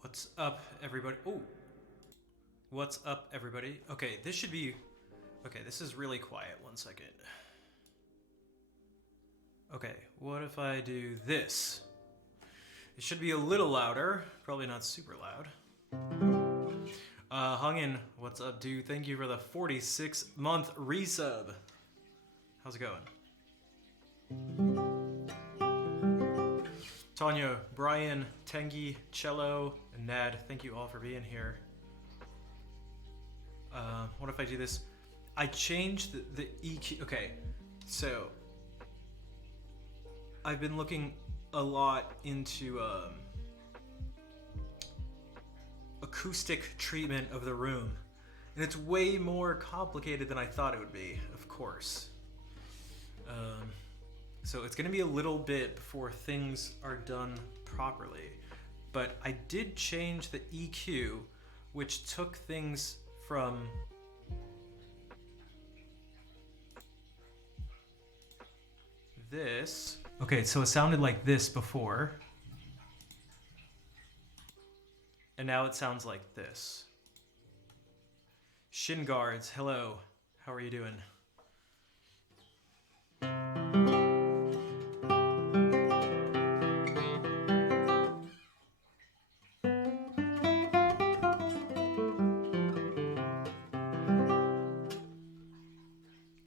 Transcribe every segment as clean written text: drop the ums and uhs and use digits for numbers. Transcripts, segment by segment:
What's up, everybody? Oh, what's up, everybody? Okay, this should be... Okay, this is really quiet. 1 second. Okay, what if I do this? It should be a little louder. Probably not super loud. Hungin, what's up, dude? Thank you for the 46-month resub. How's it going? Tanya, Brian, Tengi, Cello, and Ned, thank you all for being here. What if I do this? I changed the EQ. Okay, so I've been looking a lot into acoustic treatment of the room, and it's way more complicated than I thought it would be, of course. So it's gonna be a little bit before things are done properly. But I did change the EQ, which took things from this. Okay, so it sounded like this before. And now it sounds like this. Shin guards, hello. How are you doing?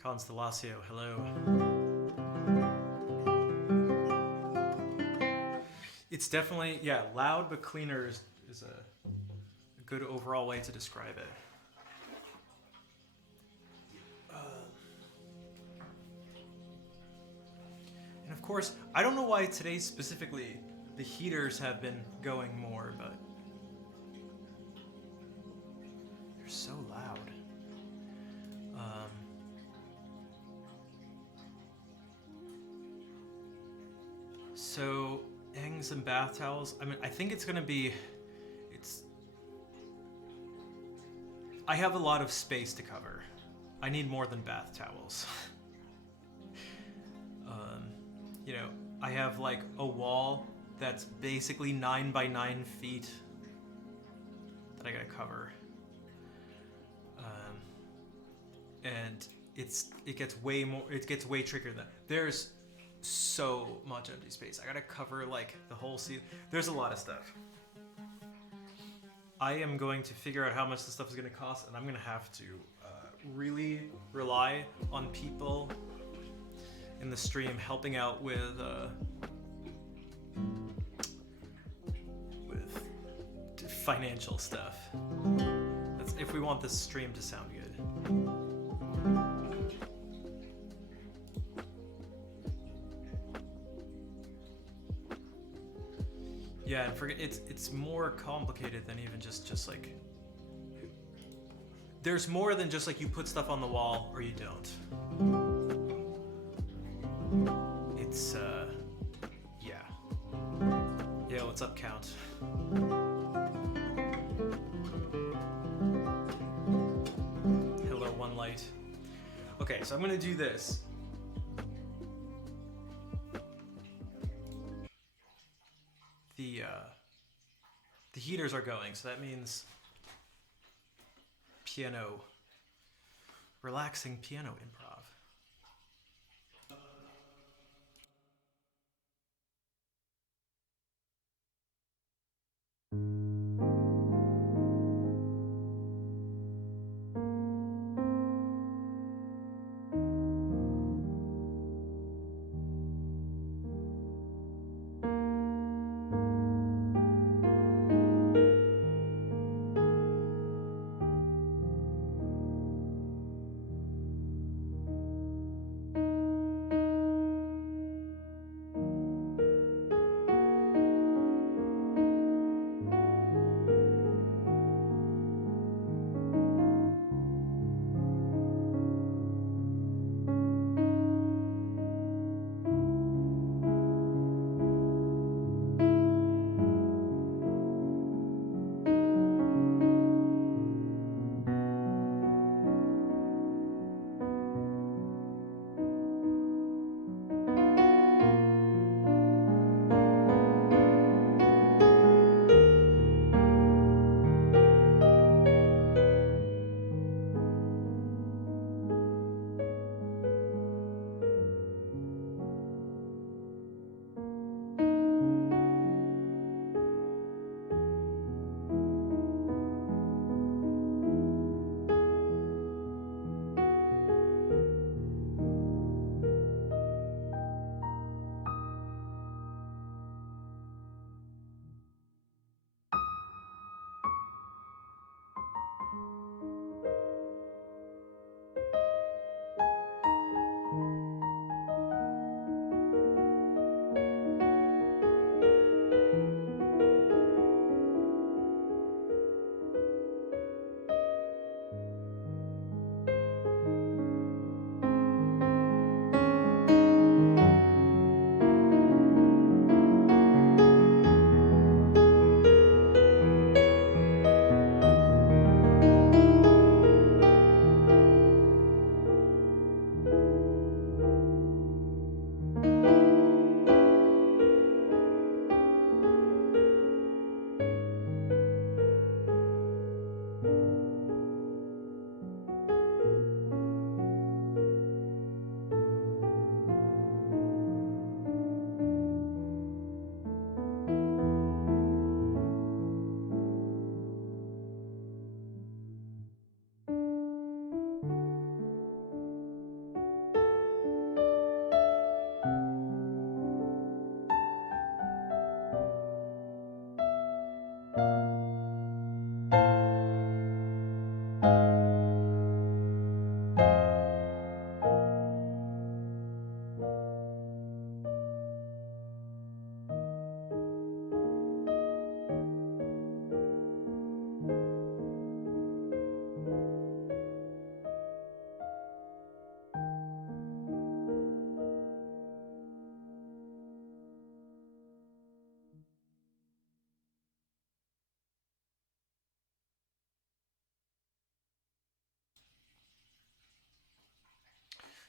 Constellacio, hello. It's definitely, yeah, loud but cleaner is a good overall way to describe it. And of course, I don't know why today specifically the heaters have been going more, but they're so loud. So, eggs and bath towels. I mean, I think it's gonna be, I have a lot of space to cover. I need more than bath towels. You know, I have like a wall that's basically 9 by 9 feet that I gotta cover. And it gets way trickier than there's so much empty space. I gotta cover like the whole ceiling. There's a lot of stuff. I am going to figure out how much this stuff is gonna cost, and I'm gonna have to really rely on people in the stream helping out with financial stuff. That's if we want this stream to sound good. Yeah, and forget it's more complicated than even just like there's more than just like you put stuff on the wall or you don't. It's yeah. Yeah, what's up, Count? Hello, One Light. Okay, so I'm gonna do this. The heaters are going, so that means piano, relaxing piano improv.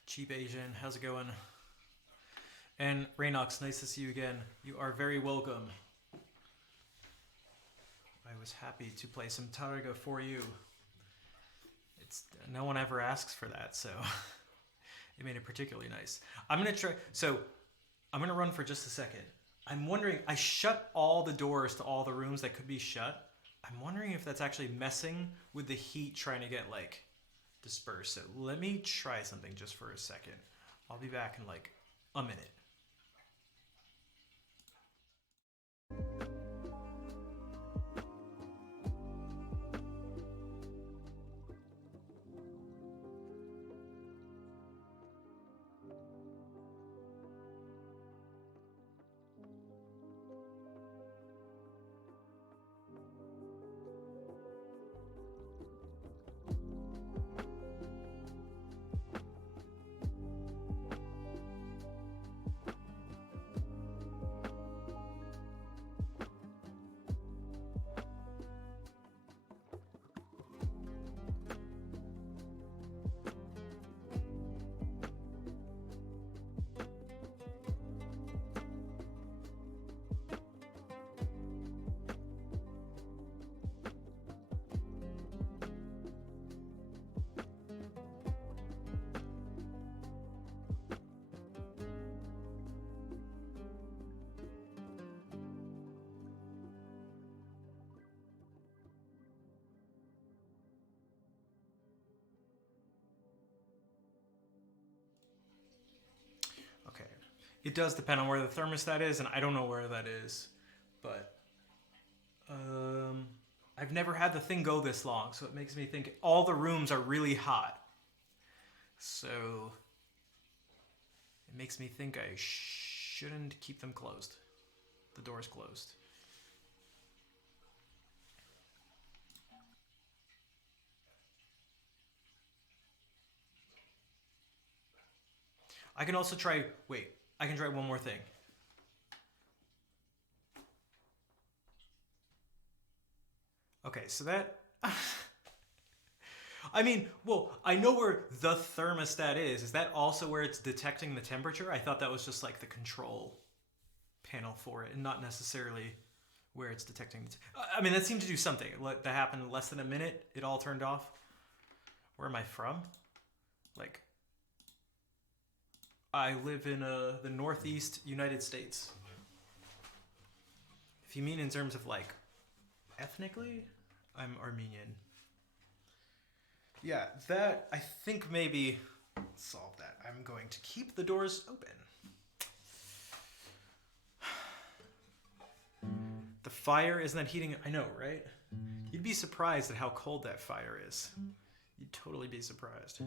Cheap Asian, how's it going? And Raynox, nice to see you again. You are very welcome. I was happy to play some Targa for you. It's no one ever asks for that, so it made it particularly nice. I'm gonna try. So I'm gonna run for just a second. I'm wondering. I shut all the doors to all the rooms that could be shut. I'm wondering if that's actually messing with the heat trying to get like dispersed. So let me try something just for a second. I'll be back in like a minute. Okay. It does depend on where the thermostat is, and I don't know where that is, but I've never had the thing go this long, so it makes me think all the rooms are really hot. So it makes me think I shouldn't keep them closed. The doors closed. I can also try, wait, I can try one more thing. Okay, so that, I mean, well, I know where the thermostat is. Is that also where it's detecting the temperature? I thought that was just like the control panel for it and not necessarily where it's detecting. I mean, that seemed to do something. That happened in less than a minute. It all turned off. Where am I from? Like, I live in the Northeast United States. If you mean in terms of like ethnically, I'm Armenian. Yeah, that I think maybe solve that. I'm going to keep the doors open. The fire isn't that heating? I know, right? You'd be surprised at how cold that fire is. You'd totally be surprised.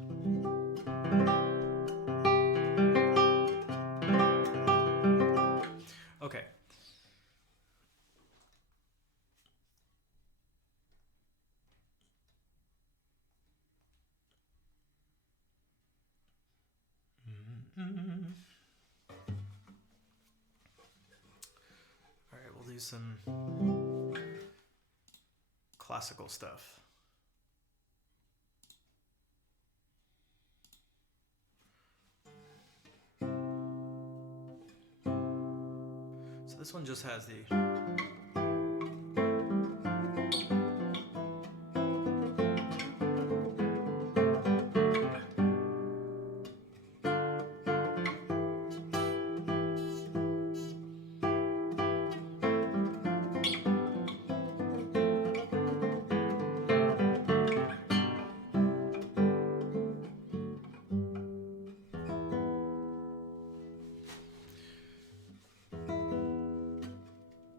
Okay. All right, we'll do some classical stuff. So this one just has the...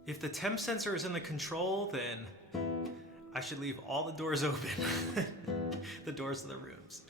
If the temp sensor is in the control, then I should leave all the doors open. The doors of the rooms.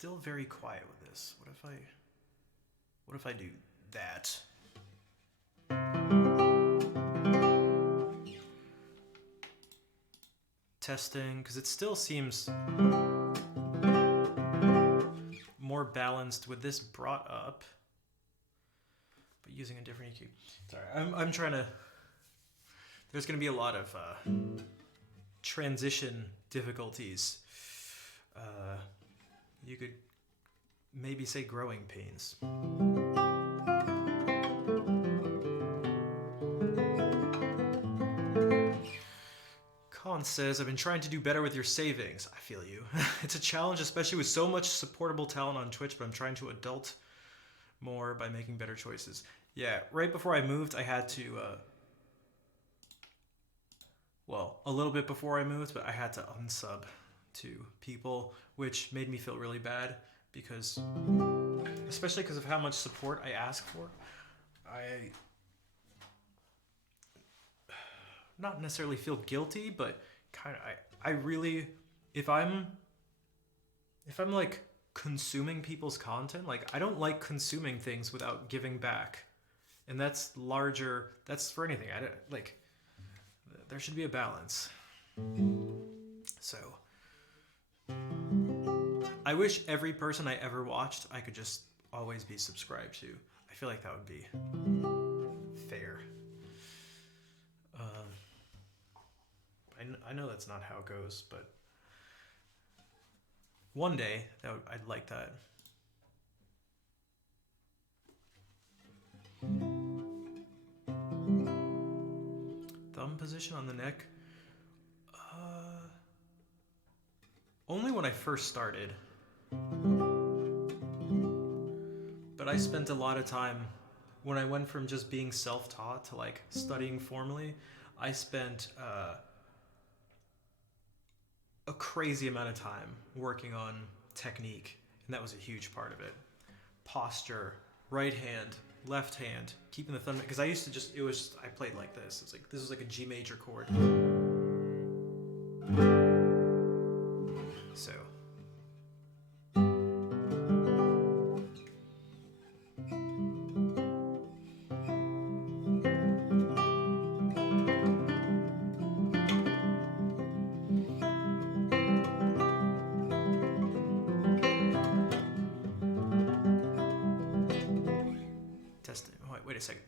still very quiet with this. What if I do that? Testing, because it still seems more balanced with this brought up, but using a different EQ. Sorry, I'm trying to. There's going to be a lot of transition difficulties. You could maybe say growing pains. Colin says, I've been trying to do better with your savings. I feel you. It's a challenge, especially with so much supportable talent on Twitch, but I'm trying to adult more by making better choices. Yeah, right before I moved, I had to, well, a little bit before I moved, but I had to unsub to people, which made me feel really bad because, especially because of how much support I ask for, I not necessarily feel guilty, but kind of, I really, if I'm like consuming people's content, like I don't like consuming things without giving back. And that's for anything. I don't, like, there should be a balance. So I wish every person I ever watched, I could just always be subscribed to. I feel like that would be fair. I know that's not how it goes, but one day I'd like that. Thumb position on the neck. Only when I first started. But I spent a lot of time when I went from just being self-taught to like studying formally. I spent a crazy amount of time working on technique, and that was a huge part of it. Posture, right hand, left hand, keeping the thumb, because I used to just, I played like this. It's like, this was like a G major chord. So. Testing. Wait a second.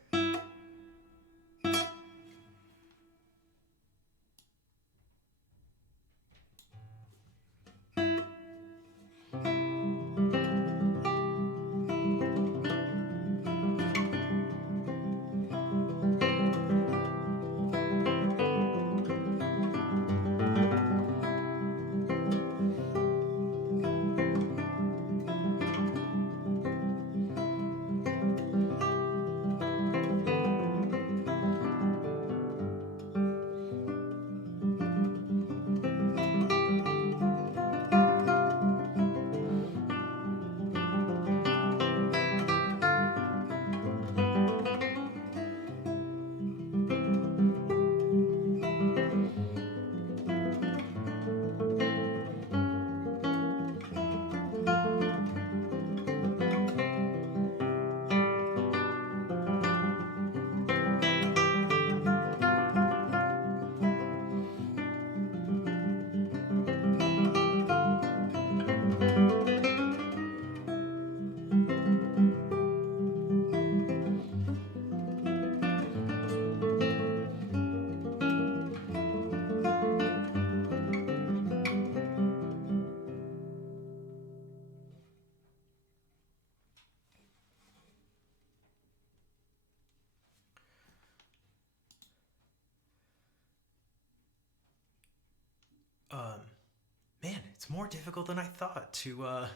Man, it's more difficult than I thought to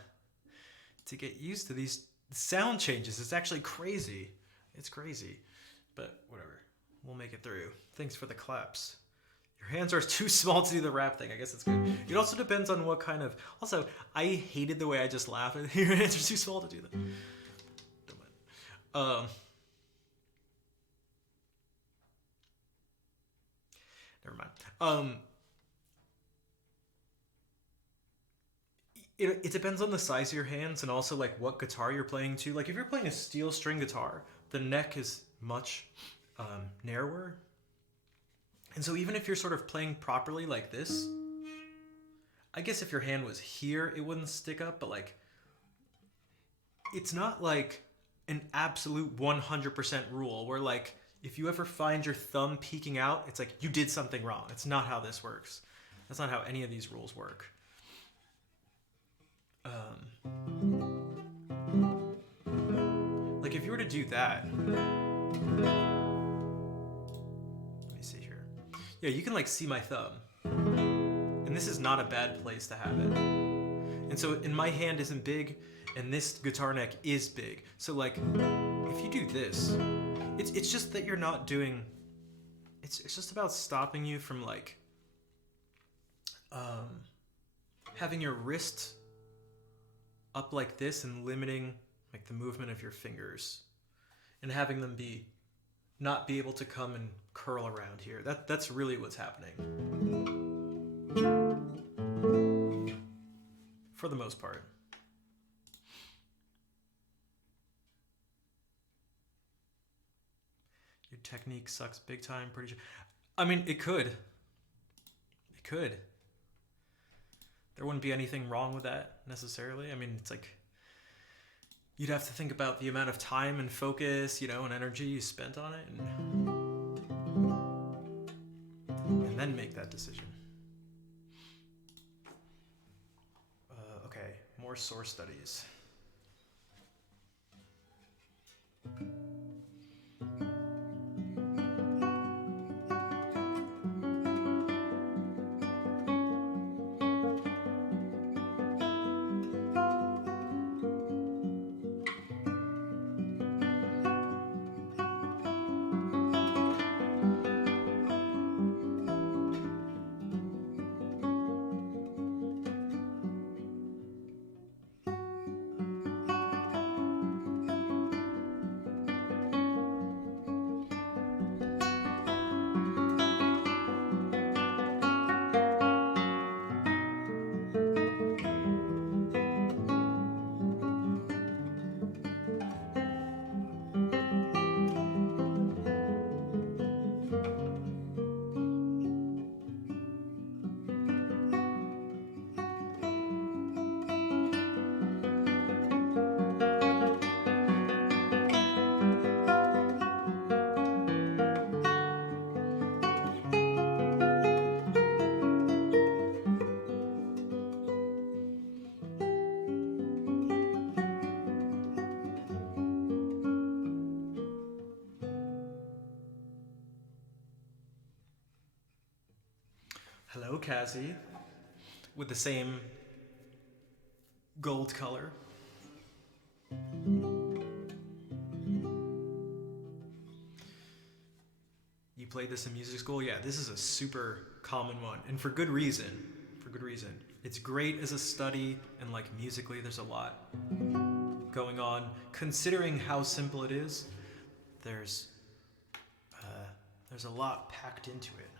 get used to these sound changes. It's actually crazy. It's crazy, but whatever. We'll make it through. Thanks for the claps. Your hands are too small to do the rap thing. I guess it's good. It also depends on what kind of. Also, I hated the way I just laughed. Your hands are too small to do that. Don't mind. Never mind. it depends on the size of your hands and also like what guitar you're playing too. Like if you're playing a steel string guitar, the neck is much narrower. And so even if you're sort of playing properly like this, I guess if your hand was here, it wouldn't stick up, but like it's not like an absolute 100% rule where like if you ever find your thumb peeking out, it's like you did something wrong. It's not how this works. That's not how any of these rules work. Like if you were to do that, let me see here. Yeah, you can like see my thumb. And this is not a bad place to have it. And so, and my hand isn't big, and this guitar neck is big. So like, if you do this, it's just that you're not doing, it's just about stopping you from like, having your wrist up like this and limiting like the movement of your fingers and having them not be able to come and curl around here. That's really what's happening. For the most part. Your technique sucks big time, pretty sure. I mean, it could. It could. There wouldn't be anything wrong with that necessarily. I mean, it's like you'd have to think about the amount of time and focus, you know, and energy you spent on it, and then make that decision. Okay, more source studies. Hello, Cassie, with the same gold color. You played this in music school? Yeah, this is a super common one, and for good reason. For good reason. It's great as a study, and like musically, there's a lot going on. Considering how simple it is, there's a lot packed into it.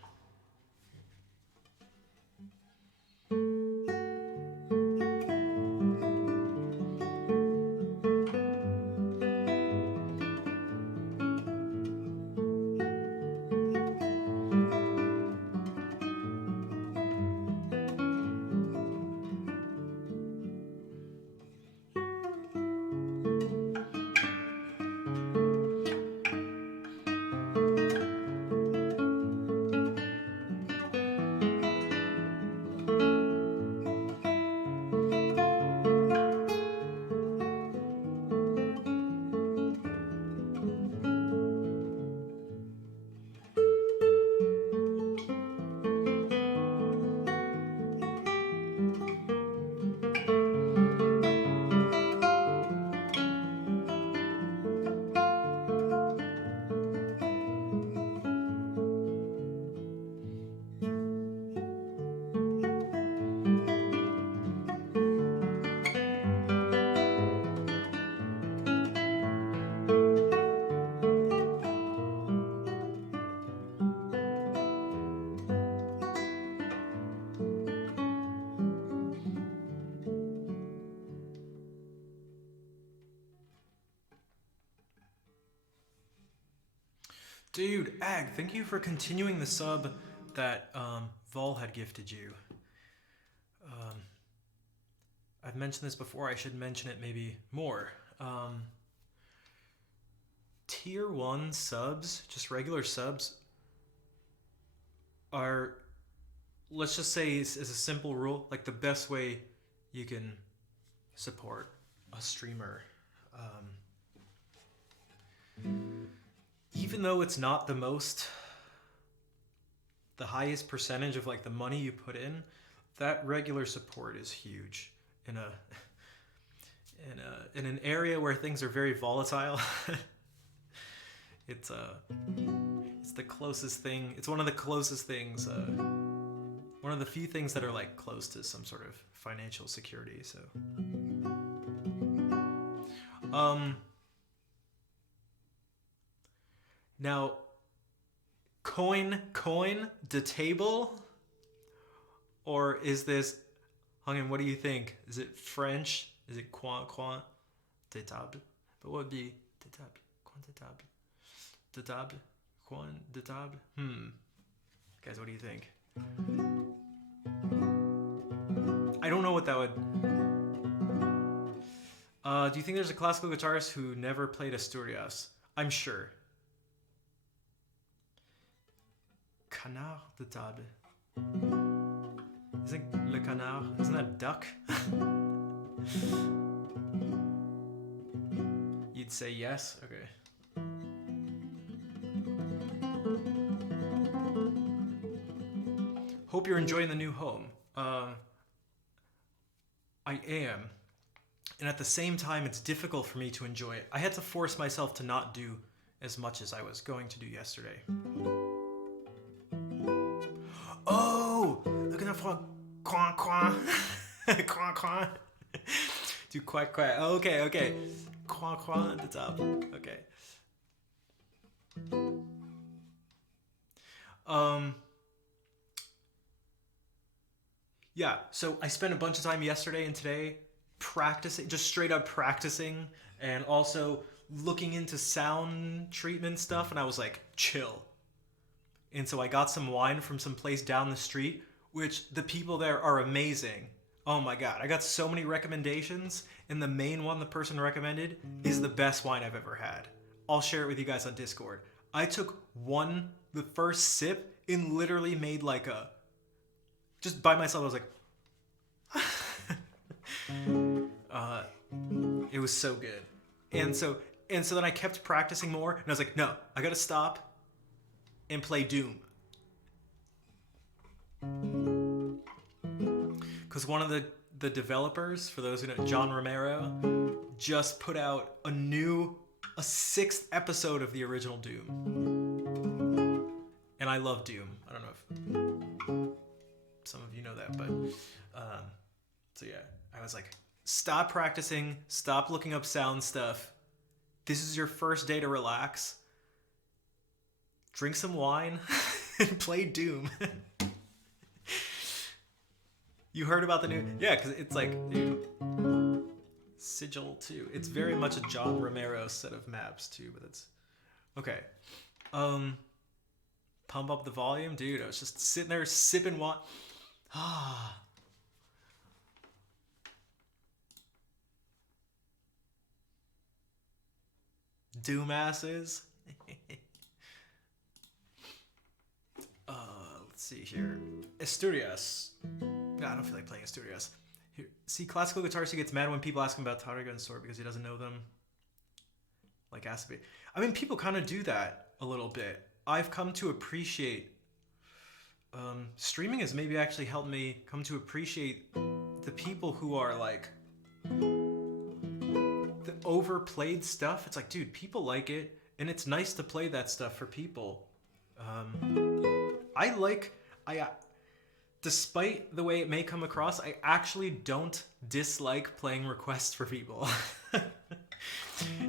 Dude, Ag, thank you for continuing the sub that Vol had gifted you. I've mentioned this before, I should mention it maybe more. Tier 1 subs, just regular subs, are, let's just say as a simple rule, like the best way you can support a streamer. Even though it's not the highest percentage of like the money you put in, that regular support is huge in an area where things are very volatile. It's the closest thing. It's one of the closest things. One of the few things that are like close to some sort of financial security. So, now, coin de table, or is this? Hungin, what do you think? Is it French? Is it coin de table? But what would be de table? Coin de table. De table? Coin de table? Guys, what do you think? I don't know what that would... do you think there's a classical guitarist who never played Asturias? I'm sure. Canard de table. Isn't le canard? Isn't that a duck? You'd say yes? Okay. Hope you're enjoying the new home. I am. And at the same time, it's difficult for me to enjoy it. I had to force myself to not do as much as I was going to do yesterday. Oh! Look at that frog. Coin, coin. Coin, coin. Do quack, quack. Oh, okay. Coin, coin at the top. Okay. Yeah, so I spent a bunch of time yesterday and today practicing, just straight up practicing, and also looking into sound treatment stuff, and I was like, chill. And so I got some wine from some place down the street, which the people there are amazing. Oh my god, I got so many recommendations, and the main one the person recommended is the best wine I've ever had. I'll share it with you guys on Discord. I took the first sip, and literally made like a... Just by myself, I was like... it was so good. And so then I kept practicing more, and I was like, no, I gotta stop and play Doom. Because one of the developers, for those who know, John Romero, just put out a 6th episode of the original Doom. And I love Doom. I don't know if some of you know that, but so yeah, I was like, stop practicing, stop looking up sound stuff. This is your first day to relax. Drink some wine and play Doom. You heard about the new... Yeah, because it's like, dude, Sigil 2. It's very much a John Romero set of maps too, but it's... Okay. Pump up the volume. Dude, I was just sitting there sipping wine. Doom asses. Let's see here. Asturias. No, I don't feel like playing Asturias. Here, see, classical guitarist who gets mad when people ask him about Targa and Sword because he doesn't know them. Like Asabi. I mean, people kind of do that a little bit. I've come to appreciate... streaming has maybe actually helped me come to appreciate the people who are like... the overplayed stuff. It's like, dude, people like it, and it's nice to play that stuff for people. Despite the way it may come across, I actually don't dislike playing requests for people.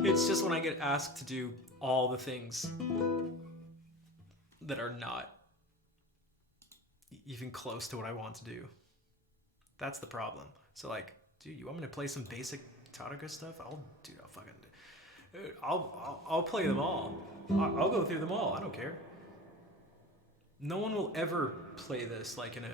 It's just when I get asked to do all the things that are not even close to what I want to do. That's the problem. So like, dude, you want me to play some basic Targa stuff? I'll fucking do. I'll play them all. I'll go through them all. I don't care. No one will ever play this like in a.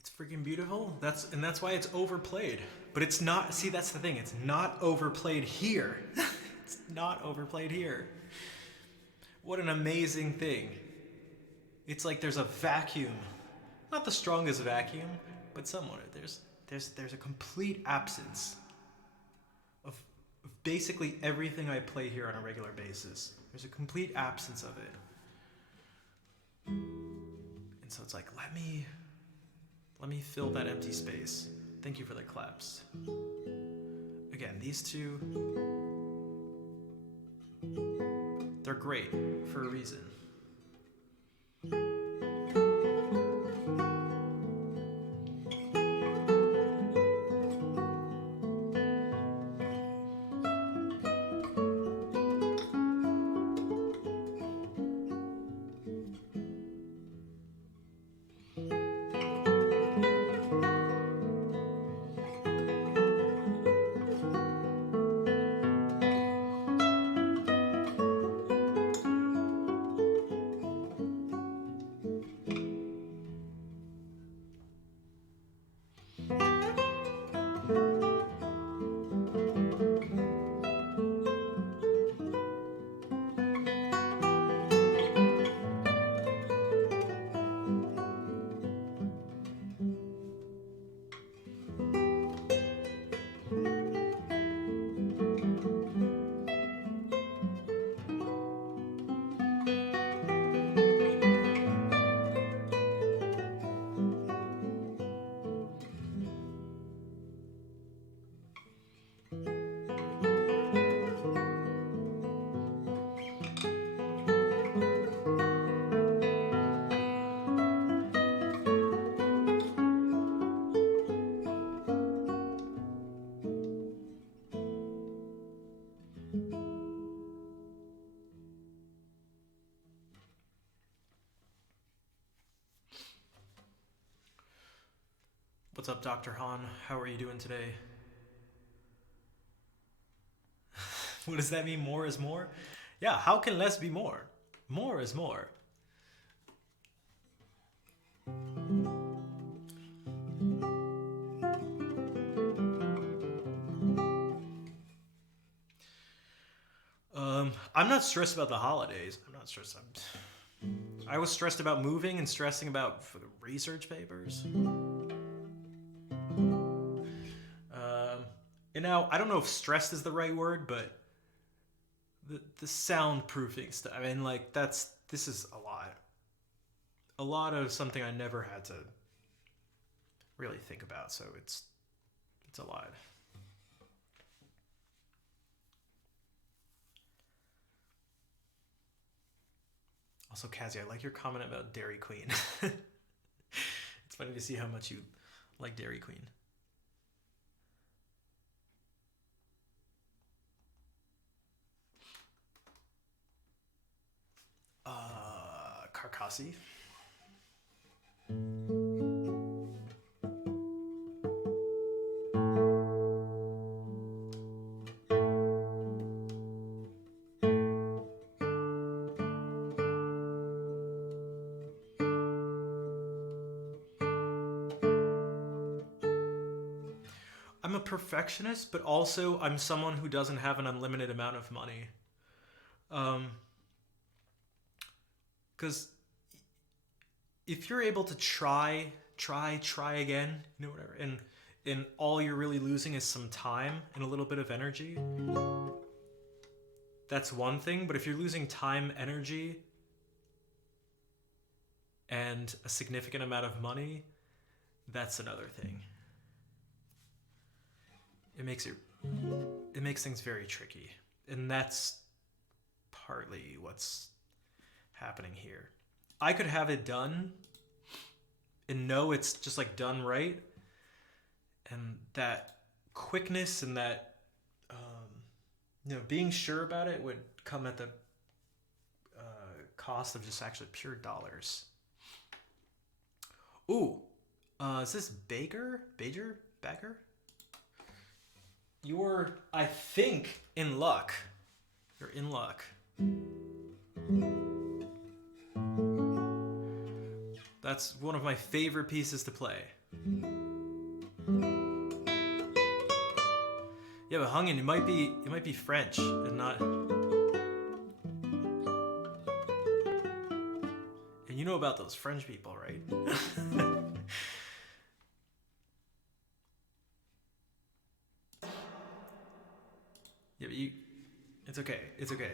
It's freaking beautiful. That's why it's overplayed. But it's not. See, that's the thing. It's not overplayed here. It's not overplayed here. What an amazing thing. It's like there's a vacuum. Not the strongest vacuum, but somewhat. There's a complete absence of basically everything I play here on a regular basis. There's a complete absence of it. And so it's like, let me fill that empty space. Thank you for the claps. Again, these two, they're great for a reason. What's up, Dr. Han? How are you doing today? What does that mean? More is more? Yeah, how can less be more? More is more. I'm not stressed about the holidays. I'm not stressed. I was stressed about moving and stressing about for the research papers. And now, I don't know if stressed is the right word, but the soundproofing stuff. I mean, like, this is a lot. A lot of something I never had to really think about, so it's a lot. Also, Kazi, I like your comment about Dairy Queen. It's funny to see how much you like Dairy Queen. Karkasi. I'm a perfectionist, but also I'm someone who doesn't have an unlimited amount of money. Because if you're able to try again, whatever, and all you're really losing is some time and a little bit of energy, that's one thing. But if you're losing time, energy, and a significant amount of money, that's another thing. It makes things very tricky, and that's partly what's happening here. I could have it done and know it's just like done right, and that quickness and that being sure about it would come at the cost of just actually pure dollars. Ooh, is this Baker? You're, I think, in luck. You're in luck. That's one of my favorite pieces to play. Yeah, but Hungin, it might be French and not. And you know about those French people, right? Yeah, but it's okay. It's okay.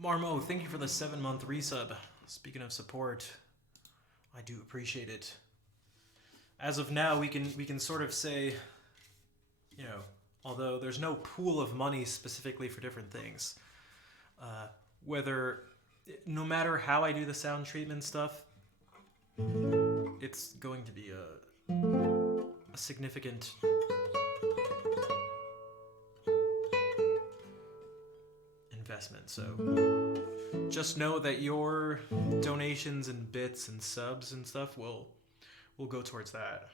Marmo, thank you for the 7-month resub. Speaking of support, I do appreciate it. As of now, we can sort of say, although there's no pool of money specifically for different things, whether, no matter how I do the sound treatment stuff, it's going to be a significant investment. So just know that your donations and bits and subs and stuff will go towards that.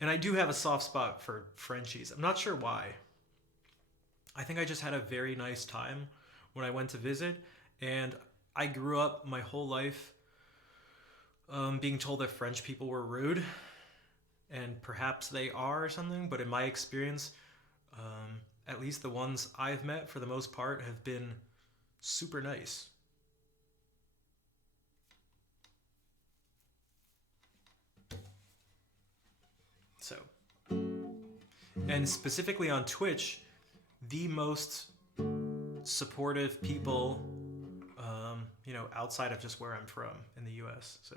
And I do have a soft spot for Frenchies. I'm not sure why. I think I just had a very nice time when I went to visit, and I grew up my whole life being told that French people were rude, and perhaps they are or something, but in my experience, at least the ones I've met for the most part have been super nice. So, and specifically on Twitch, the most supportive people, outside of just where I'm from in the US. So,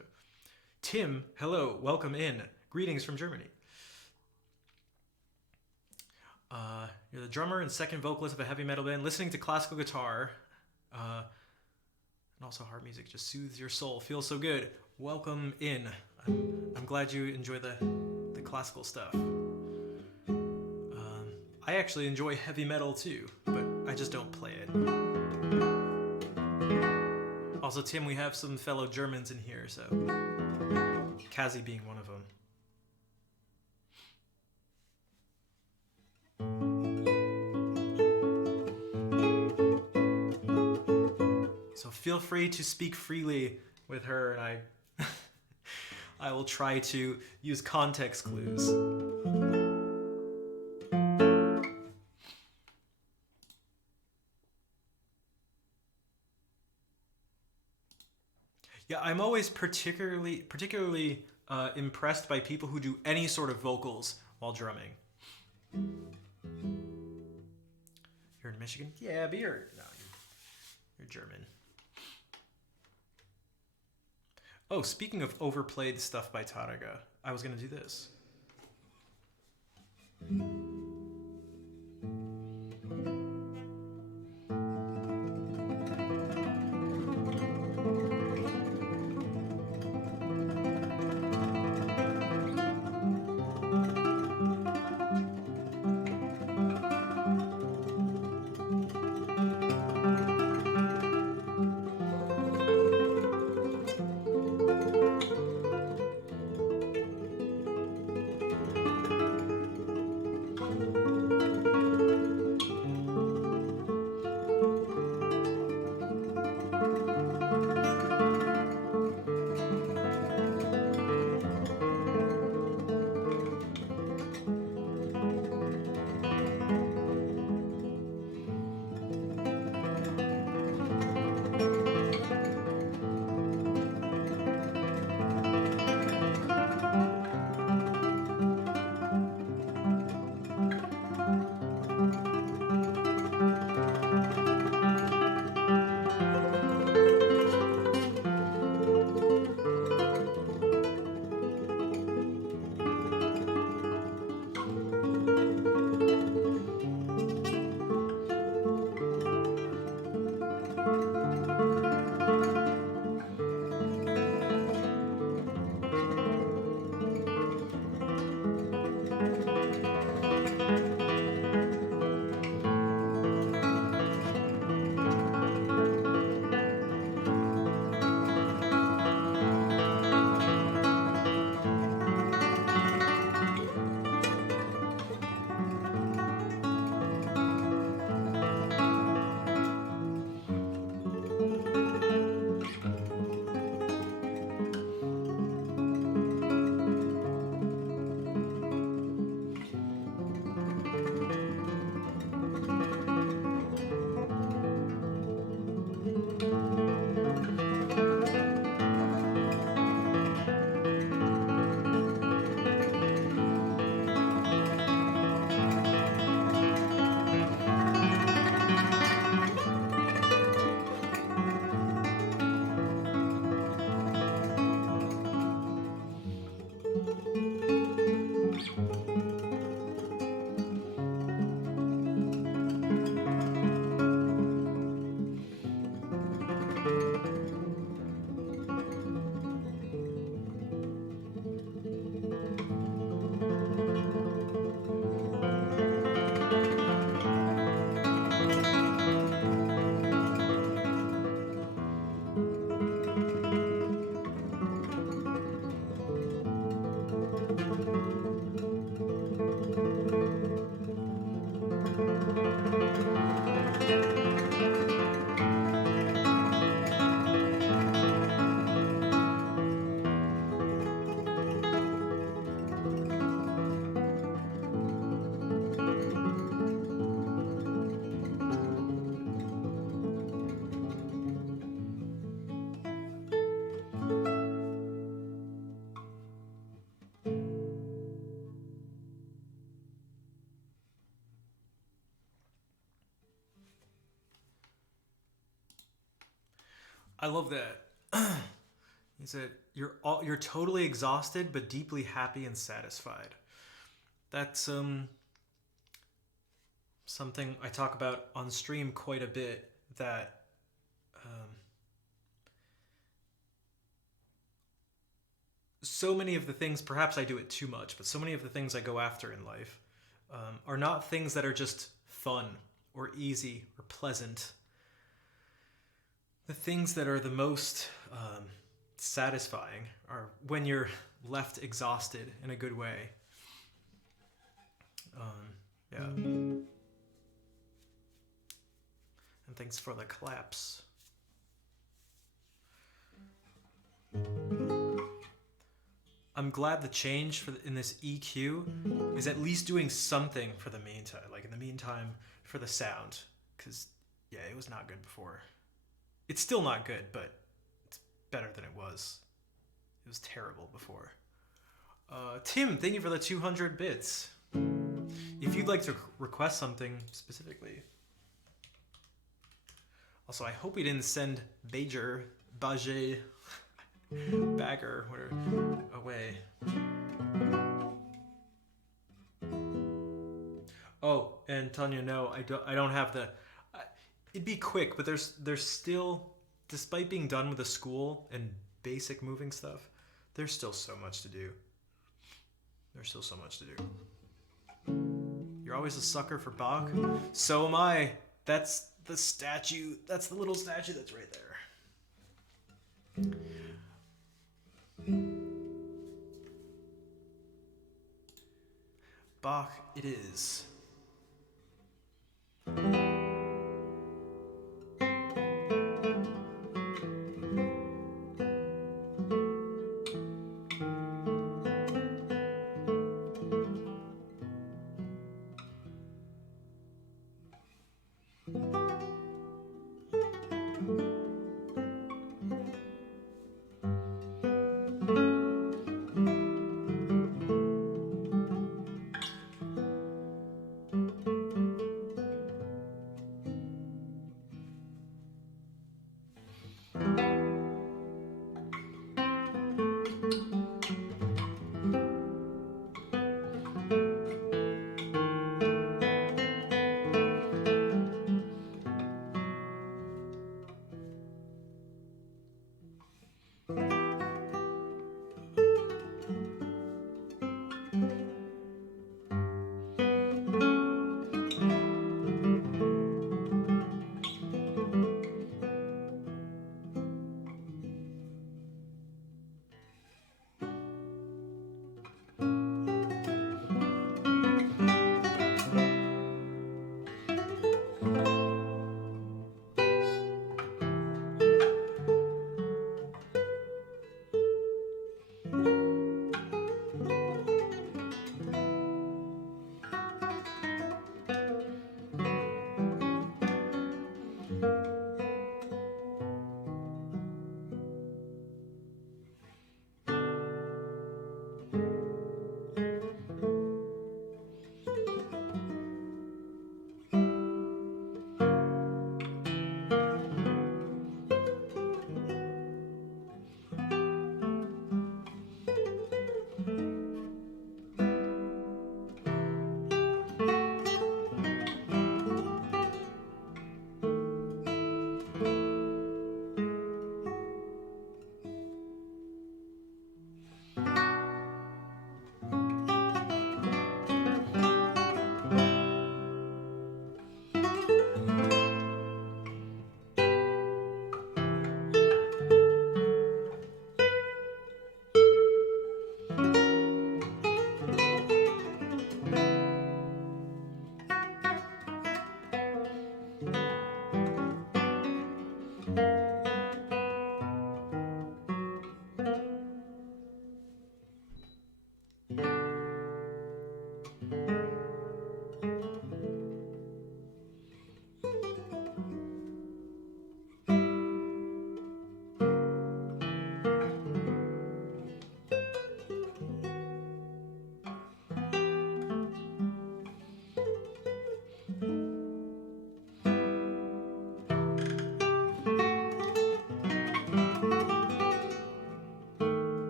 Tim, hello, welcome in. Greetings from Germany. You're the drummer and second vocalist of a heavy metal band. Listening to classical guitar and also hard music just soothes your soul. Feels so good. Welcome in. I'm glad you enjoy the classical stuff. I actually enjoy heavy metal too, but I just don't play it. Also, Tim, we have some fellow Germans in here, so Kazi being one of them. So feel free to speak freely with her, and I will try to use context clues. Yeah, I'm always particularly impressed by people who do any sort of vocals while drumming. You're in Michigan? Yeah, but you're German. Oh, speaking of overplayed stuff by Taraga, I was going to do this. I love that. He said, you're totally exhausted but deeply happy and satisfied. That's something I talk about on stream quite a bit. That so many of the things, perhaps I do it too much, but so many of the things I go after in life are not things that are just fun or easy or pleasant. The things that are the most satisfying are when you're left exhausted in a good way. Yeah. And thanks for the claps. I'm glad the change in this EQ is at least doing something for the meantime. Like in the meantime, for the sound, because yeah, it was not good before. It's still not good, but it's better than it was. It was terrible before. Tim, thank you for the 200 bits. If you'd like to request something specifically. Also, I hope we didn't send Bagger, Bagger, whatever, away. Oh, and Tanya, no, I don't have the. It'd be quick, but there's still, despite being done with the school and basic moving stuff, there's still so much to do. There's still so much to do. You're always a sucker for Bach. So am I. That's the statue. That's the little statue that's right there. Bach it is.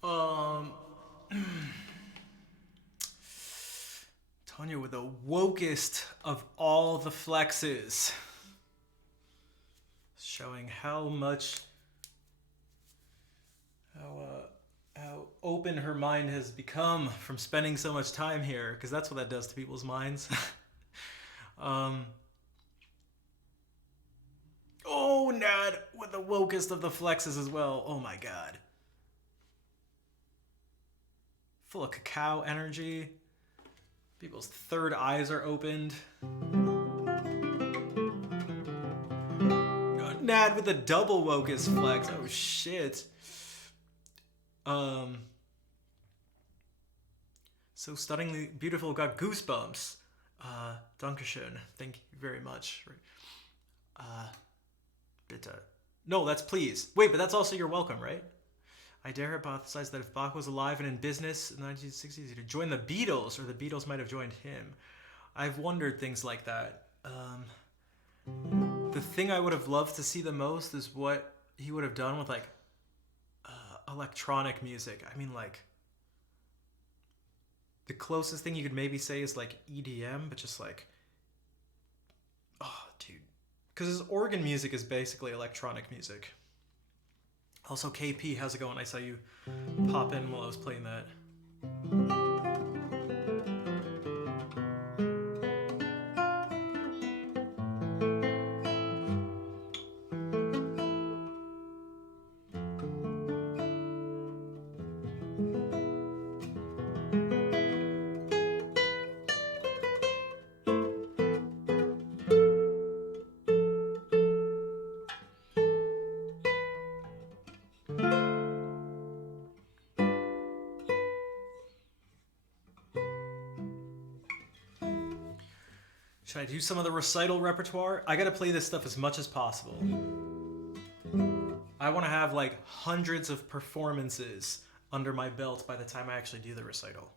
Um, Tanya with the wokest of all the flexes, showing how open her mind has become from spending so much time here, because that's what that does to people's minds. um, oh, Nad with the wokest of the flexes as well. Oh my god. Full of cacao energy. People's third eyes are opened. Nad with the double wokest flex. Oh shit. So stunningly beautiful. Got goosebumps. Dankeschön. Thank you very much. Bitte. No, that's please. Wait, but that's also you're welcome, right? I dare hypothesize that if Bach was alive and in business in the 1960s, he'd join the Beatles, or the Beatles might have joined him. I've wondered things like that. The thing I would have loved to see the most is what he would have done with, like, electronic music. I mean, like, the closest thing you could maybe say is, like, EDM, but just, like, oh, dude. Because his organ music is basically electronic music. Also, KP, how's it going? I saw you pop in while I was playing that. Should I do some of the recital repertoire? I gotta play this stuff as much as possible. I want to have like hundreds of performances under my belt by the time I actually do the recital.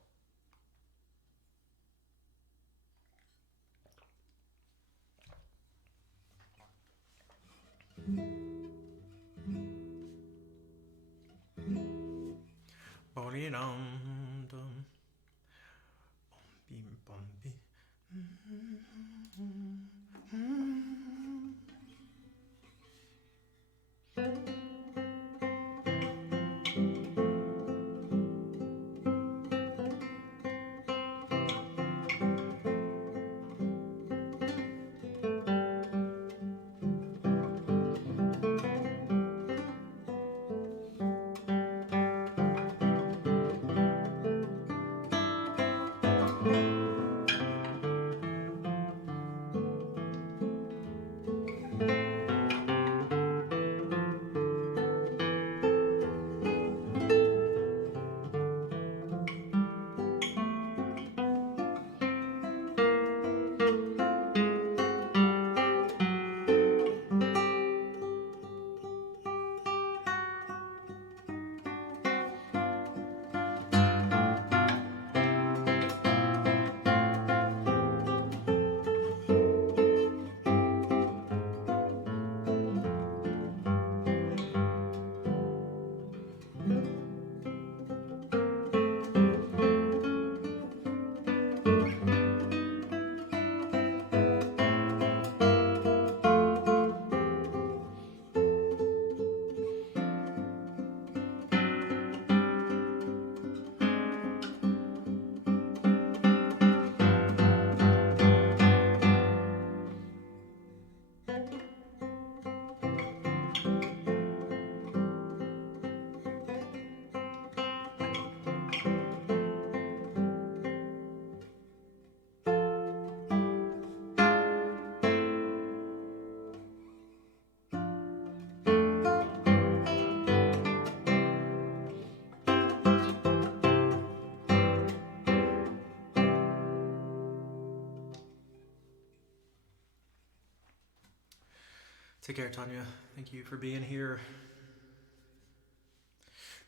Take care, Tanya. Thank you for being here.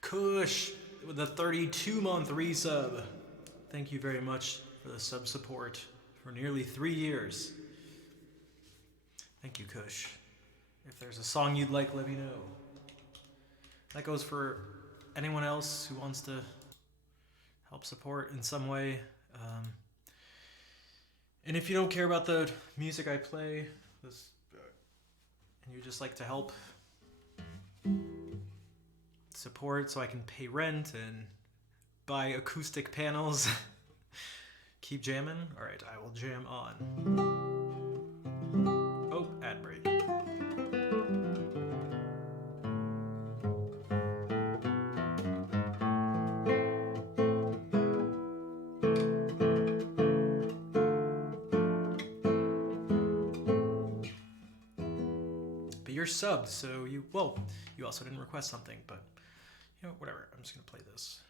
Kush with the 32-month resub. Thank you very much for the sub support for nearly 3 years. Thank you, Kush. If there's a song you'd like, let me know. That goes for anyone else who wants to help support in some way. And if you don't care about the music I play, and you just like to help support so I can pay rent and buy acoustic panels, keep jamming. All right, I will jam on. Oh, ad break. You're subbed, so you also didn't request something, but whatever. I'm just gonna play this.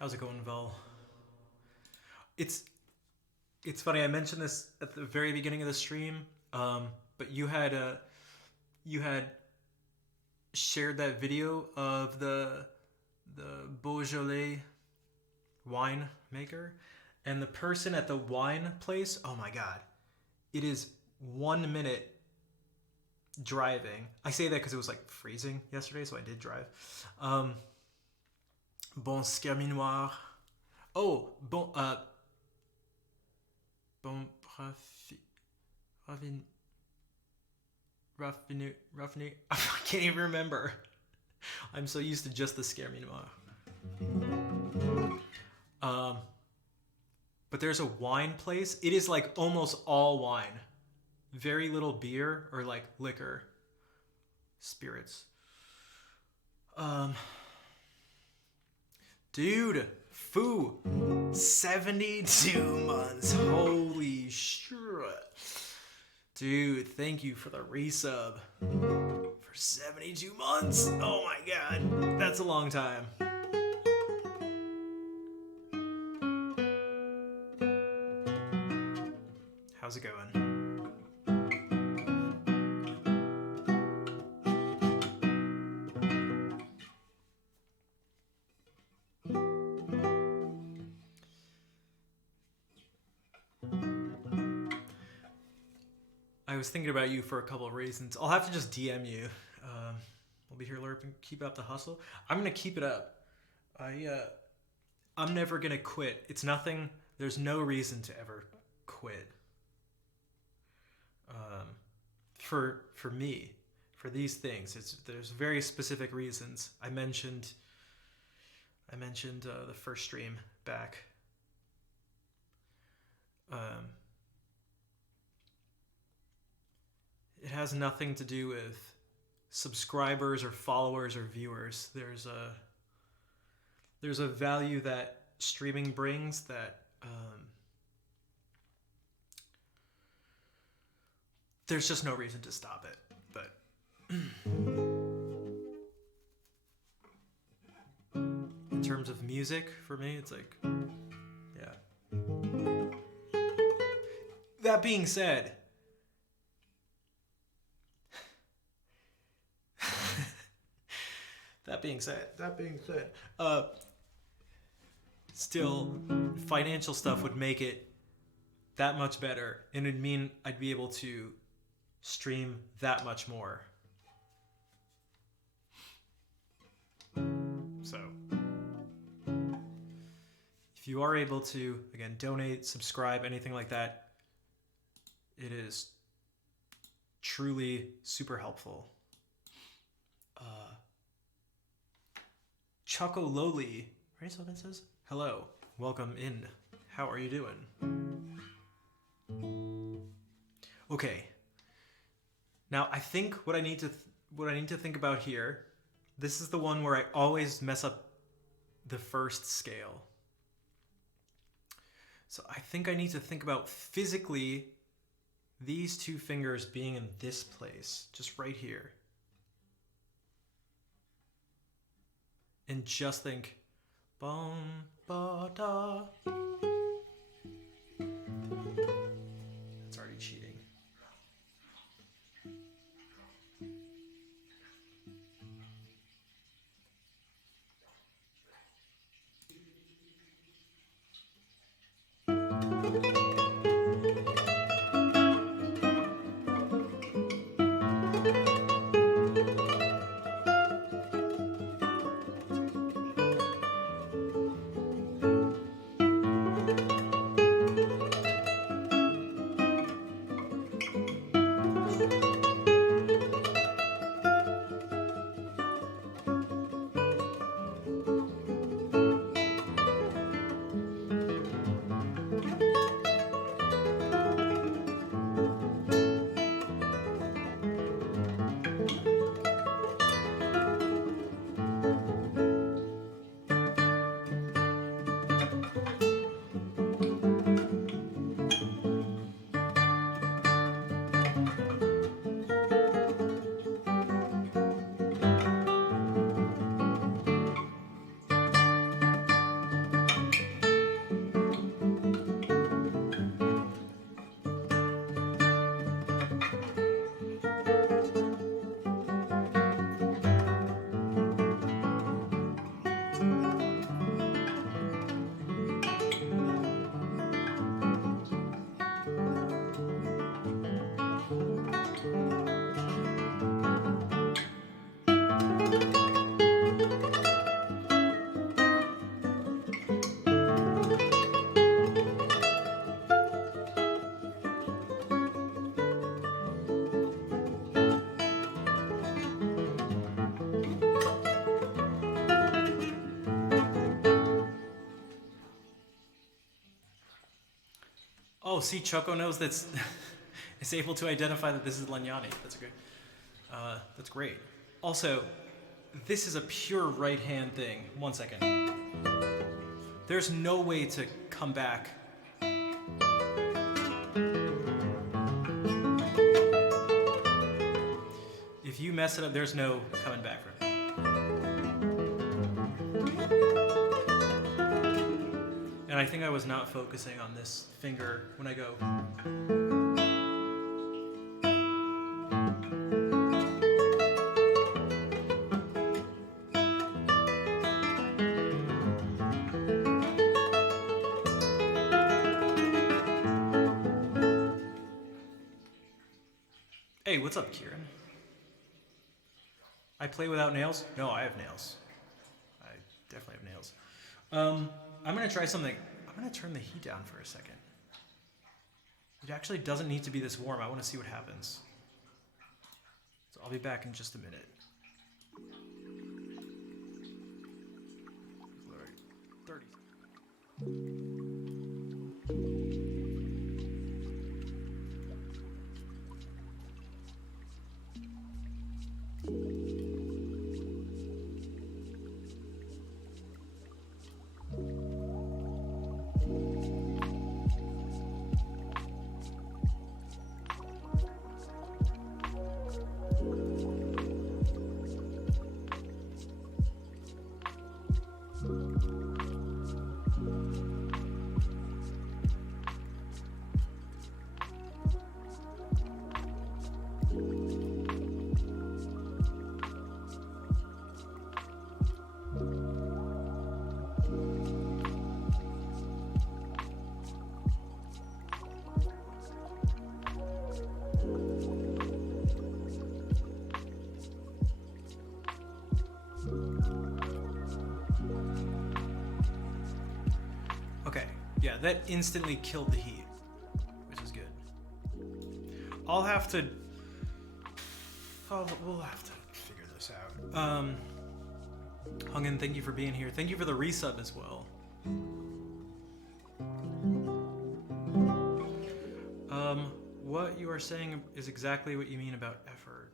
How's it going, Vel? It's funny. I mentioned this at the very beginning of the stream, but you had shared that video of the Beaujolais wine maker, and the person at the wine place. Oh my God, it is 1 minute driving. I say that because it was like freezing yesterday, so I did drive. Bon Skerminoir. Oh, bon Raffinu. I can't even remember. I'm so used to just the Skerminoir. But there's a wine place. It is like almost all wine. Very little beer or like liquor. Spirits. Dude, foo, 72 months. Holy shit. Dude, thank you for the resub. For 72 months? Oh my God, that's a long time. How's it going? I was thinking about you for a couple of reasons. I'll have to just DM you. We'll be here lurking. Keep up the hustle. I'm gonna keep it up. I'm never gonna quit. It's nothing. There's no reason to ever quit. For me, for these things, there's very specific reasons. I mentioned the first stream back. It has nothing to do with subscribers or followers or viewers. There's a value that streaming brings that there's just no reason to stop it. But terms of music, for me, it's like, yeah. That being said, still, financial stuff would make it that much better, and it'd mean I'd be able to stream that much more. So, if you are able to, again, donate, subscribe, anything like that, it is truly super helpful. Chocololi, right? So that says, hello, welcome in. How are you doing? Okay. Now I think what I need to think about here. This is the one where I always mess up the first scale. So I think I need to think about physically these two fingers being in this place, just right here. And just think, bum, ba, da. It's already cheating. Oh, see, Choco knows that's is able to identify that this is Legnani. That's great. Also, this is a pure right hand thing. 1 second. There's no way to come back. If you mess it up, there's no coming back from it. And I think I was not focusing on this finger when I go. Hey, what's up, Kieran? I play without nails? No, I have nails. I definitely have nails. I'm going to try something. I'm going to turn the heat down for a second. It actually doesn't need to be this warm. I want to see what happens. So I'll be back in just a minute. All right, 30. Okay, yeah, that instantly killed the heat, which is good. I'll have to. We'll have to figure this out. Hungin, thank you for being here. Thank you for the resub as well. What you are saying is exactly what you mean about effort.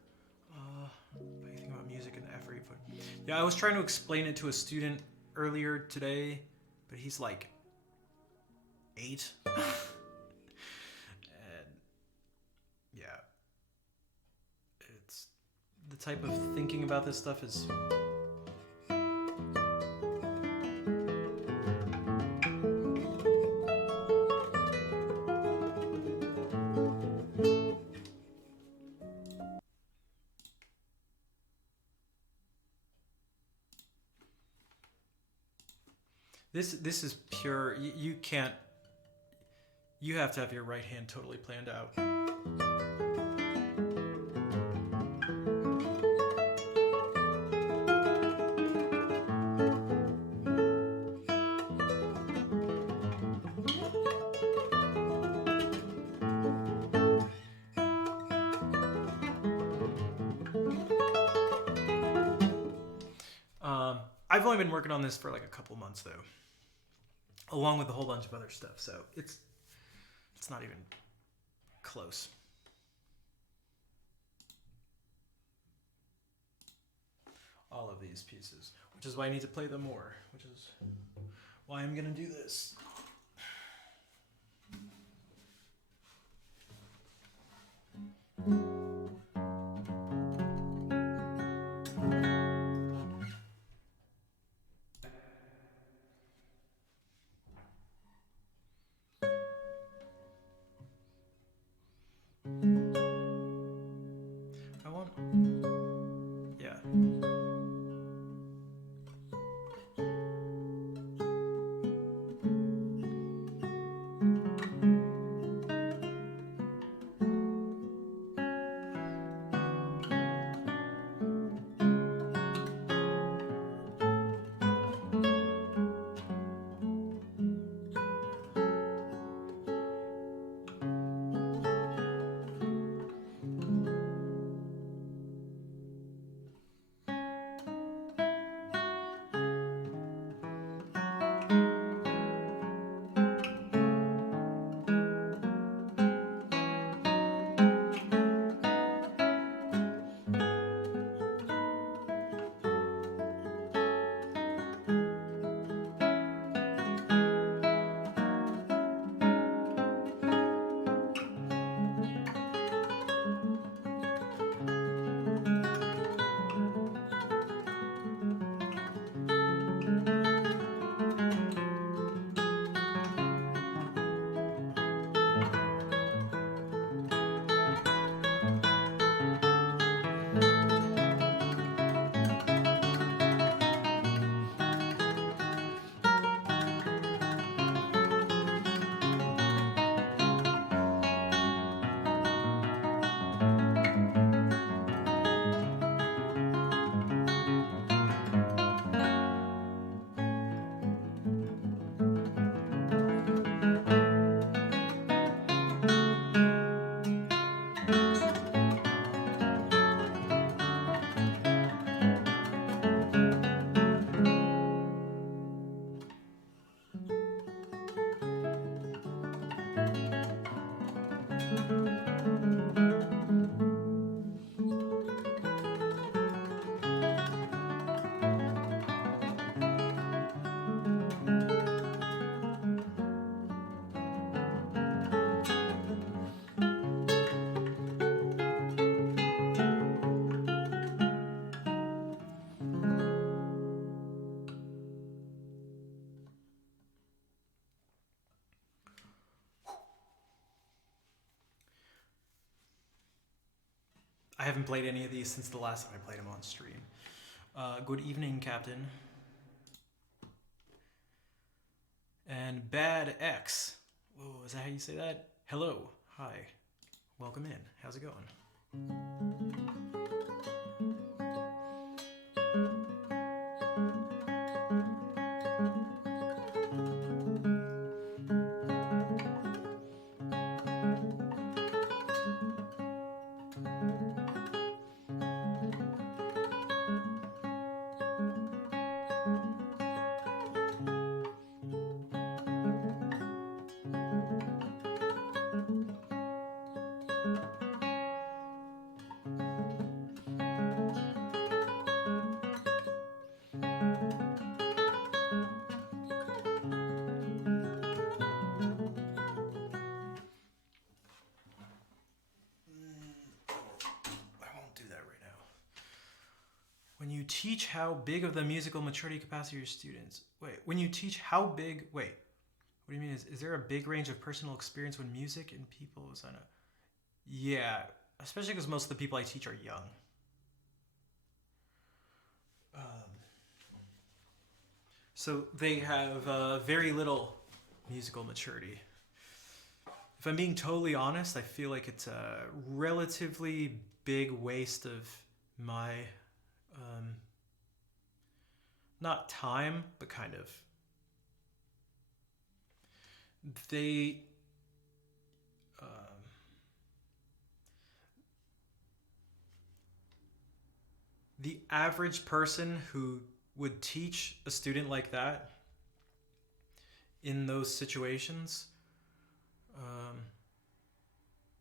What do you think about music and the effort you put? Yeah, I was trying to explain it to a student earlier today, but he's like 8. And yeah, it's the type of thinking about this stuff is. This is pure. You can't. You have to have your right hand totally planned out. I've only been working on this for like a couple months though, along with a whole bunch of other stuff. So it's not even close. All of these pieces, which is why I need to play them more, which is why I'm gonna do this. I want, yeah. haven't played any of these since the last time I played them on stream. Good evening, Captain. And Bad X. Whoa, is that how you say that? Hello. Hi. Welcome in. How's it going? When you teach how big of the musical maturity capacity of your students. When you teach how big. What do you mean? Is there a big range of personal experience when music and people is on a. Yeah, especially because most of the people I teach are young. So they have very little musical maturity. If I'm being totally honest, I feel like it's a relatively big waste of my. Not time, but kind of. They. The average person who would teach a student like that in those situations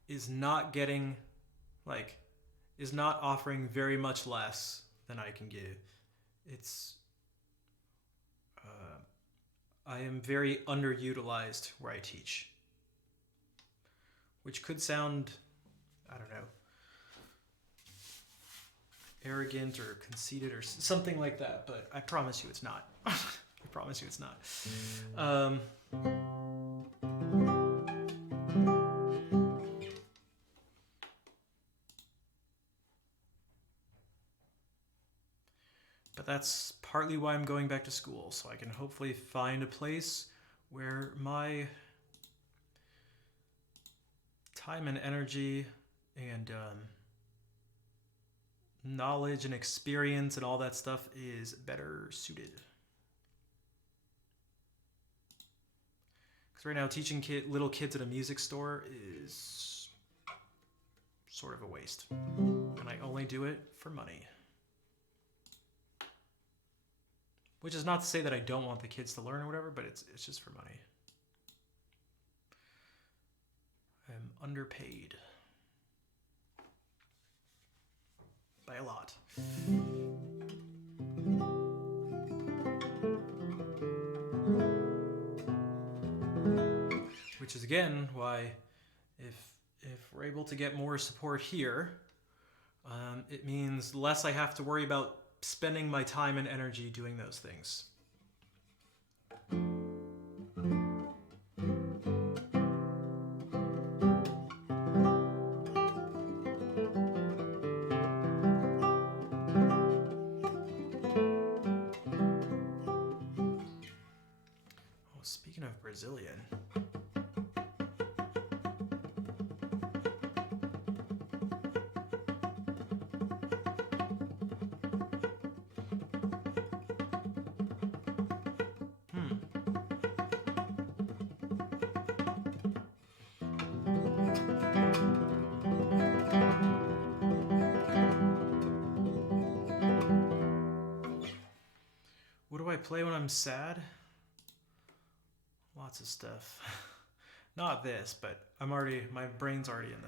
is not getting, is not offering very much less than I can give. I am very underutilized where I teach, which could sound, I don't know, arrogant or conceited or something like that, but I promise you it's not. I promise you it's not. But that's partly why I'm going back to school, so I can hopefully find a place where my time and energy and knowledge and experience and all that stuff is better suited. Because right now teaching little kids at a music store is sort of a waste. And I only do it for money. Which is not to say that I don't want the kids to learn or whatever, but it's just for money. I'm underpaid. By a lot. Which is again why if we're able to get more support here, it means less I have to worry about spending my time and energy doing those things. Oh, speaking of Brazilian. What do I play when I'm sad? Lots of stuff. Not this, but my brain's already in the...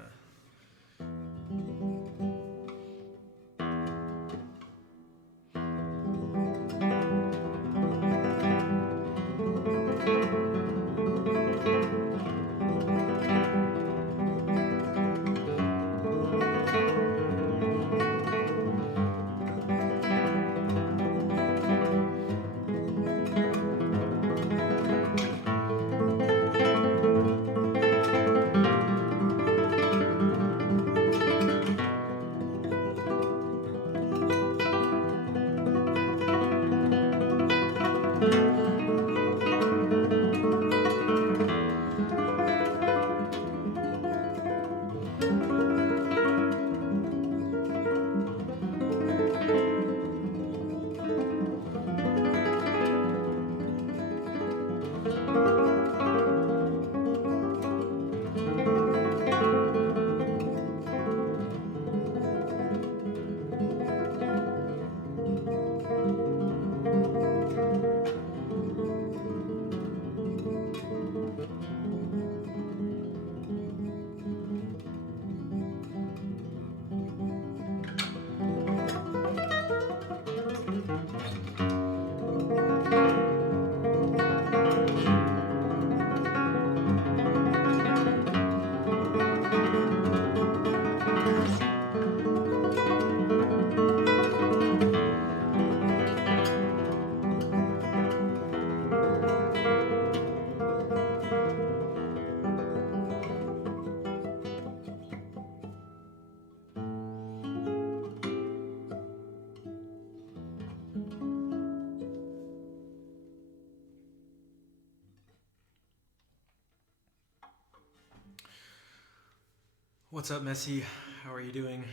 What's up, Messy? How are you doing?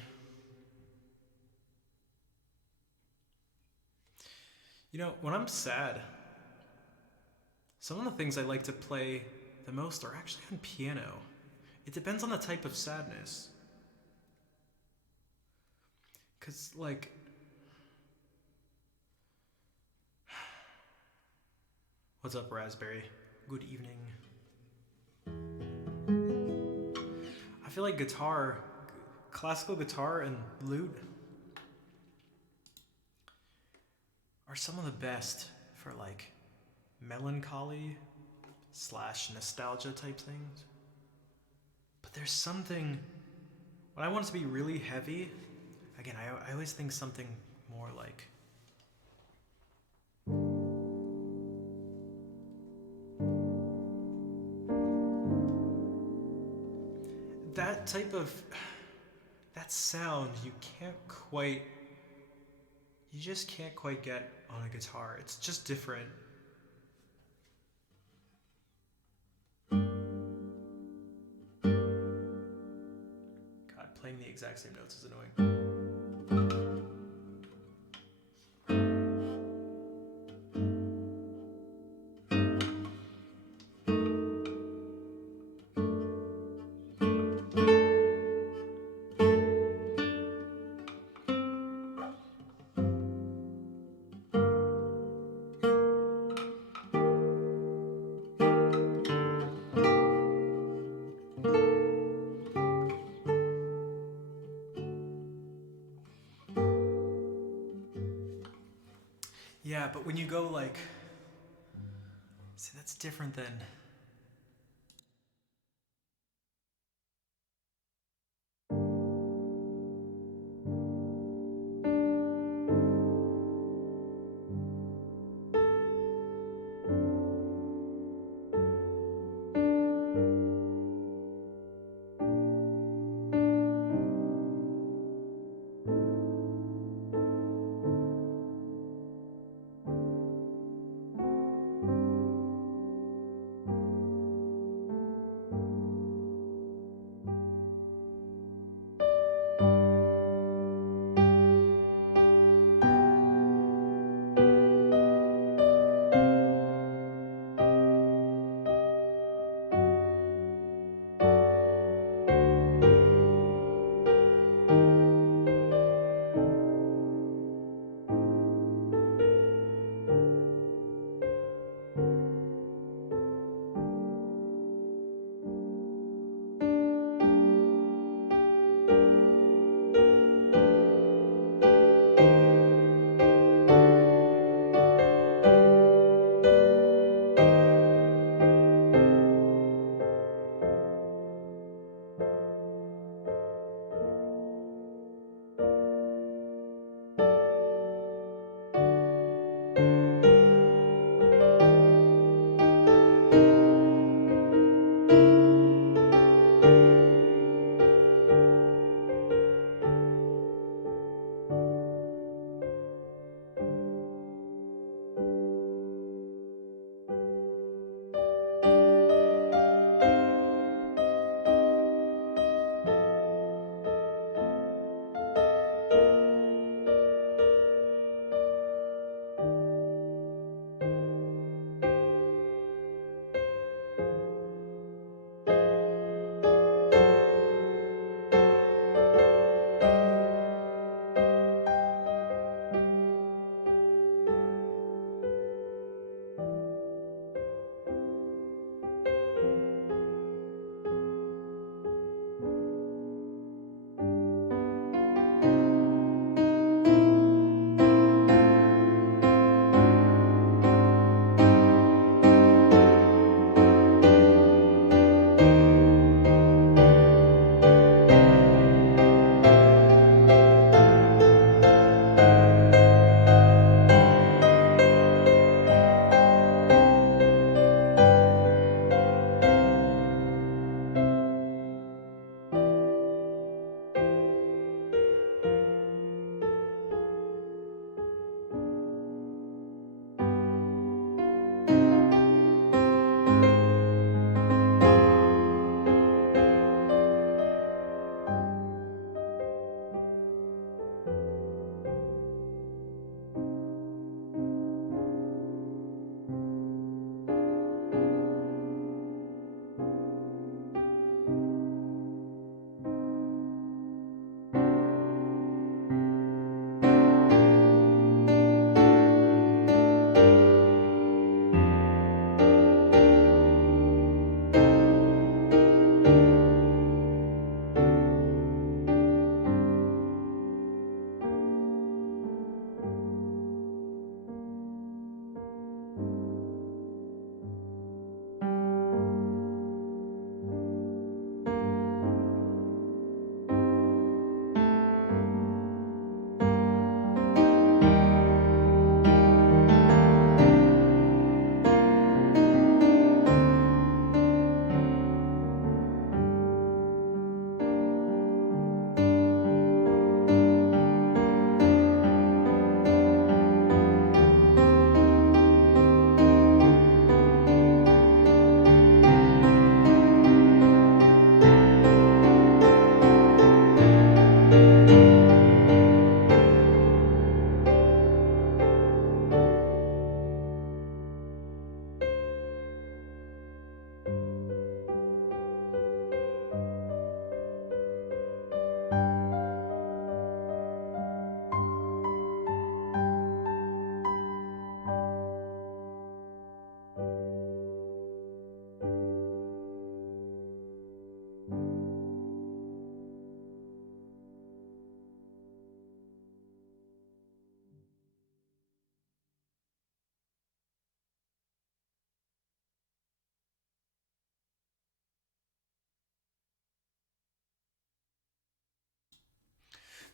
You know, when I'm sad, some of the things I like to play the most are actually on piano. It depends on the type of sadness. Cause like, what's up, Raspberry? Good evening. I feel like guitar, classical guitar and lute are some of the best for like melancholy slash nostalgia type things. But there's something, when I want it to be really heavy, again, I always think something more like that type of, that sound you just can't quite get on a guitar. It's just different. God, playing the exact same notes is annoying. Yeah, but when you go like, see, that's different than.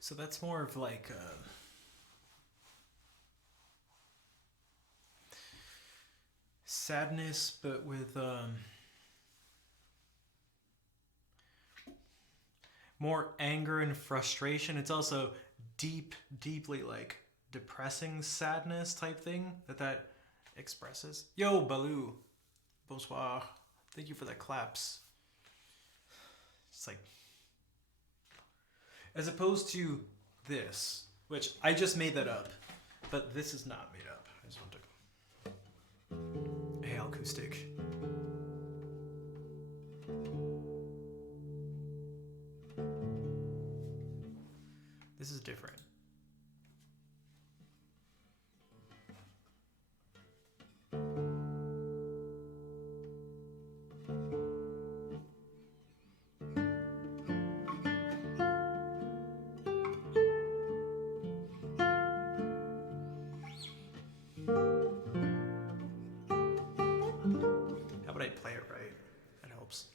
So that's more of like sadness, but with more anger and frustration. It's also deeply like depressing sadness type thing that expresses. Yo, Baloo. Bonsoir. Thank you for the claps. It's like, as opposed to this, which I just made that up, but this is not made up. I just want to. Hey, acoustic. This is different. How about I play it right? That helps.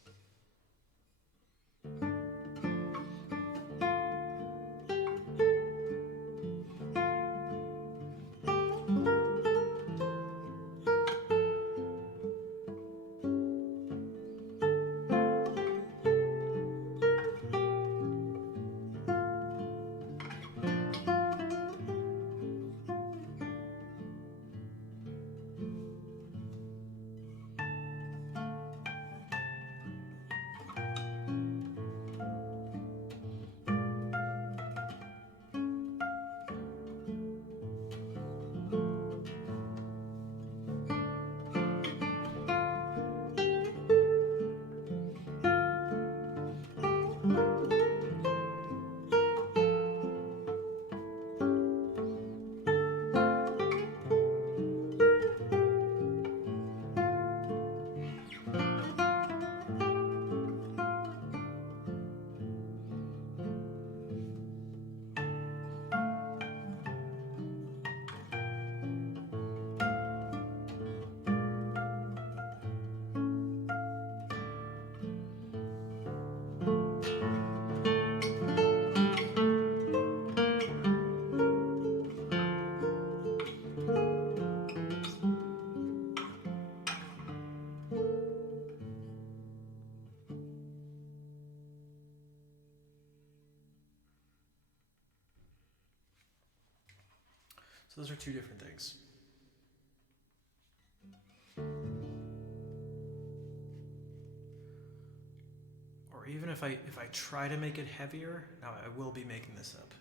So those are two different things. Or even if I try to make it heavier, now I will be making this up.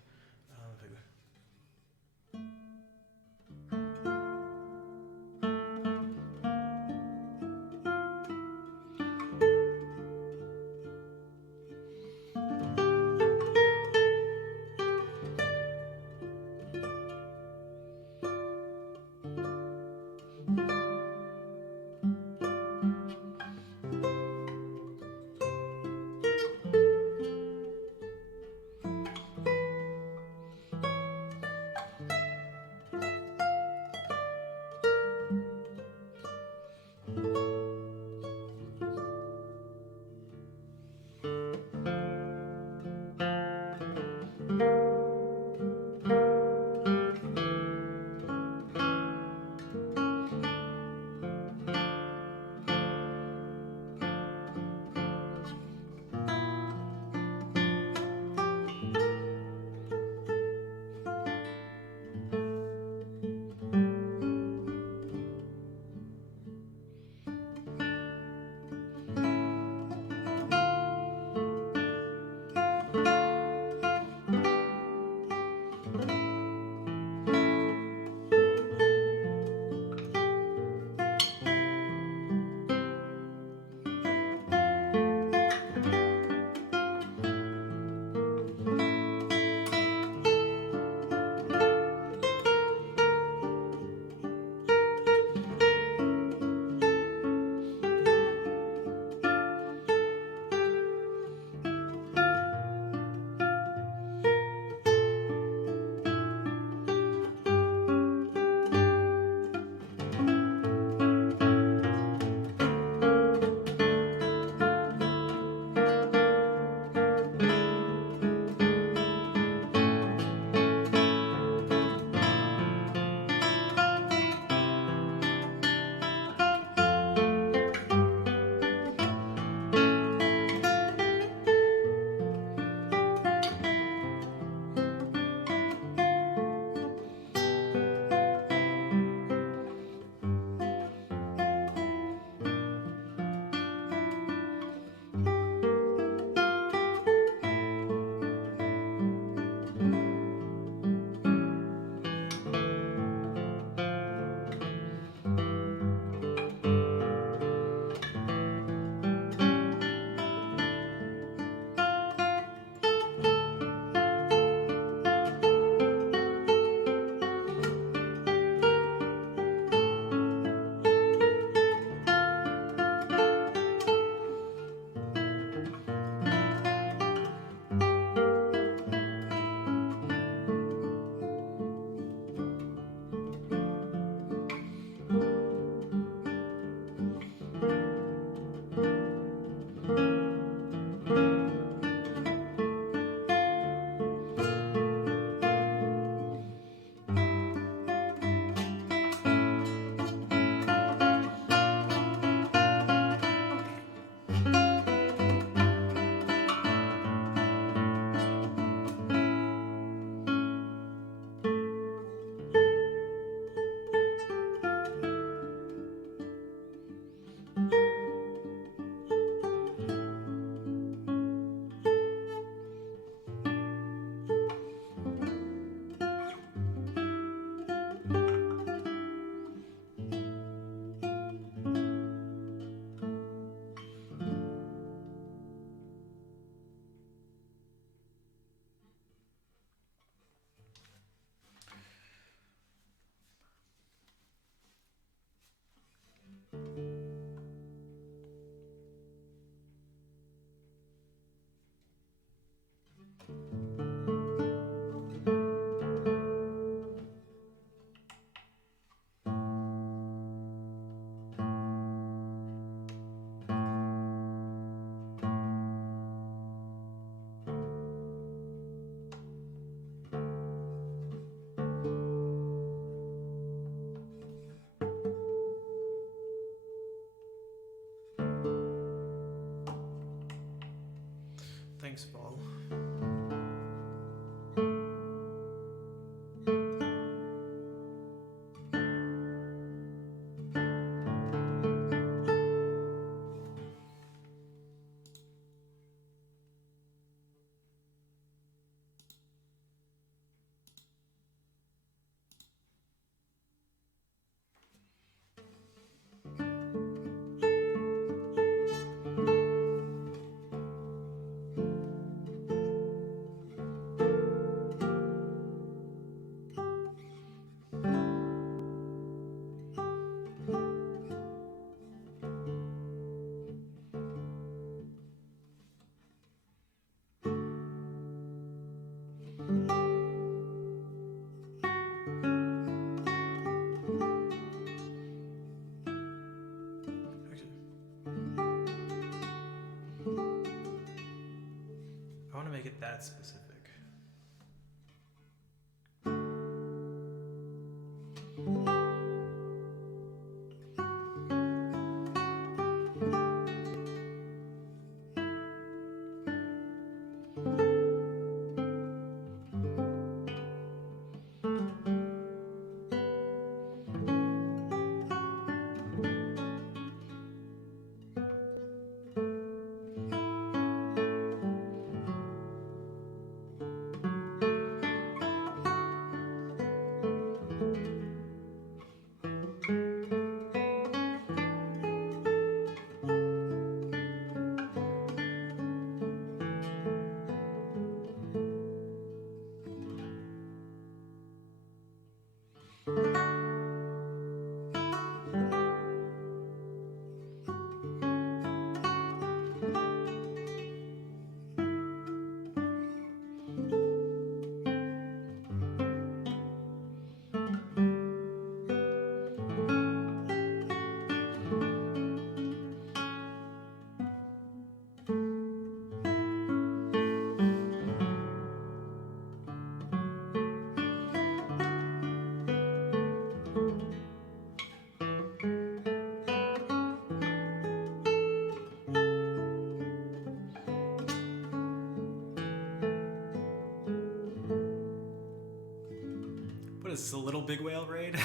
that specific. What is this, a little big whale raid?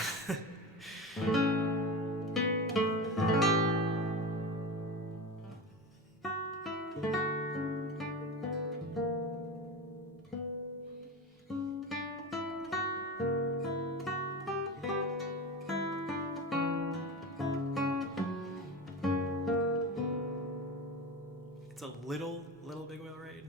It's a little big whale raid.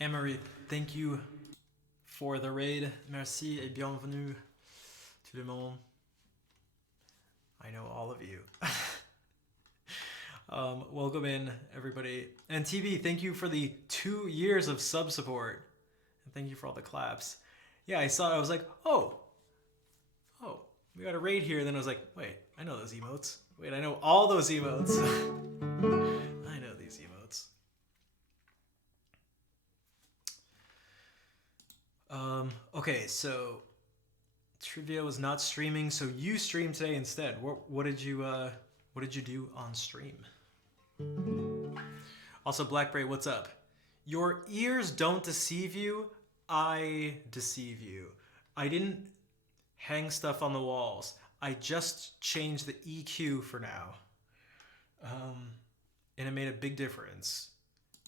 Emery, thank you for the raid. Merci et bienvenue tout le monde. I know all of you. Welcome in, everybody. And TV, thank you for the 2 years of sub support. And thank you for all the claps. Yeah, I saw it. I was like, oh, we got a raid here. Then I was like, wait, I know those emotes. Wait, I know all those emotes. I know these emotes. Okay, so Trivia was not streaming, so you streamed today instead. What did you do on stream? Also, Blackberry, what's up? Your ears don't deceive you. I deceive you. I didn't hang stuff on the walls. I just changed the EQ for now. And it made a big difference.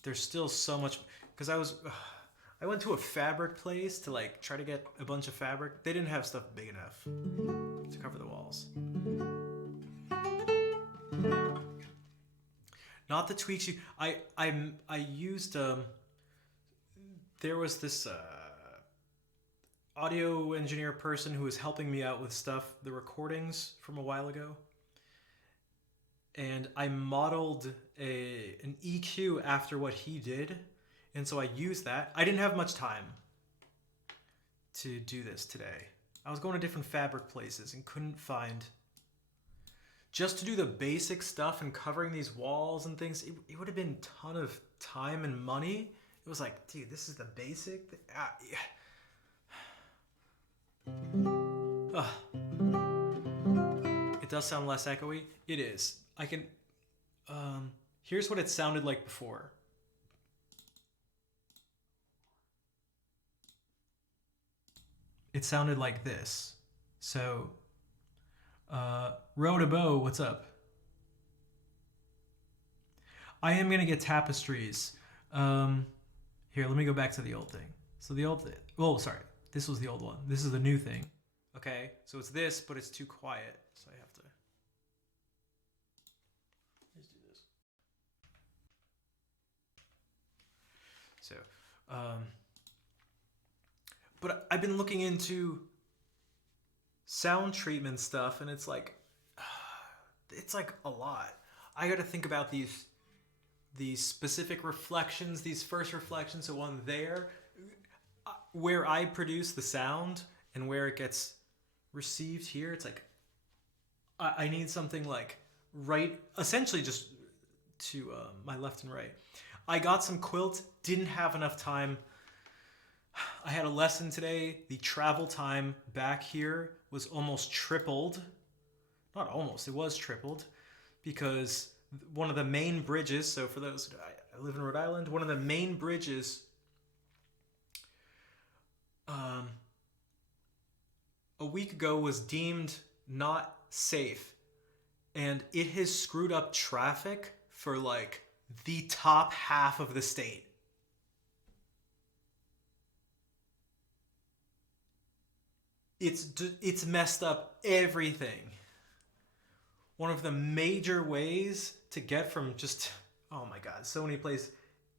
There's still so much, because I went to a fabric place to like try to get a bunch of fabric. They didn't have stuff big enough to cover the walls. Not the tweaks you. I used there was this audio engineer person who was helping me out with stuff, the recordings from a while ago. And I modeled an EQ after what he did. And so I used that. I didn't have much time to do this today. I was going to different fabric places and couldn't find just to do the basic stuff and covering these walls and things, it would have been a ton of time and money. It was like, dude, this is the basic. Yeah. It does sound less echoey. It is. I can. Here's what it sounded like before. It sounded like this. So, Rodabo, what's up? I am gonna get tapestries. Here, let me go back to the old thing. So the old, oh, sorry, this was the old one. This is the new thing. Okay, so it's this, but it's too quiet, so I have to. Let's do this. So, but I've been looking into sound treatment stuff, and it's like a lot. I got to think about these specific reflections, these first reflections, the one there, where I produce the sound and where it gets received here. It's like I need something like right, essentially just to my left and right. I got some quilt, didn't have enough time. I had a lesson today. The travel time back here was almost tripled. Not almost, it was tripled, because one of the main bridges, so for those, I live in Rhode Island, one of the main bridges a week ago was deemed not safe, and it has screwed up traffic for like the top half of the state. It's messed up everything. One of the major ways to get from just, oh my God, so many places,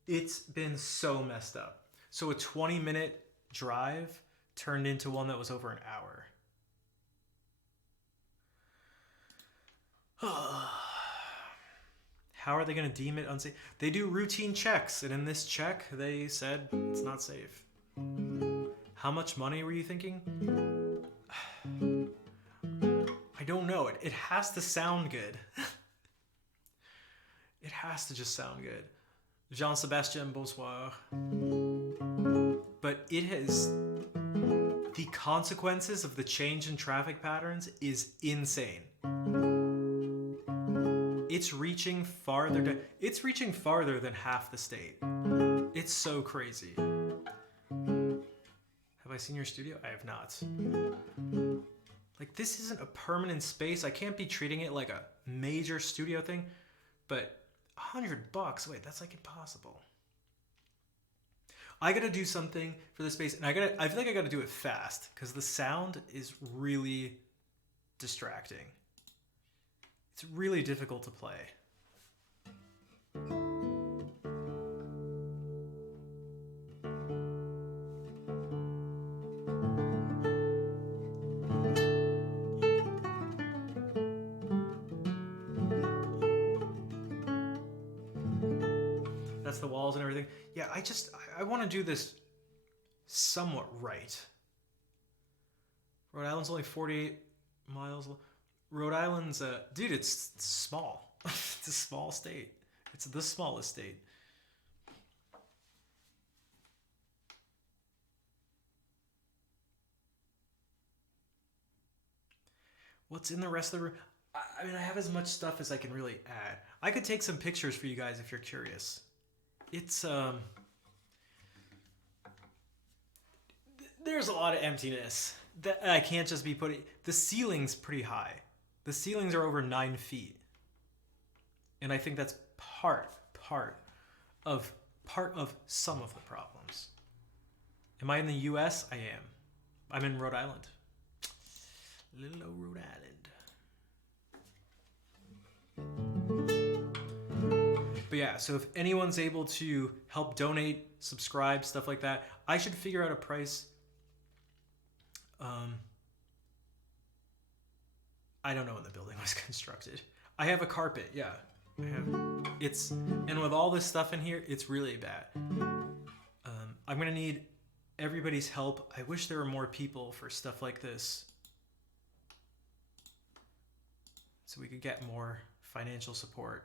it's been so messed up. So a 20-minute drive turned into one that was over an hour. How are they going to deem it unsafe? They do routine checks, and in this check, they said it's not safe. How much money were you thinking? I don't know. It has to sound good. It has to just sound good. Jean-Sébastien, bonsoir. But it has... The consequences of the change in traffic patterns is insane. It's reaching farther. It's reaching farther than half the state. It's so crazy. Have I seen your studio? I have not. Like, this isn't a permanent space. I can't be treating it like a major studio thing. But $100, wait, that's like impossible. I gotta do something for the space, and I feel like I gotta do it fast, because the sound is really distracting. It's really difficult to play. That's the walls and everything. Yeah, I want to do this somewhat right. Rhode Island's only 48 miles. Rhode Island's, dude, it's small. It's a small state. It's the smallest state. What's in the rest of the room? I mean, I have as much stuff as I can really add. I could take some pictures for you guys if you're curious. It's, there's a lot of emptiness that I can't just be putting. The ceiling's pretty high. The ceilings are over 9 feet. And I think that's part of some of the problems. Am I in the US? I am. I'm in Rhode Island. Little old Rhode Island. But yeah, so if anyone's able to help donate, subscribe, stuff like that, I should figure out a price. I don't know when the building was constructed. I have a carpet, yeah. And with all this stuff in here, it's really bad. I'm gonna need everybody's help. I wish there were more people for stuff like this. so we could get more financial support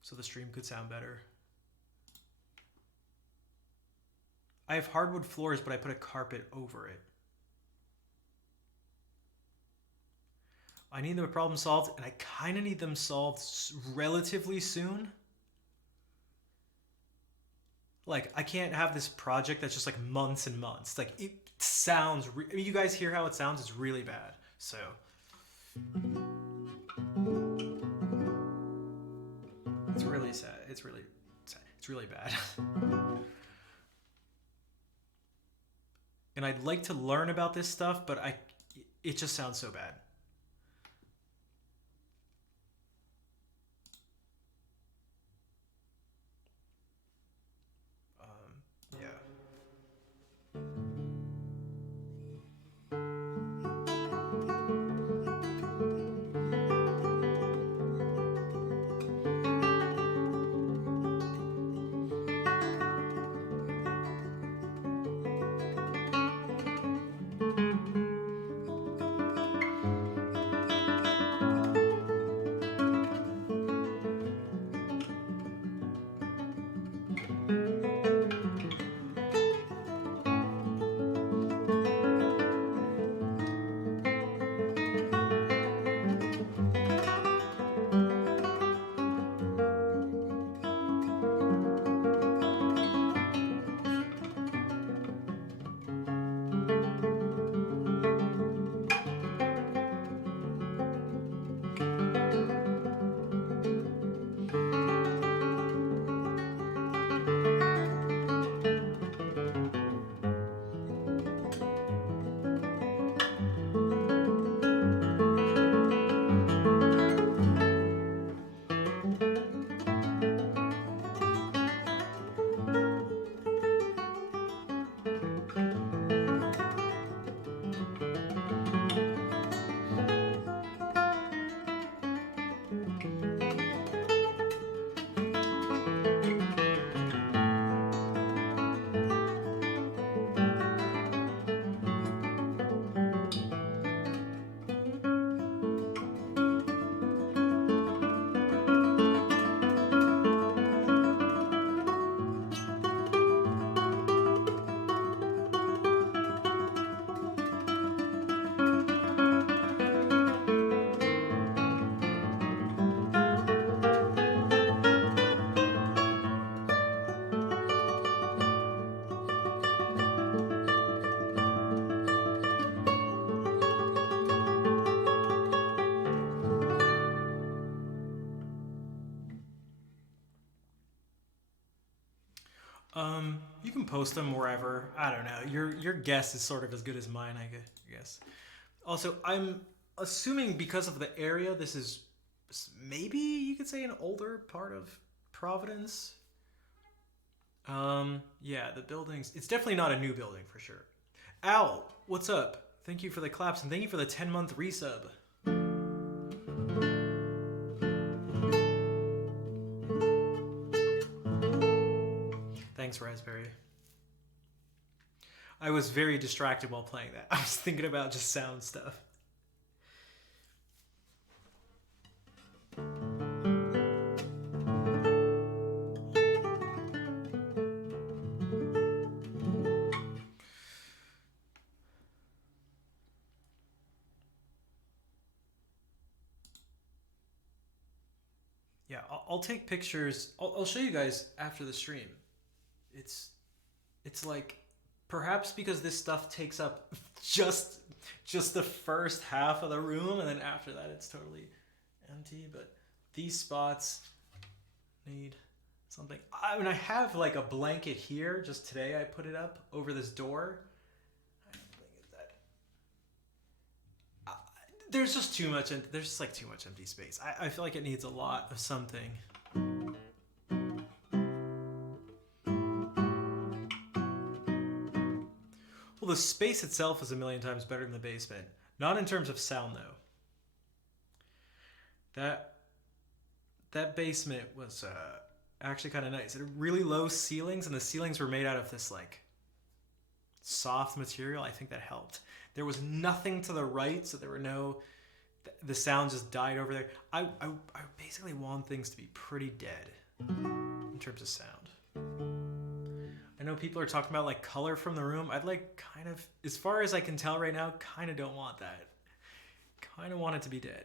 so the stream could sound better. I have hardwood floors, but I put a carpet over it. I need the problem solved, and I kind of need them solved relatively soon. Like, I can't have this project that's just like months and months. Like, it sounds, I mean, you guys hear how it sounds? It's really bad. So, it's really sad. It's really sad. It's really bad. And I'd like to learn about this stuff, but it just sounds so bad. Yeah. You can post them wherever. I don't know. Your guess is sort of as good as mine, I guess. Also, I'm assuming because of the area, this is maybe you could say an older part of Providence. Yeah, the buildings. It's definitely not a new building for sure. Al, what's up? Thank you for the claps and thank you for the 10-month resub. Thanks, Raspberry. I was very distracted while playing that. I was thinking about just sound stuff. Yeah, I'll take pictures. I'll show you guys after the stream. It's like perhaps because this stuff takes up just the first half of the room, and then after that it's totally empty. But these spots need something. I mean, I have like a blanket here. Just today I put it up over this door. There's just too much. There's just like too much empty space. I feel like it needs a lot of something. Well, the space itself is a million times better than the basement. Not in terms of sound, though. That basement was actually kind of nice. It had really low ceilings, and the ceilings were made out of this like soft material. I think that helped. There was nothing to the right, so there The sound just died over there. I basically want things to be pretty dead in terms of sound. I know people are talking about like color from the room. I'd like kind of, as far as I can tell right now, kind of don't want that. Kind of want it to be dead.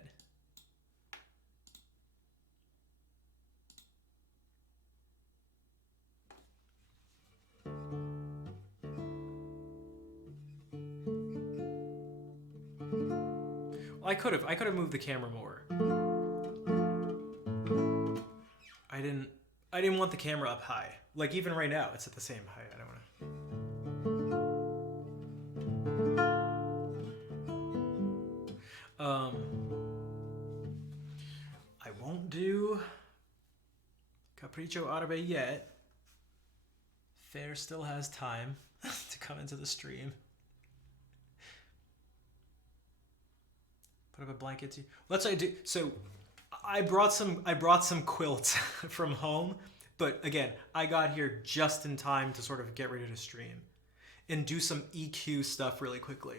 Well, I could have moved the camera more. I didn't want the camera up high. Like even right now, it's at the same height. I don't want to. I won't do Capriccio Árabe yet. Fair still has time to come into the stream. Put up a blanket too. Let's say do so. I brought some quilts from home, but again, I got here just in time to sort of get ready to stream and do some EQ stuff really quickly.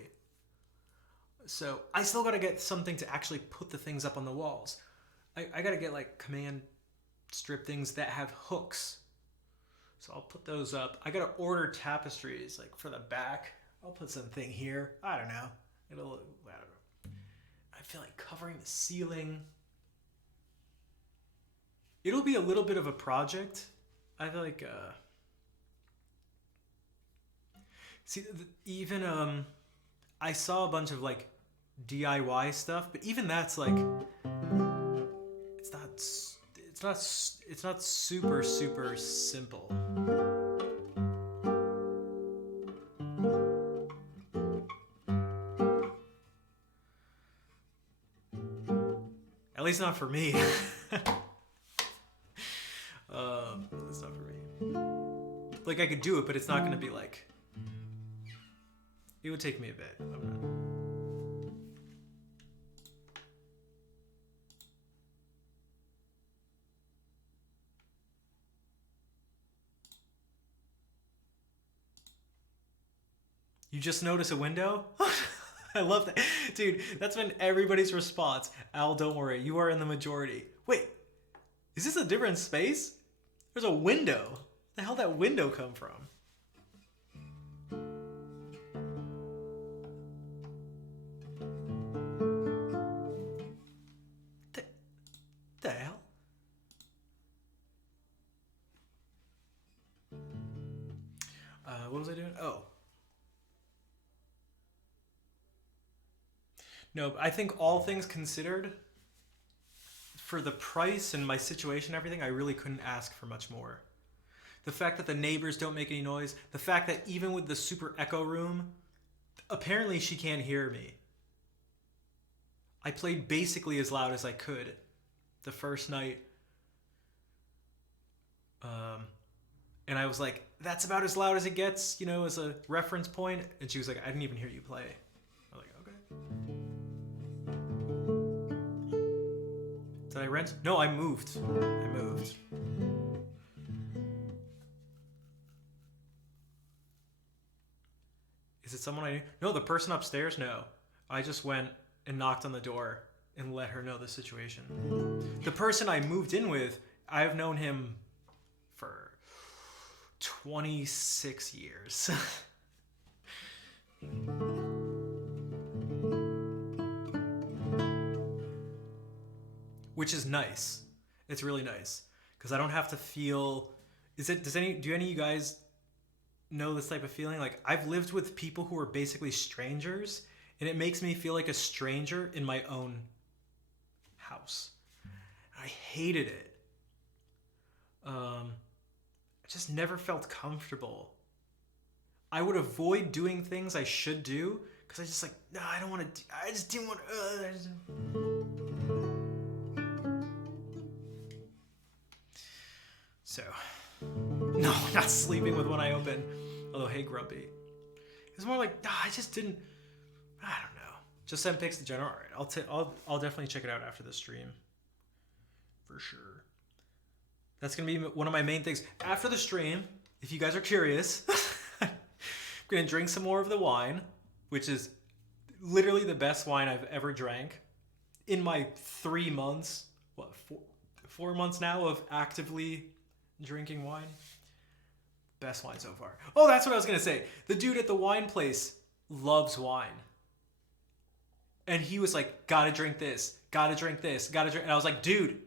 So I still gotta get something to actually put the things up on the walls. I gotta get like command strip things that have hooks. So I'll put those up. I gotta order tapestries like for the back. I'll put something here. I don't know. I don't know. I feel like covering the ceiling. It'll be a little bit of a project. I feel like, even, I saw a bunch of like DIY stuff, but even that's like, it's not super, super simple. At least not for me. It's not for me. Like I could do it, but it's not gonna be like. It would take me a bit. You just notice a window? I love that. Dude, that's been everybody's response. Al, don't worry. You are in the majority. Wait, is this a different space? There's a window. Where the hell did that window come from? The hell? What was I doing? Oh. No, I think all things considered, for the price and my situation and everything, I really couldn't ask for much more. The fact that the neighbors don't make any noise, the fact that even with the super echo room, apparently she can't hear me. I played basically as loud as I could the first night. And I was like, that's about as loud as it gets, you know, as a reference point. And she was like, I didn't even hear you play. I was like, okay. Did I rent? No, I moved. Is it someone I knew? No, the person upstairs? No. I just went and knocked on the door and let her know the situation. The person I moved in with, I've known him for 26 years. Which is nice. It's really nice. Because I don't have to feel... do any of you guys know this type of feeling? Like, I've lived with people who are basically strangers, and it makes me feel like a stranger in my own house. I hated it. I just never felt comfortable. I would avoid doing things I should do because I just like, no, I don't want to. I just didn't want to. So, no, not sleeping with one eye open. Although, hey, Grumpy. It's more like, I just didn't. I don't know. Just send pics to Jenna. All right, I'll definitely check it out after the stream. For sure. That's going to be one of my main things. After the stream, if you guys are curious, I'm going to drink some more of the wine, which is literally the best wine I've ever drank. in my 3 months, what, 4 months now of actively drinking wine, best wine so far. Oh, that's what I was gonna say. The dude at the wine place loves wine. And he was like, gotta drink this, gotta drink this, gotta drink. And I was like, dude,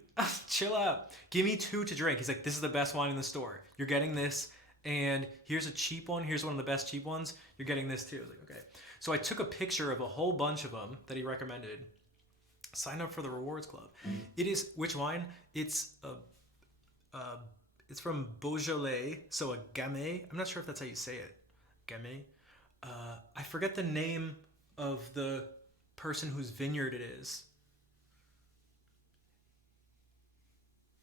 chill out. Give me 2 to drink. He's like, this is the best wine in the store. You're getting this. And here's a cheap one. Here's one of the best cheap ones. You're getting this too. I was like, okay. So I took a picture of a whole bunch of them that he recommended. Sign up for the rewards club. It is, which wine? It's it's from Beaujolais. So a Gamay. I'm not sure if that's how you say it. Gamay. I forget the name of the person whose vineyard it is.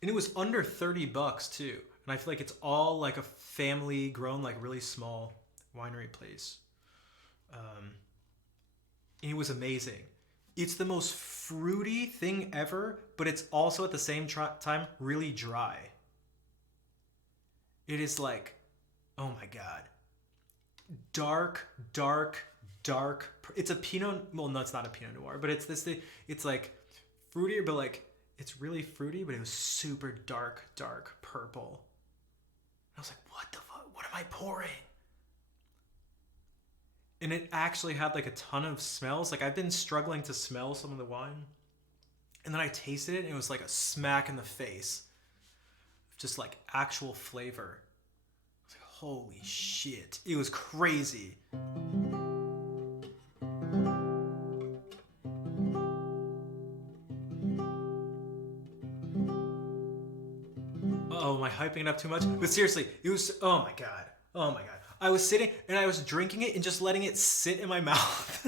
And it was under $30 too. And I feel like it's all like a family grown, like really small winery place. And it was amazing. It's the most fruity thing ever, but it's also at the same time really dry. It is like, oh my God. Dark. It's a Pinot, well, no, it's not a Pinot Noir, but it's this thing. It's like fruitier, but like, it's really fruity, but it was super dark purple. I was like, what the fuck? What am I pouring? And it actually had like a ton of smells. Like I've been struggling to smell some of the wine. And then I tasted it and it was like a smack in the face. Just like actual flavor. I was like, holy shit. It was crazy. Oh, am I hyping it up too much? But seriously, it was, oh my God. I was sitting and I was drinking it and just letting it sit in my mouth.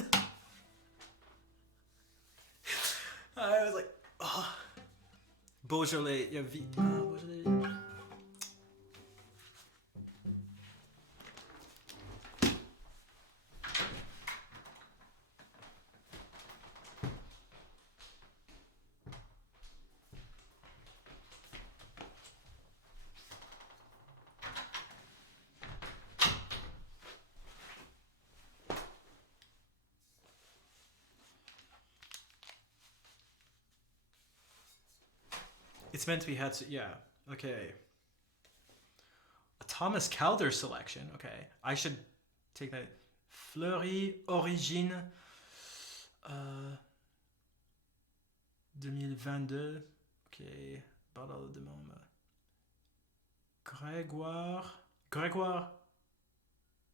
I was like, oh. Beaujolais. Beaujolais. It's meant to be had, yeah. Okay. A Thomas Calder selection. Okay. I should take that. Fleury Origine 2022. Okay. Bordeaux de Mont. Grégoire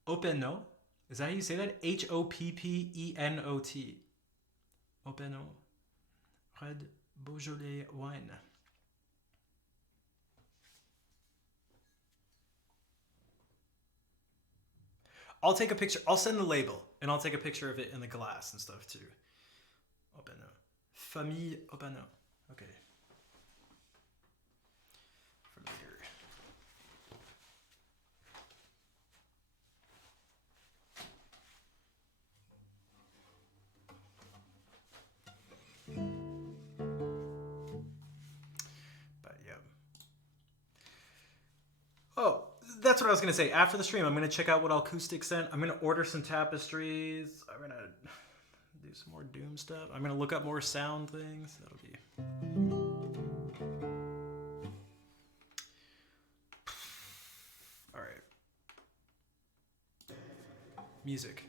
Oppenot. Is that how you say that? Hoppenot. Oppenot. Red Beaujolais wine. I'll take a picture. I'll send the label, and I'll take a picture of it in the glass and stuff too. Oppenot. Famille Oppenot. Okay. For later. But yeah. Oh. That's what I was going to say. After the stream, I'm going to check out what Acoustic sent. I'm going to order some tapestries. I'm going to do some more Doom stuff. I'm going to look up more sound things. That'll be... All right. Music.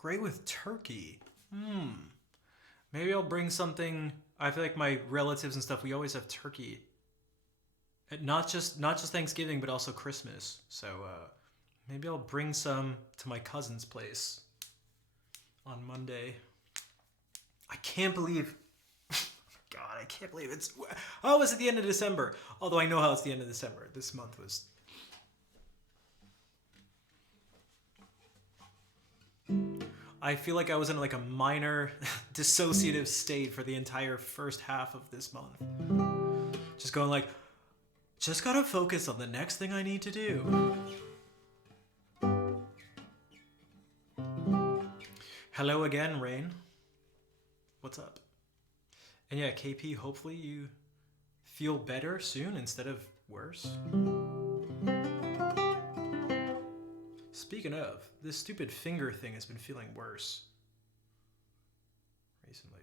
Great with turkey. Maybe I'll bring something. I feel like my relatives and stuff, we always have turkey. Not just Thanksgiving, but also Christmas. So maybe I'll bring some to my cousin's place on Monday. I can't believe. God, I can't believe it's. Oh, it's at the end of December. Although I know how it's the end of December. This month was. I feel like I was in like a minor dissociative state for the entire first half of this month. Just going like, just gotta focus on the next thing I need to do. Hello again, Rain. What's up? And yeah, KP, hopefully you feel better soon instead of worse. Speaking of, this stupid finger thing has been feeling worse recently.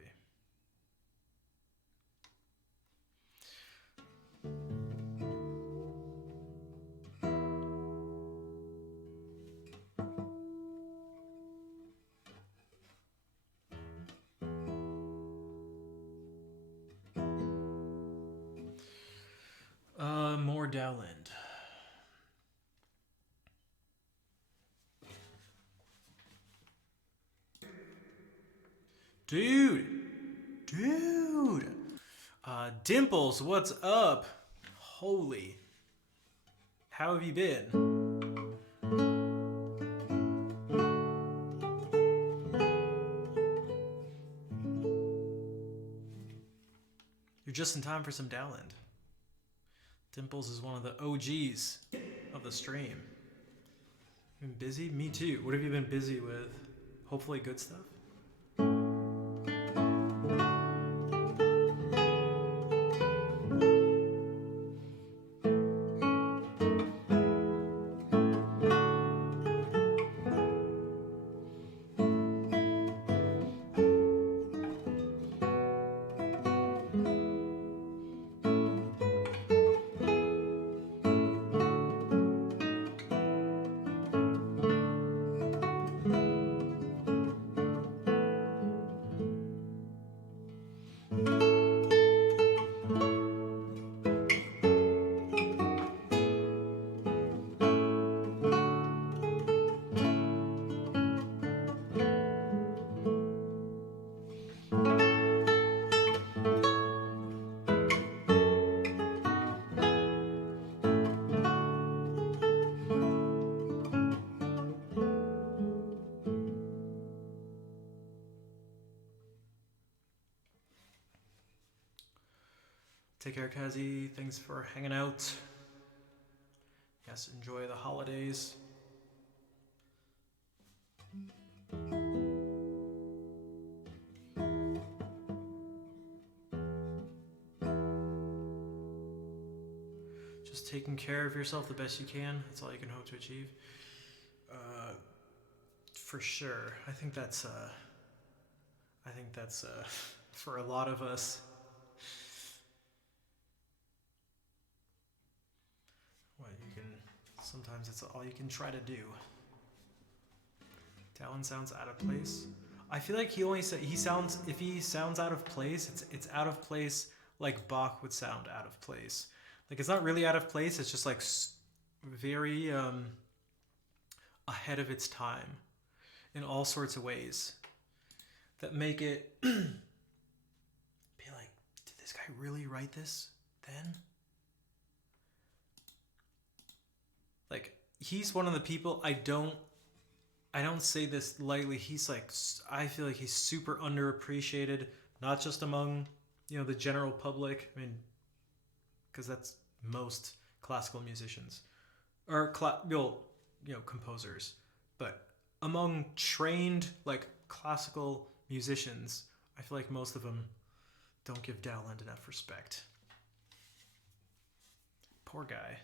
More Dowland. Dude. Dimples, what's up? Holy. How have you been? You're just in time for some Dowland. Dimples is one of the OGs of the stream. Been busy? Me too. What have you been busy with? Hopefully good stuff? Take care, Kazi. Thanks for hanging out. Yes, enjoy the holidays. Just taking care of yourself the best you can. That's all you can hope to achieve. For sure. I think that's for a lot of us. Sometimes it's all you can try to do. Dowland sounds out of place. I feel like if he sounds out of place, it's out of place like Bach would sound out of place. Like it's not really out of place. It's just like very ahead of its time in all sorts of ways that make it be like, did this guy really write this then? Like, he's one of the people I don't say this lightly. He's like, I feel like he's super underappreciated, not just among, the general public. I mean, because that's most classical musicians or composers, but among trained like classical musicians, I feel like most of them don't give Dowland enough respect. Poor guy.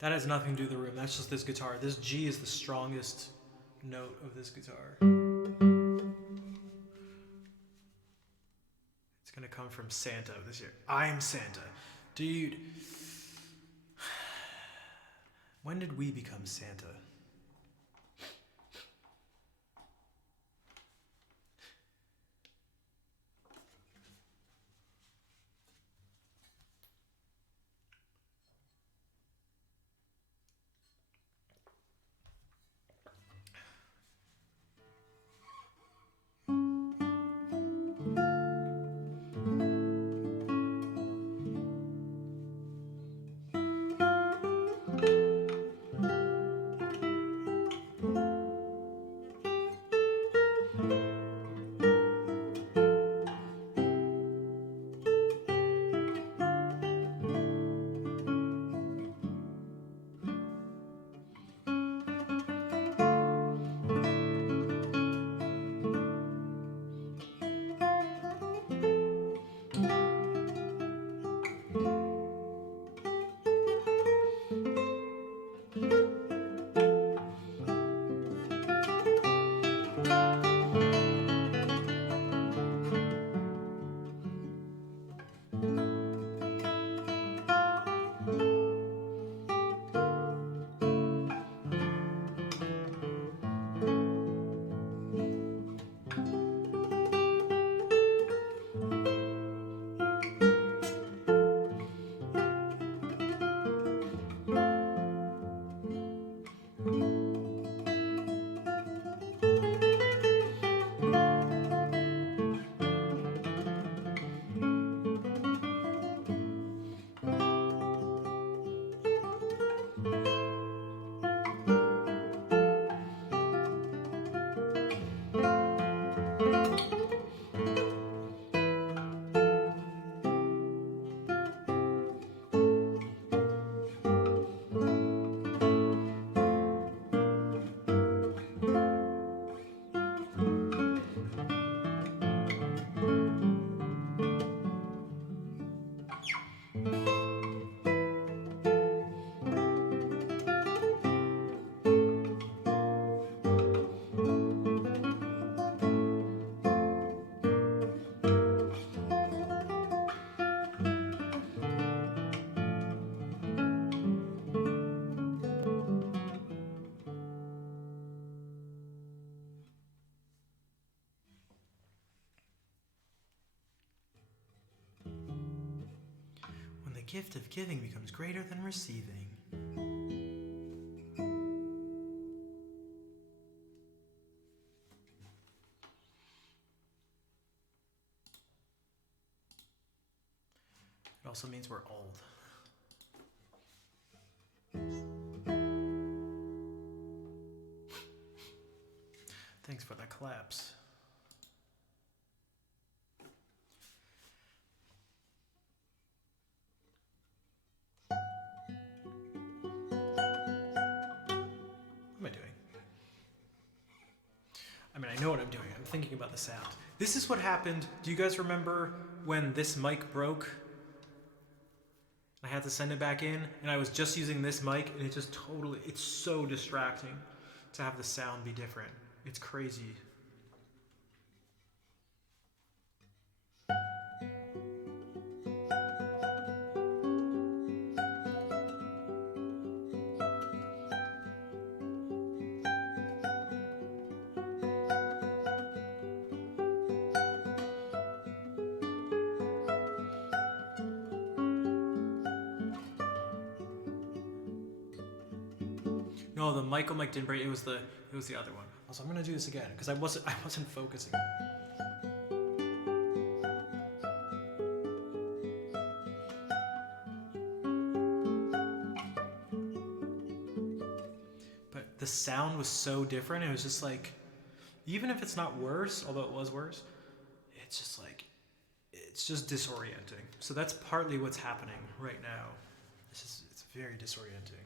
That has nothing to do with the room. That's just this guitar. This G is the strongest note of this guitar. It's going to come from Santa this year. I'm Santa. Dude. When did we become Santa? When the gift of giving becomes greater than receiving. It also means we're old. Thanks for the claps. I know what I'm doing. I'm thinking about the sound. This is what happened. Do you guys remember when this mic broke? I had to send it back in, and I was just using this mic, and it just totally, it's so distracting to have the sound be different. It's crazy. No, the Michael mic didn't break. It was the other one. Also, I'm gonna do this again because I wasn't focusing. But the sound was so different. It was just like, even if it's not worse, although it was worse, it's just like, it's just disorienting. So that's partly what's happening right now. It's very disorienting.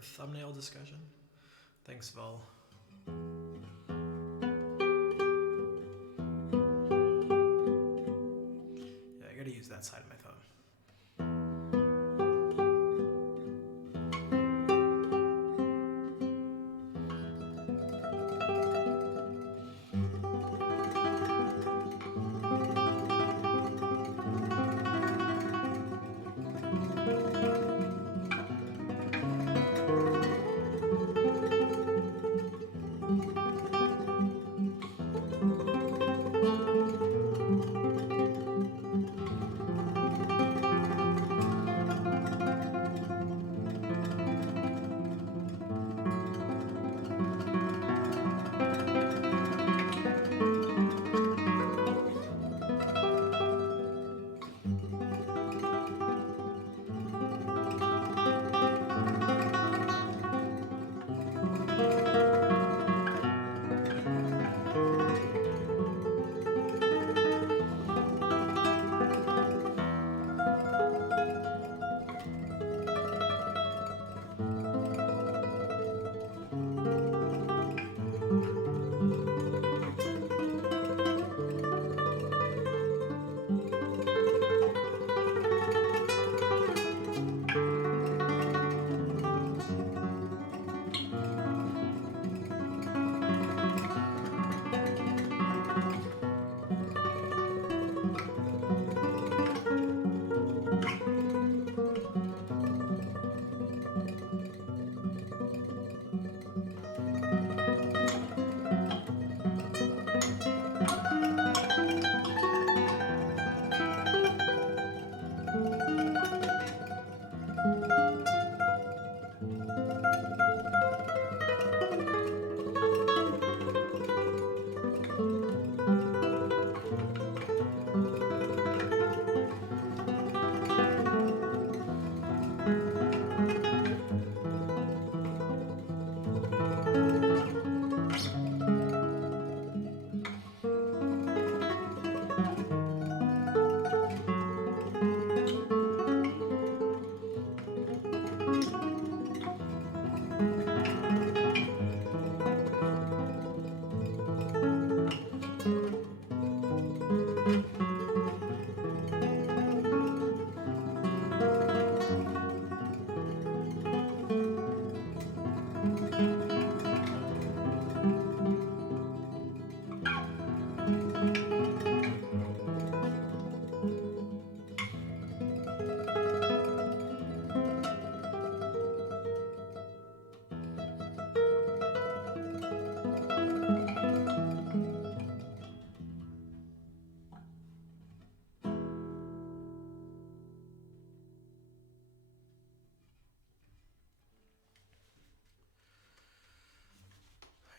thumbnail discussion. Thanks, Vol. Yeah, I gotta use that side of my thumb.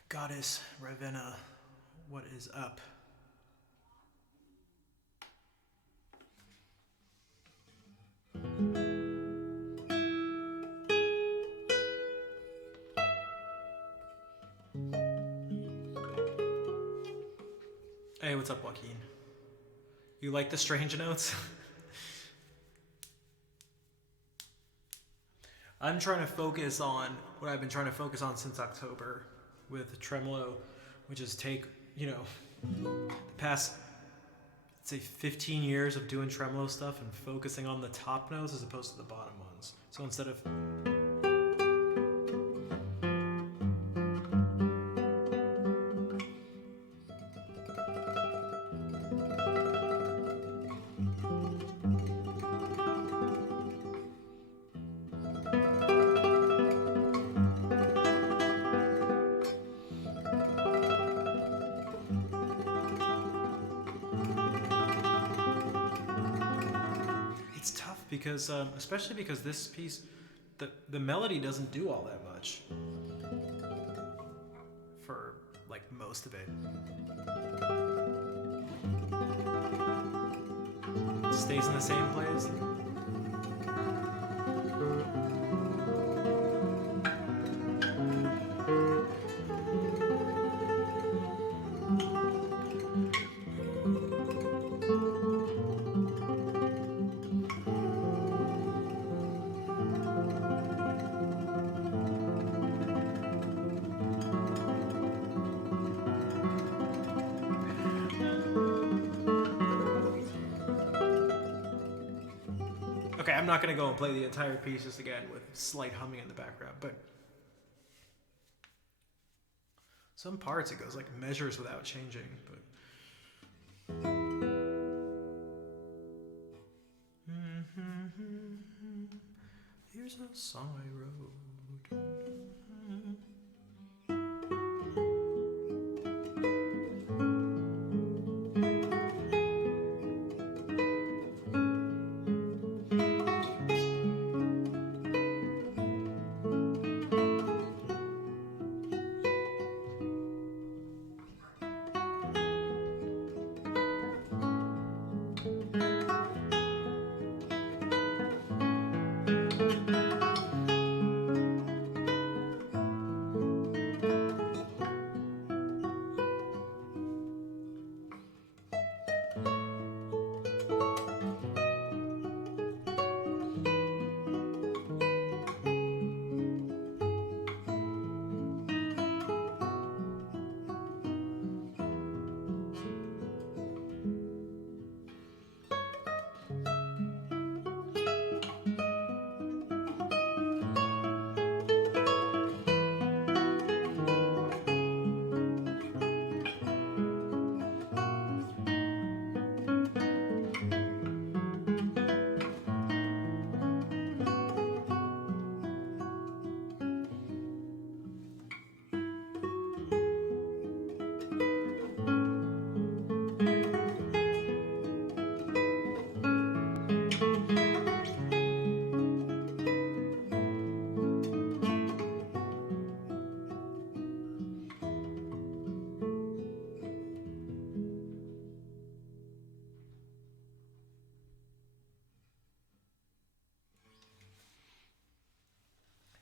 Goddess Ravenna, what is up? Hey, what's up, Joaquin? You like the strange notes? I'm trying to focus on what I've been trying to focus on since October with tremolo, which is take, the past, say, 15 years of doing tremolo stuff and focusing on the top notes as opposed to the bottom ones. So instead of because especially because this piece, the melody doesn't do all that much for like most of it. It stays in the same place. Okay, I'm not gonna go and play the entire piece just again with slight humming in the background, but some parts it goes like measures without changing, but here's a song I wrote.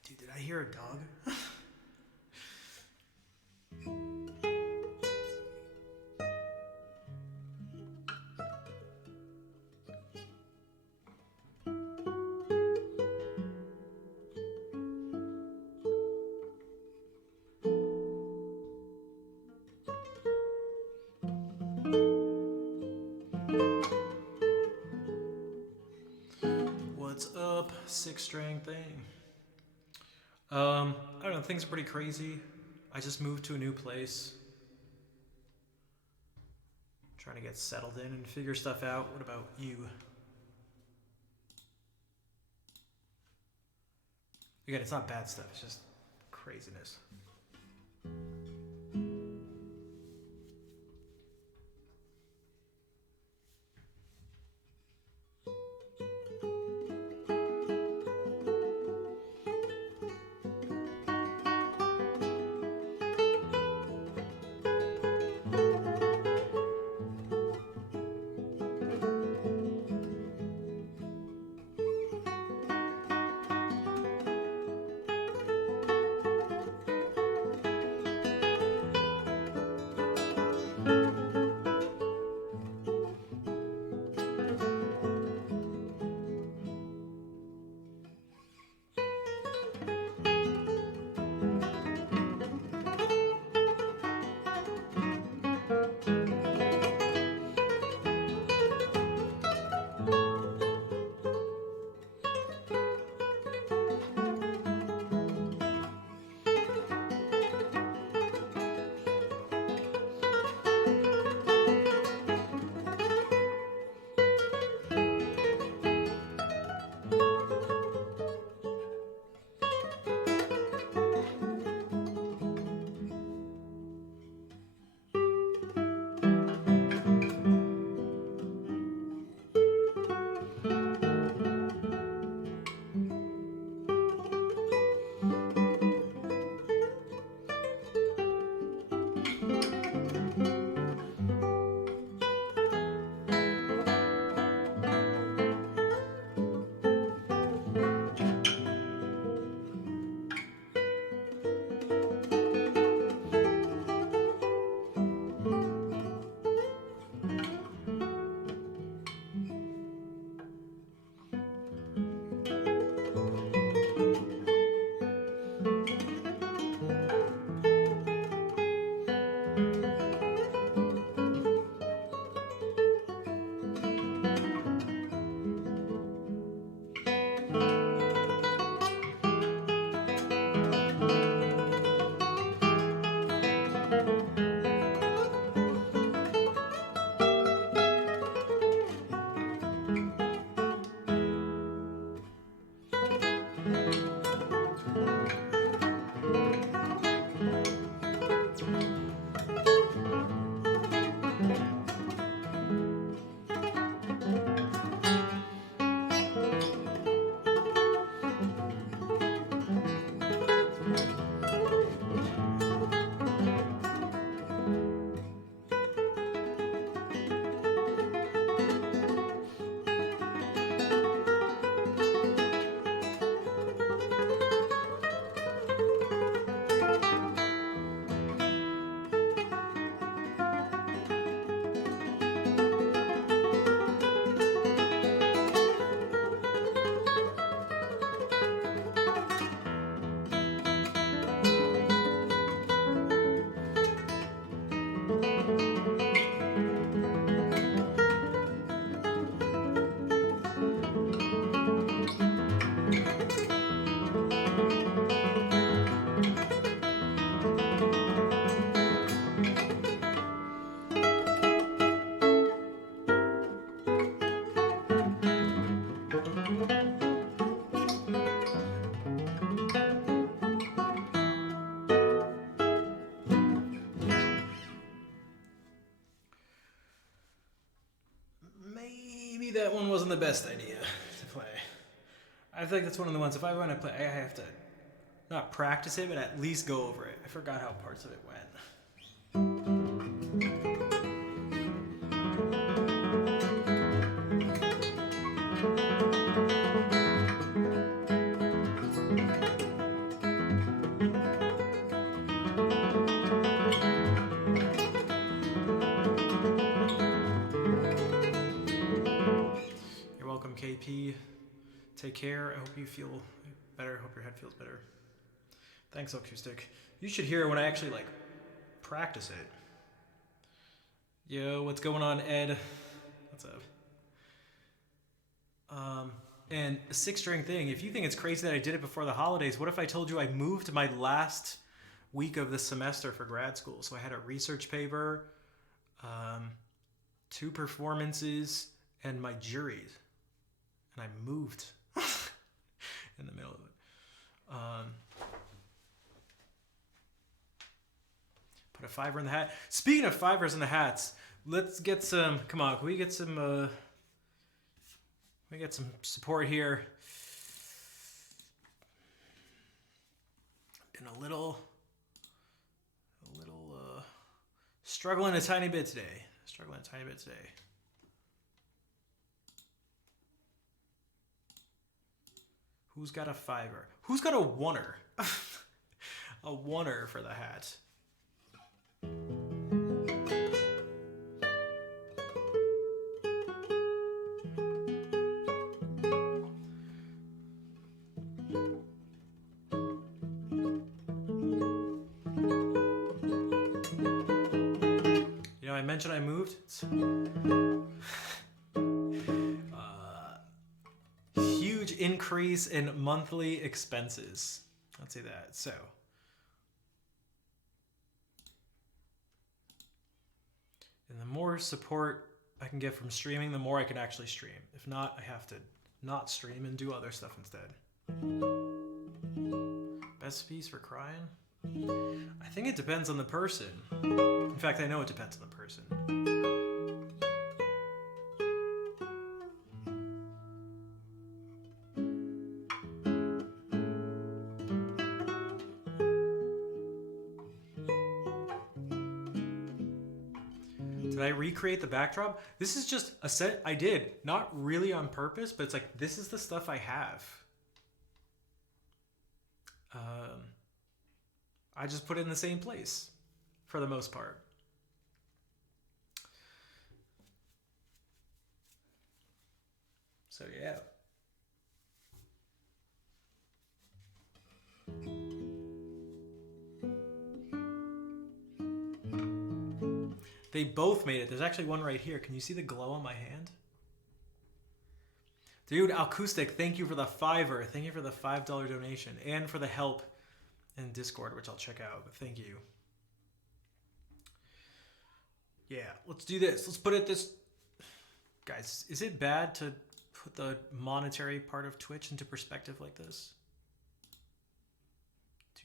Dude, did I hear a dog? What's up, 6-string thing? I don't know, things are pretty crazy. I just moved to a new place. Trying to get settled in and figure stuff out. What about you? Again, it's not bad stuff, it's just craziness. maybe that one wasn't the best idea to play. I think that's one of the ones, if I want to play, I have to not practice it, but at least go over it. I forgot how parts of it went. You're welcome, KP. Take care. I hope you feel better. I hope your head feels better. Thanks, Acoustic. You should hear it when I actually, like, practice it. Yo, what's going on, Ed? What's up? And a 6-string thing, if you think it's crazy that I did it before the holidays, what if I told you I moved my last week of the semester for grad school? So I had a research paper, 2 performances, and my juries. And I moved in the middle of it. Put a 5 in the hat. Speaking of 5s in the hats, let's get some. Come on, can we get some? We get some support here. Been a little struggling a tiny bit today. Who's got a 5? Who's got a 1? A 1 for the hat. You know, I mentioned I moved. Huge increase in monthly expenses. Let's say that. So. And the more support I can get from streaming, the more I can actually stream. If not, I have to not stream and do other stuff instead. Best piece for crying? I think it depends on the person. In fact, I know it depends on the person. Did I recreate the backdrop? This is just a set I did, not really on purpose, but it's like, this is the stuff I have. I just put it in the same place for the most part. So yeah. They both made it. There's actually one right here. Can you see the glow on my hand? Dude, Acoustic, thank you for the 5. Thank you for the $5 donation and for the help in Discord, which I'll check out. But thank you. Yeah, let's do this. Let's put it this... Guys, is it bad to put the monetary part of Twitch into perspective like this?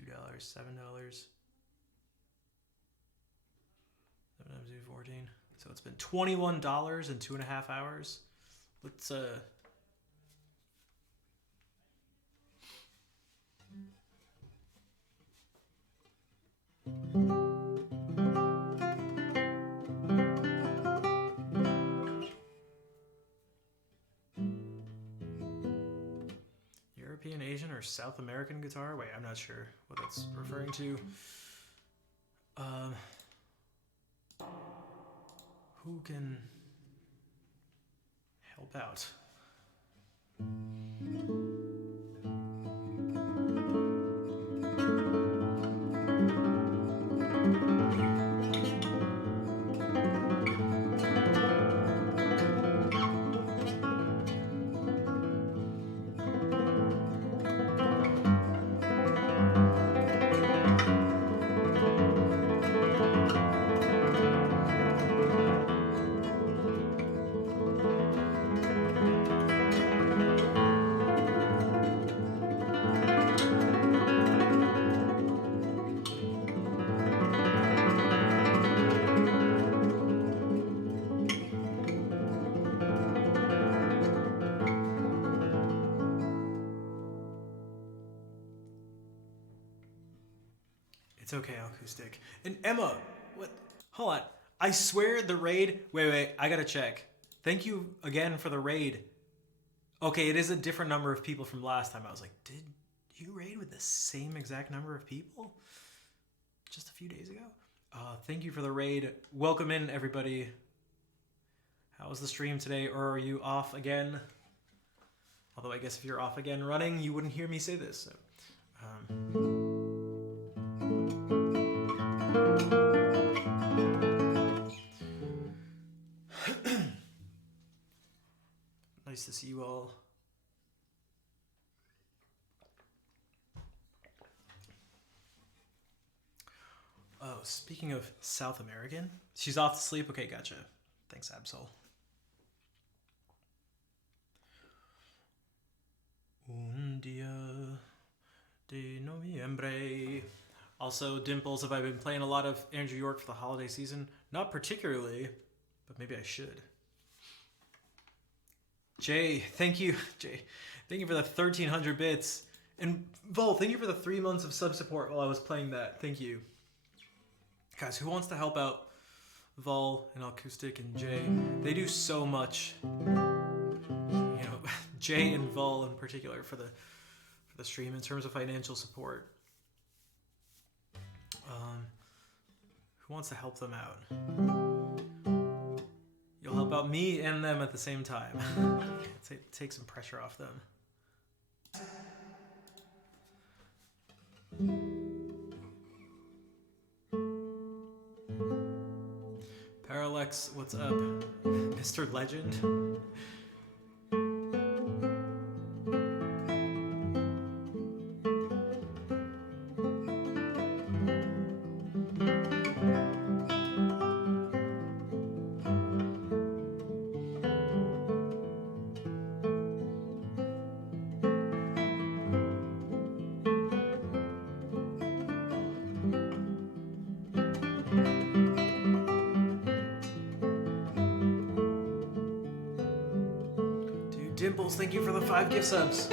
$2, $7. 7 times 2, 14. So it's been $21 in 2.5 hours. Let's European, Asian, or South American guitar? Wait, I'm not sure what that's referring to. Who can help out? It's okay, Acoustic. And Emma, what? Hold on. I swear the raid. Wait. I gotta check. Thank you again for the raid. Okay, it is a different number of people from last time. I was like, did you raid with the same exact number of people just a few days ago? Thank you for the raid. Welcome in, everybody. How was the stream today, or are you off again? Although I guess if you're off again running, you wouldn't hear me say this. So, nice to see you all. Oh, speaking of South American, she's off to sleep. Okay, gotcha. Thanks, Absol. Un día de noviembre. Also, Dimples, have I been playing a lot of Andrew York for the holiday season? Not particularly, but maybe I should. Jay, thank you. Jay, thank you for the 1,300 bits. And Vol, thank you for the 3 months of sub support while I was playing that. Thank you. Guys, who wants to help out Vol and Acoustic and Jay? They do so much. You know, Jay and Vol in particular for the stream in terms of financial support. Who wants to help them out? You'll help out me and them at the same time. Take some pressure off them. Parallax, what's up? Mr. Legend? Dimples, thank you for the 5 gift subs.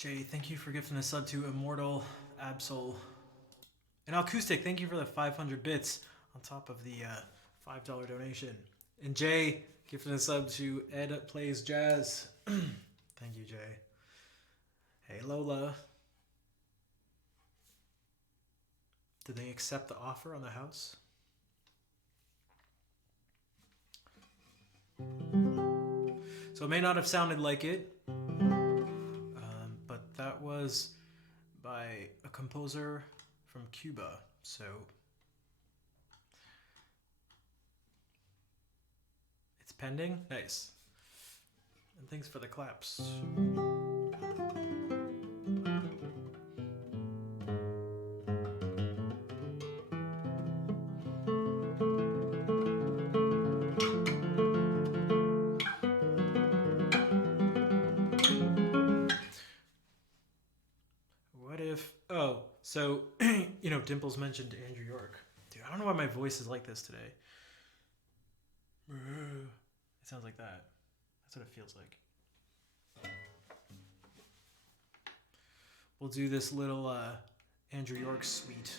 Jay, thank you for gifting a sub to Immortal Absol. And Acoustic, thank you for the 500 bits on top of the $5 donation. And Jay, gifting a sub to Ed Plays Jazz. Thank you, Jay. Hey, Lola. Did they accept the offer on the house? So it may not have sounded like it, but that was by a composer from Cuba. So it's pending. Nice. And thanks for the claps. So, Dimples mentioned Andrew York. Dude, I don't know why my voice is like this today. It sounds like that. That's what it feels like. We'll do this little Andrew York suite.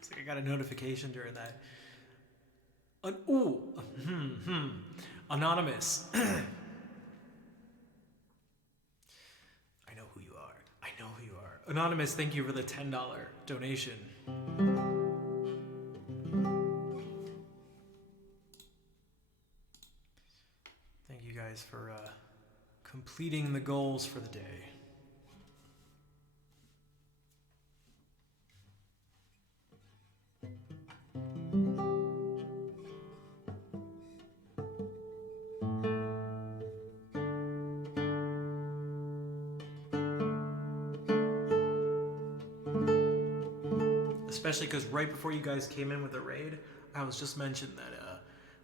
It's like I got a notification during that. Anonymous. I know who you are. I know who you are. Anonymous, thank you for the $10 donation. Thank you guys for completing the goals for the day. Especially because right before you guys came in with the raid, I was just mentioning that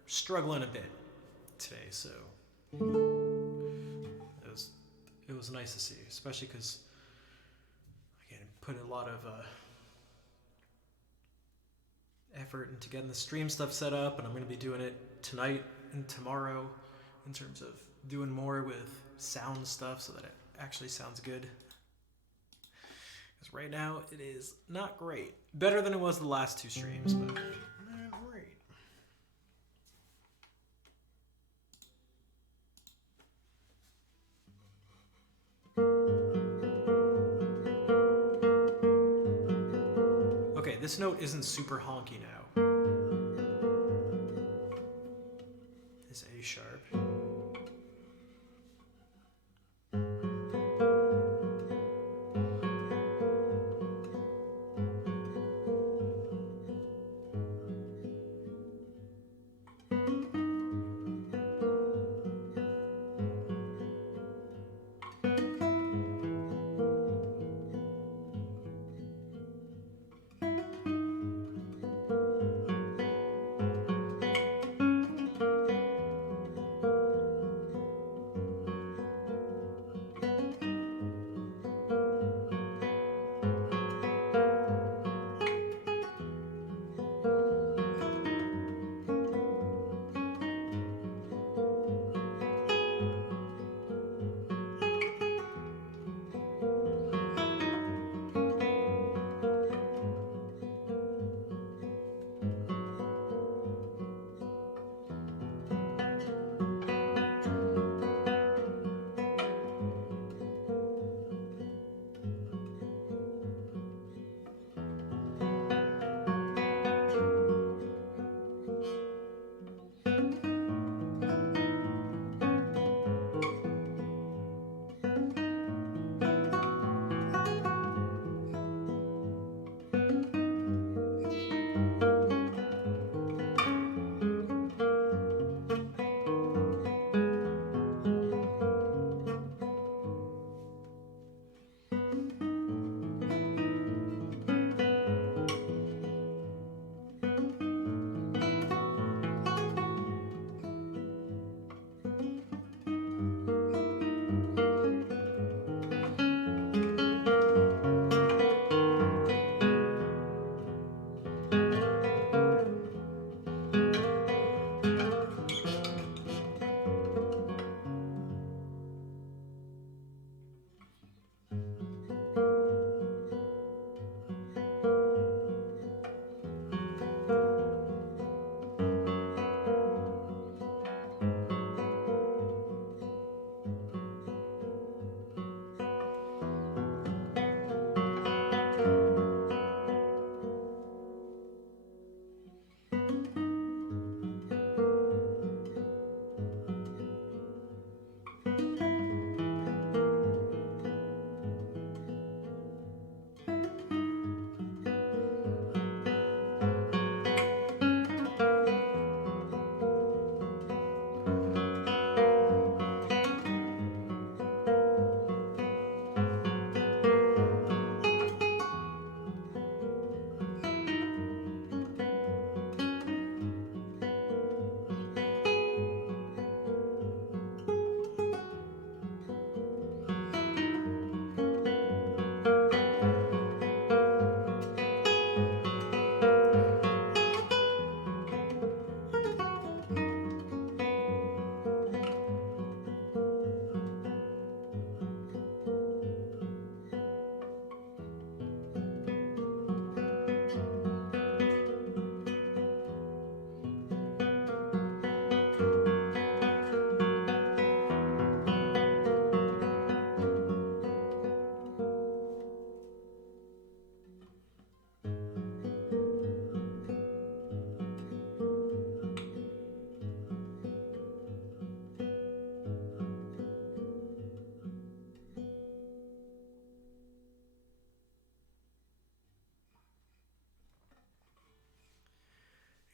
struggling a bit today, so it was nice to see, especially because again, put a lot of effort into getting the stream stuff set up, and I'm going to be doing it tonight and tomorrow in terms of doing more with sound stuff so that it actually sounds good. Because right now it is not great. Better than it was the last 2 streams, but not great. Okay, this note isn't super honky now. This A sharp.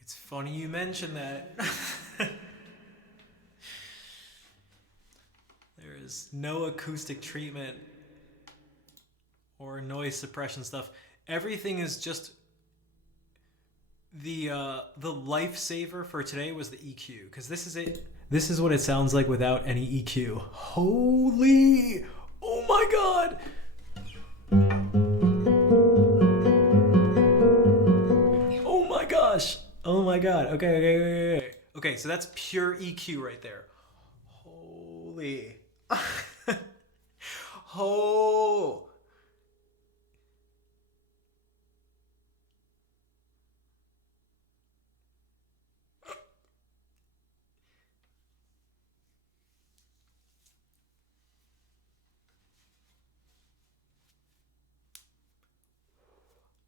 It's funny you mention that. There is no acoustic treatment or noise suppression stuff. Everything is just the lifesaver for today was the EQ, because this is it. This is what it sounds like without any EQ. Holy, oh my god. Oh my gosh. Oh my god. Okay, so that's pure EQ right there. Holy. Oh.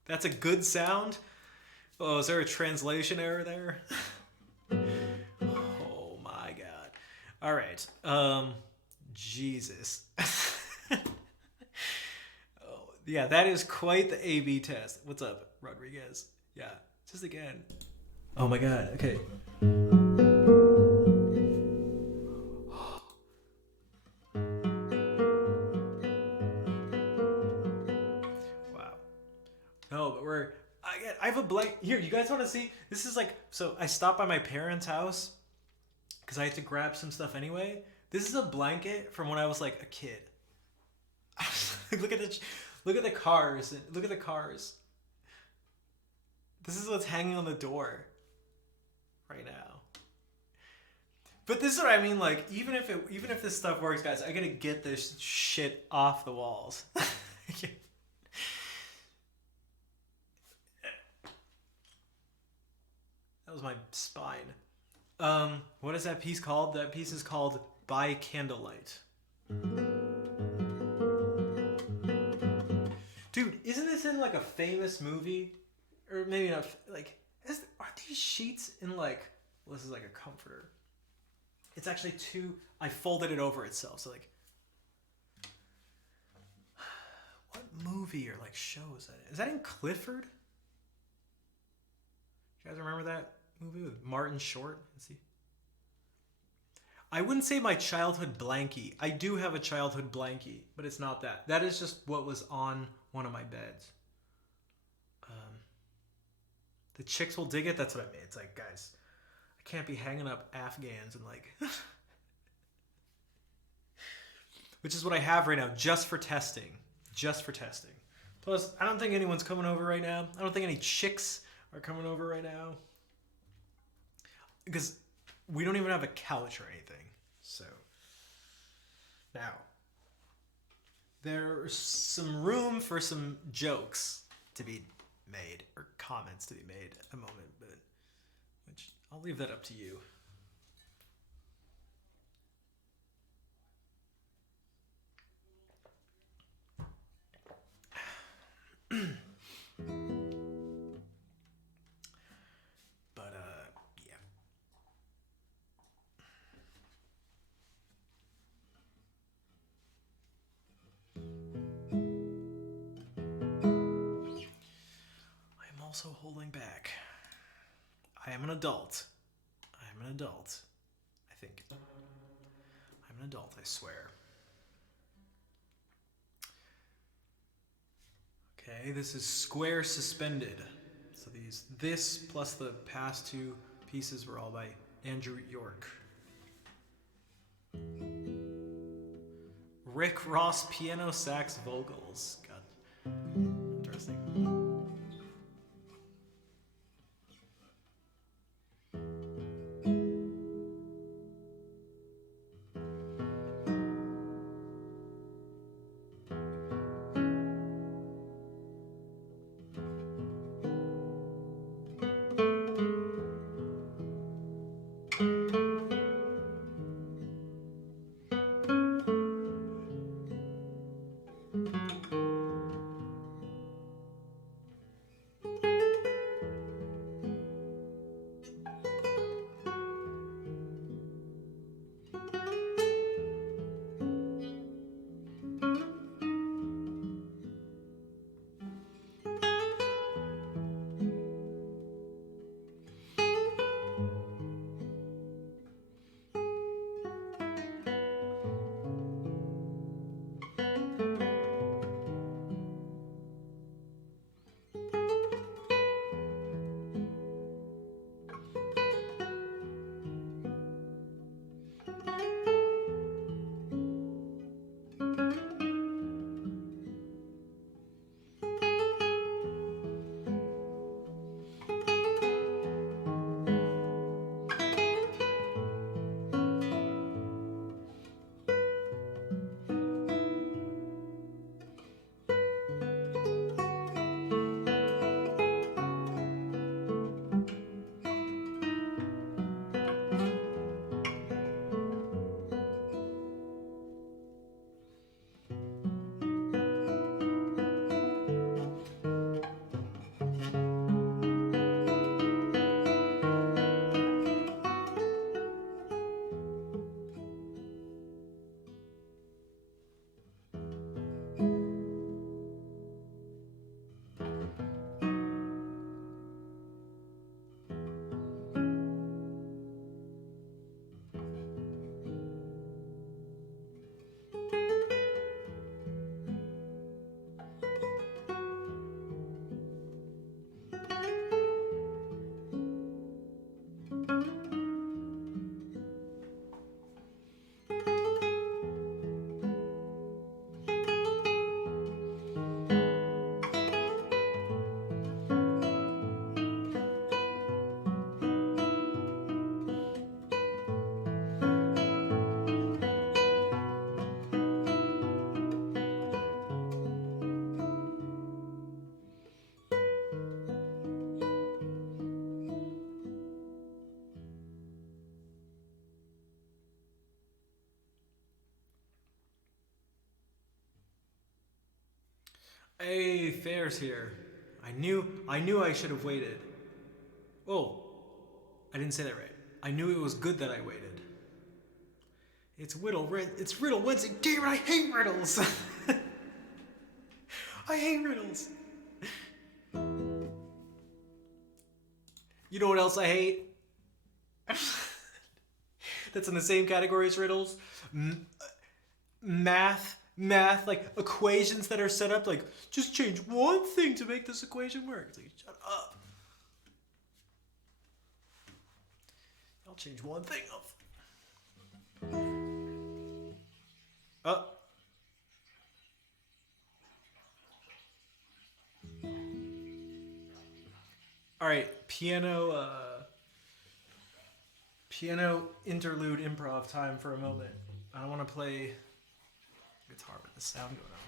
That's a good sound? Oh, is there a translation error there? Oh my god. All right. Jesus. Oh, yeah, that is quite the A/B test. What's up, Rodriguez? Yeah, just again. Oh my god. Okay. Wow. No, but I have a blank here. You guys want to see? This is like so. I stopped by my parents' house because I had to grab some stuff anyway. This is a blanket from when I was like a kid. Look at the cars. Look at the cars. This is what's hanging on the door right now. But this is what I mean. Like even if this stuff works, guys, I gotta get this shit off the walls. That was my spine. What is that piece called? That piece is called By Candlelight. Dude, isn't this in like a famous movie? Or maybe not, like, are these sheets in like, well, this is like a comforter. It's actually I folded it over itself, so like, what movie or like show is that in? Is that in Clifford? You guys remember that movie with Martin Short? Let's see. I wouldn't say my childhood blankie. I do have a childhood blankie, but it's not that. That is just what was on one of my beds. The chicks will dig it. That's what I mean. It's like, guys, I can't be hanging up Afghans and like, which is what I have right now, just for testing. Just for testing. Plus, I don't think anyone's coming over right now. I don't think any chicks are coming over right now. Because we don't even have a couch or anything. So, now, there's some room for some jokes to be made, or comments to be made at the moment, but which I'll leave that up to you. But yeah. I am also holding back. I am an adult. I am an adult. I think. I'm an adult, I swear. Okay, this is square suspended. So this plus the past two pieces were all by Andrew York. Rick Ross piano sax vocals. God, interesting. Hey, Fair's here. I knew I should have waited. Oh, I didn't say that right. I knew it was good that I waited. It's Riddle Wednesday. Damn it, I hate riddles. I hate riddles. You know what else I hate? That's in the same category as riddles. Math, like equations that are set up. Like, just change one thing to make this equation work. It's like, shut up. I'll change one thing. Oh. All right, piano interlude improv time for a moment. I want to play guitar with the sound going on.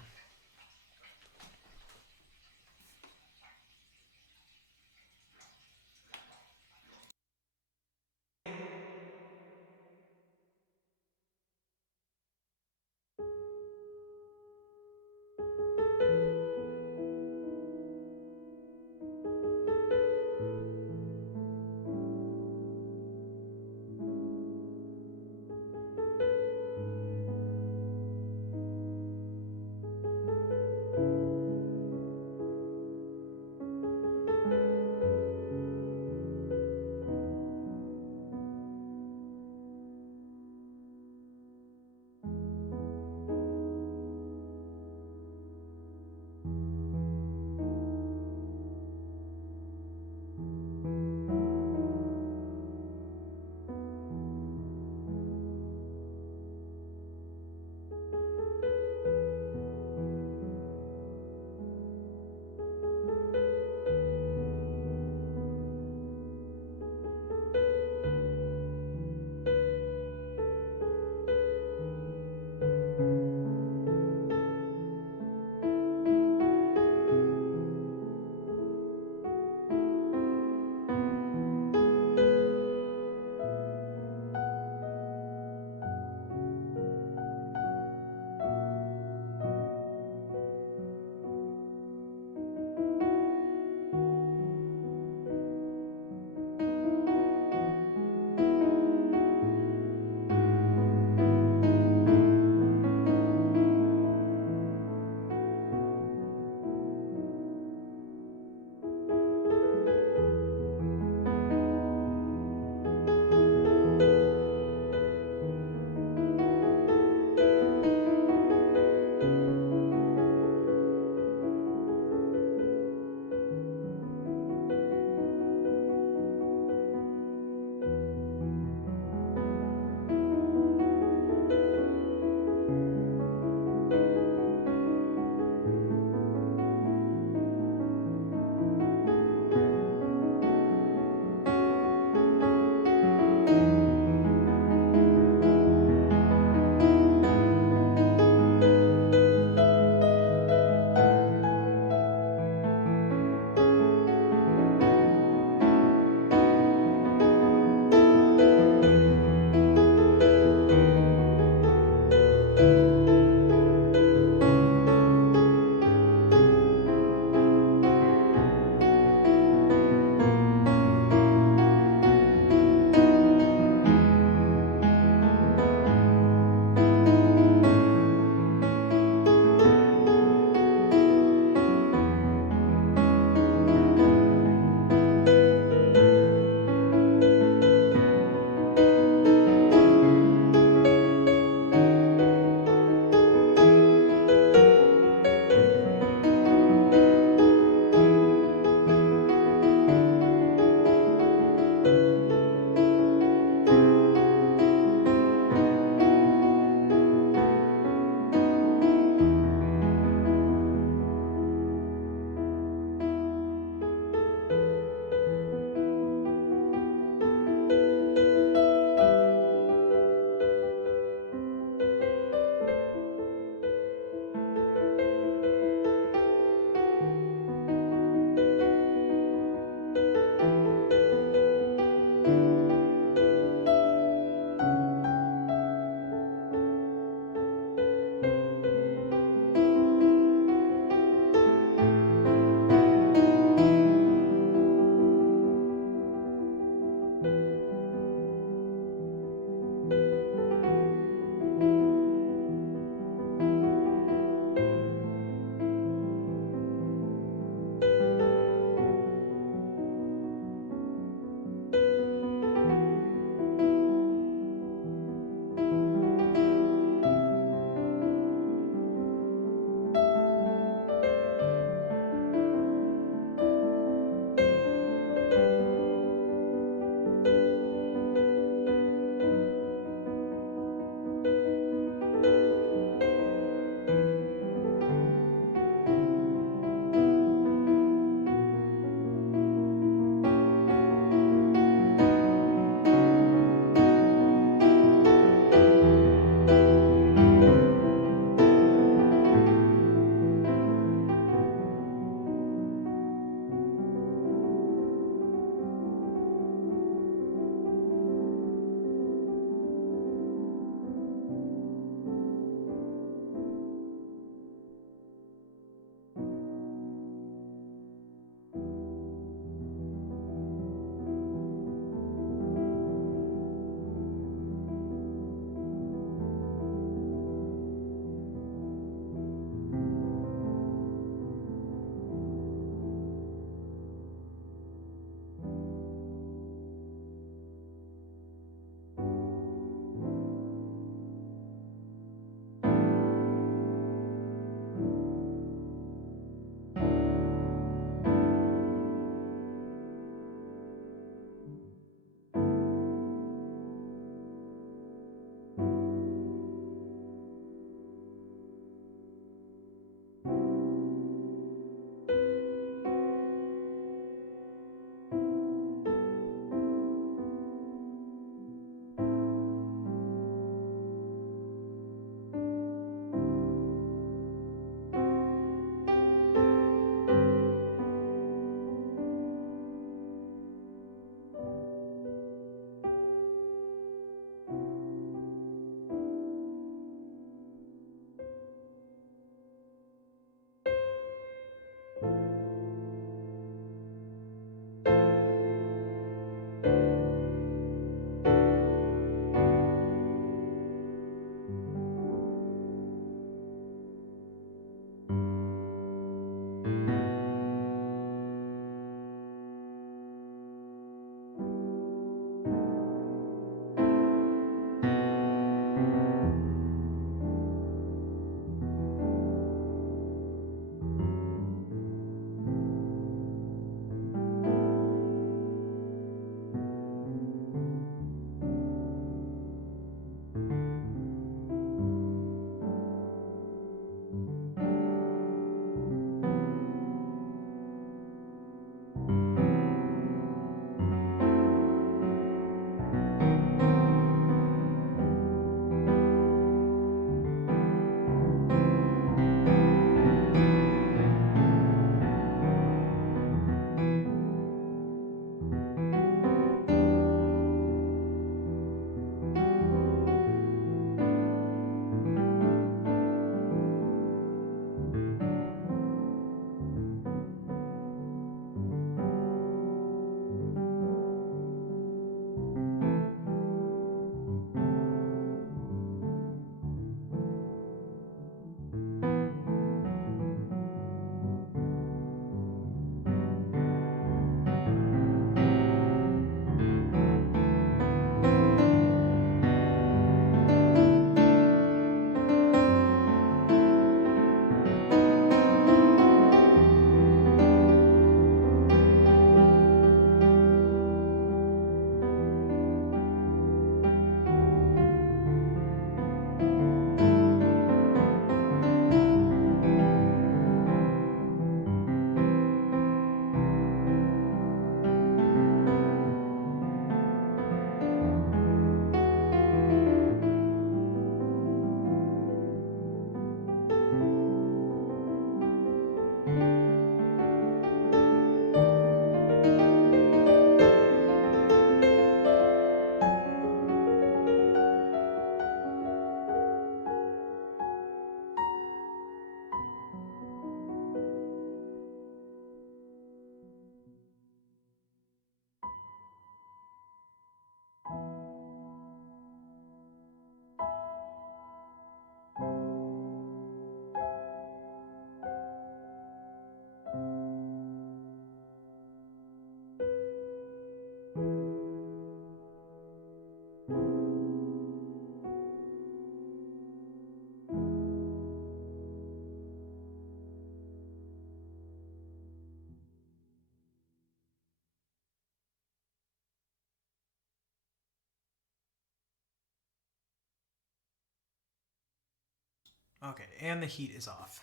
Okay, and the heat is off.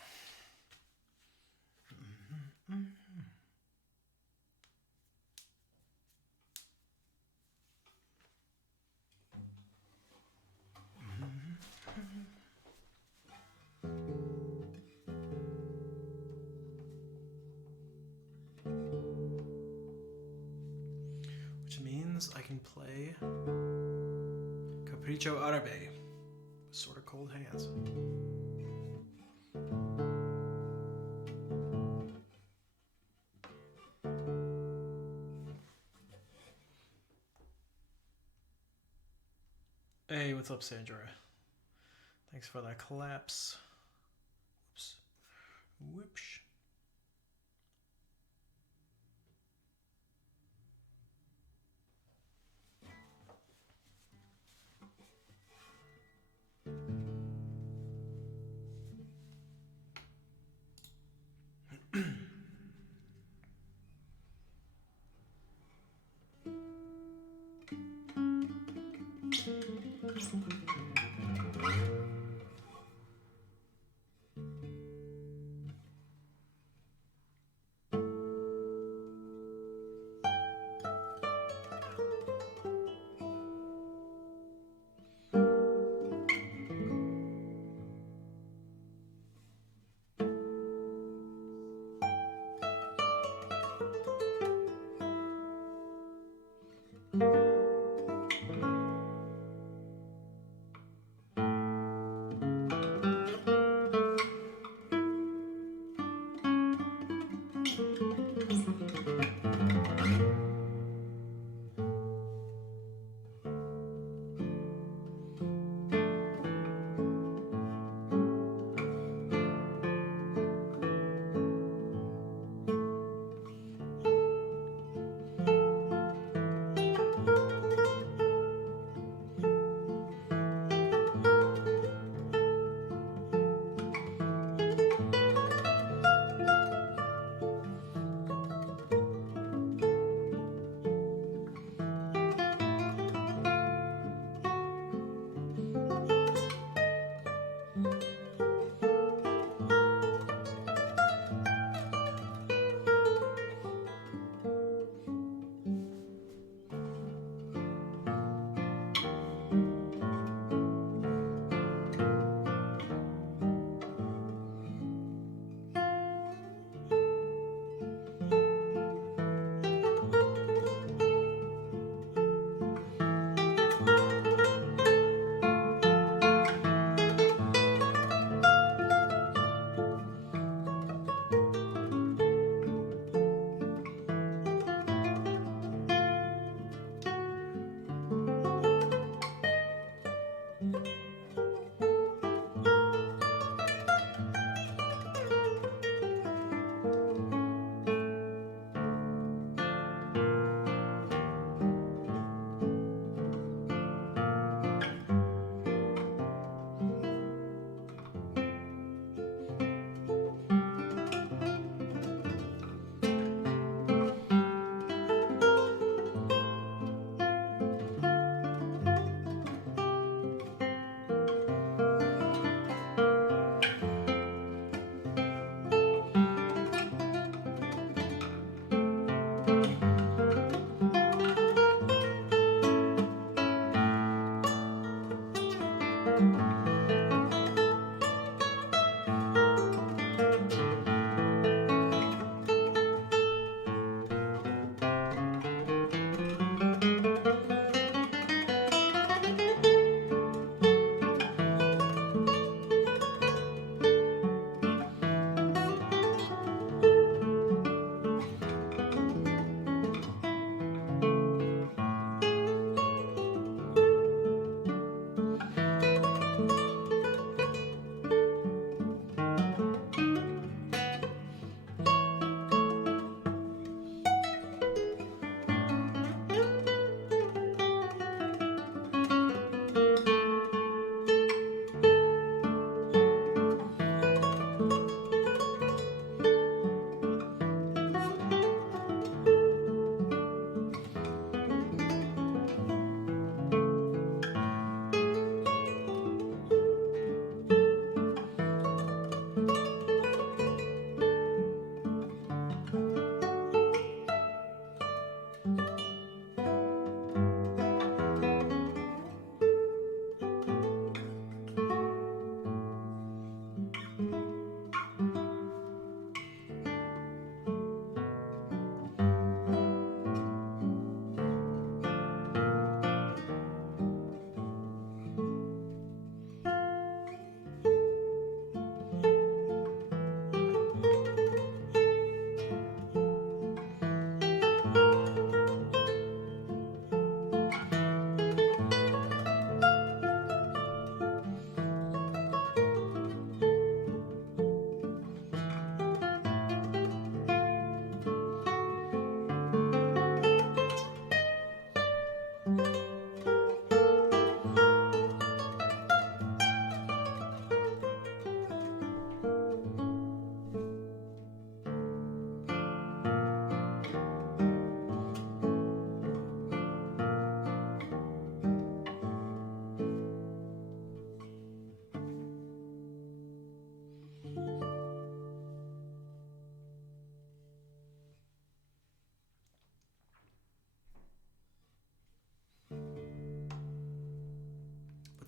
Which means I can play Capriccio Arabe with sort of cold hands. Hey, what's up, Sandra? Thanks for that collapse. Whoops. Whoops.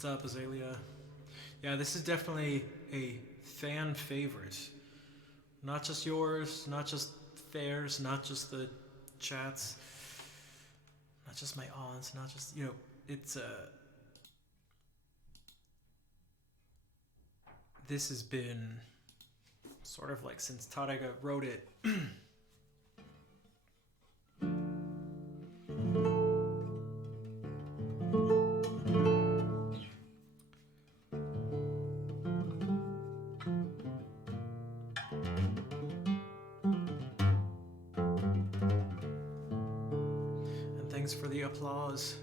What's up, Azalea? Yeah, this is definitely a fan favorite. Not just yours, not just theirs, not just the chats, not just my aunts, not just, it's this has been sort of like since Tarega wrote it. And thanks for the applause.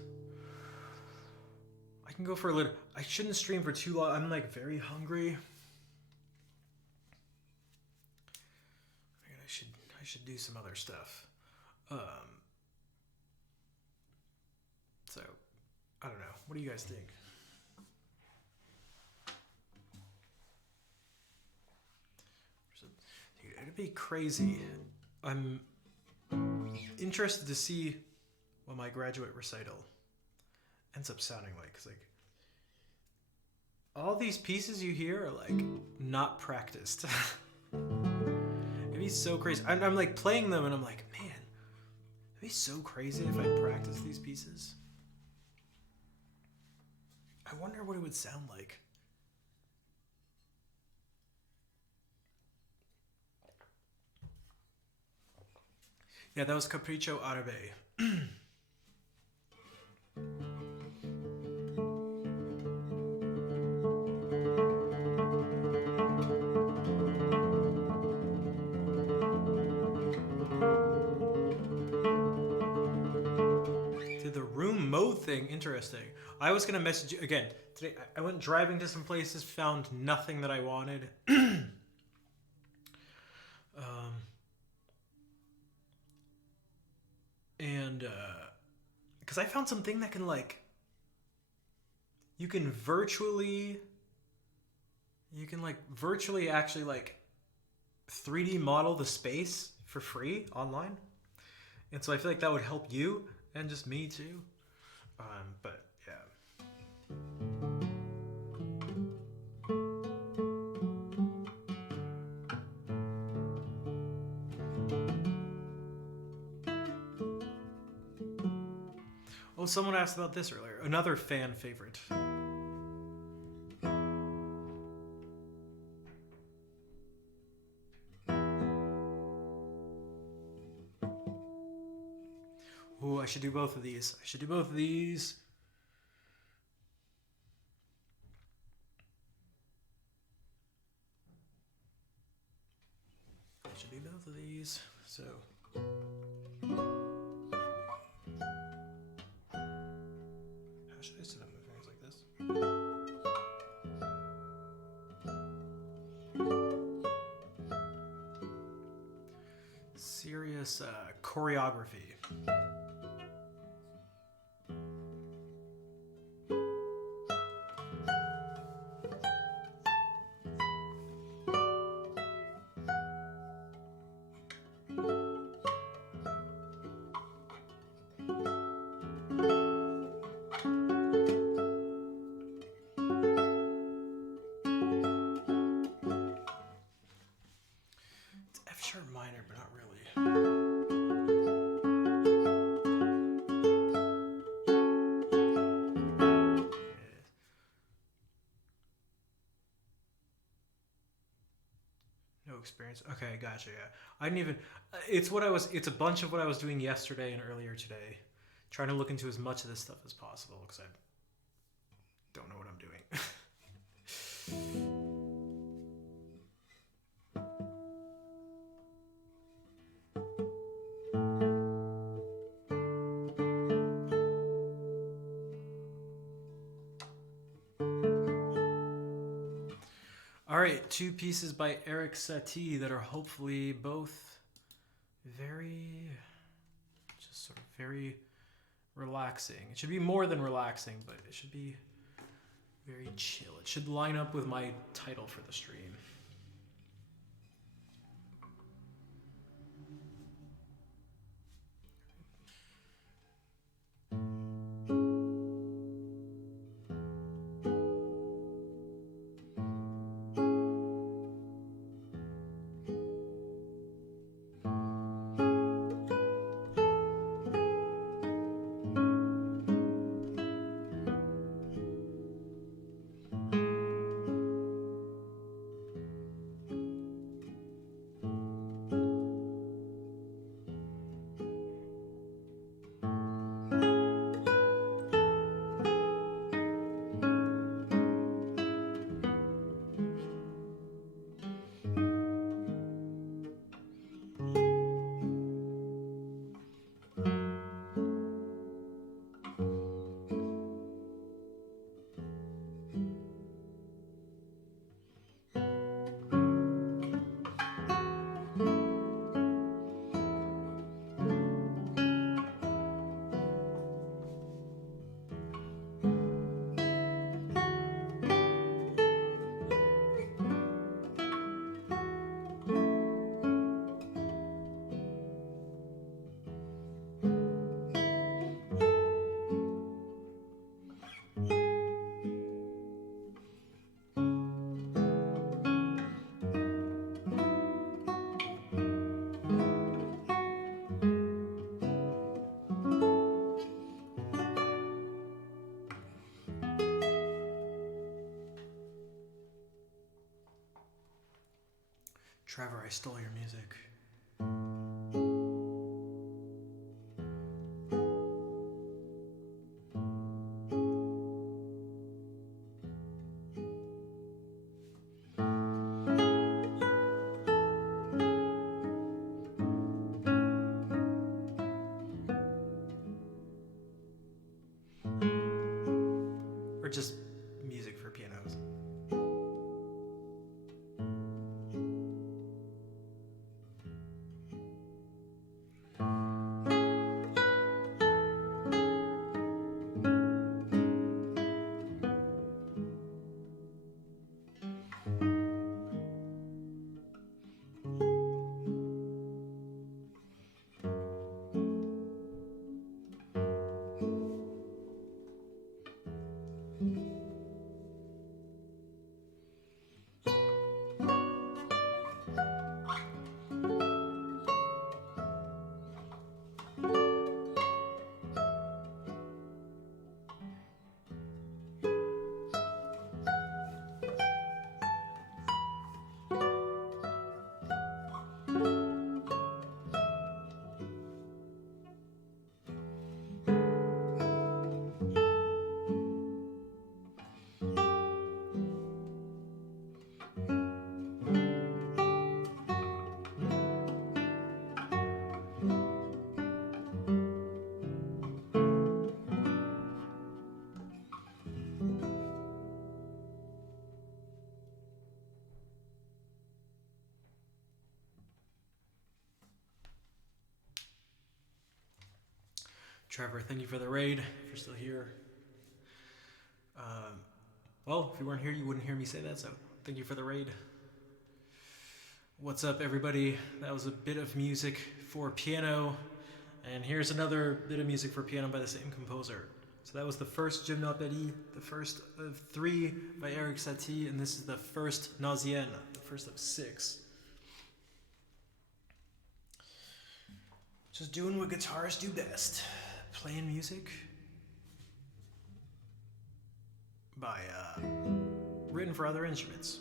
I can go for a little. I shouldn't stream for too long. I'm like very hungry. I should do some other stuff. So I don't know. What do you guys think? Dude, it'd be crazy. I'm interested to see what my graduate recital ends up sounding like. Cause like all these pieces you hear are like not practiced. It'd be so crazy. I'm like playing them and I'm like, man, it'd be so crazy if I practiced these pieces. I wonder what it would sound like. Yeah, that was Capriccio Arabe. Did the room mode thing interesting. I was gonna message you again today. I went driving to some places, found nothing that I wanted. And because I found something that can like you can virtually actually like 3D model the space for free online, and so I feel like that would help you and just me too. But yeah. Oh, someone asked about this earlier. Another fan favorite. Oh, I should do both of these. I should do both of these. So. How should I set up my fingers like this? Serious choreography. Minor, but not really. No experience. Okay, gotcha. Yeah, I didn't even. It's what I was. It's a bunch of what I was doing yesterday and earlier today, trying to look into as much of this stuff as possible because I don't know what I'm doing. All right, two pieces by Eric Satie that are hopefully both very, just sort of very relaxing. It should be more than relaxing, but it should be very chill. It should line up with my title for the stream. Trevor, I stole your music. Or just music for pianos. Trevor, thank you for the raid. If you're still here. Well, if you weren't here, you wouldn't hear me say that, so thank you for the raid. What's up, everybody? That was a bit of music for piano, and here's another bit of music for piano by the same composer. So that was the first Gymnopédie, the first of 3 by Erik Satie, and this is the first Nausienne, the first of 6. Just doing what guitarists do best. Playing music by written for other instruments.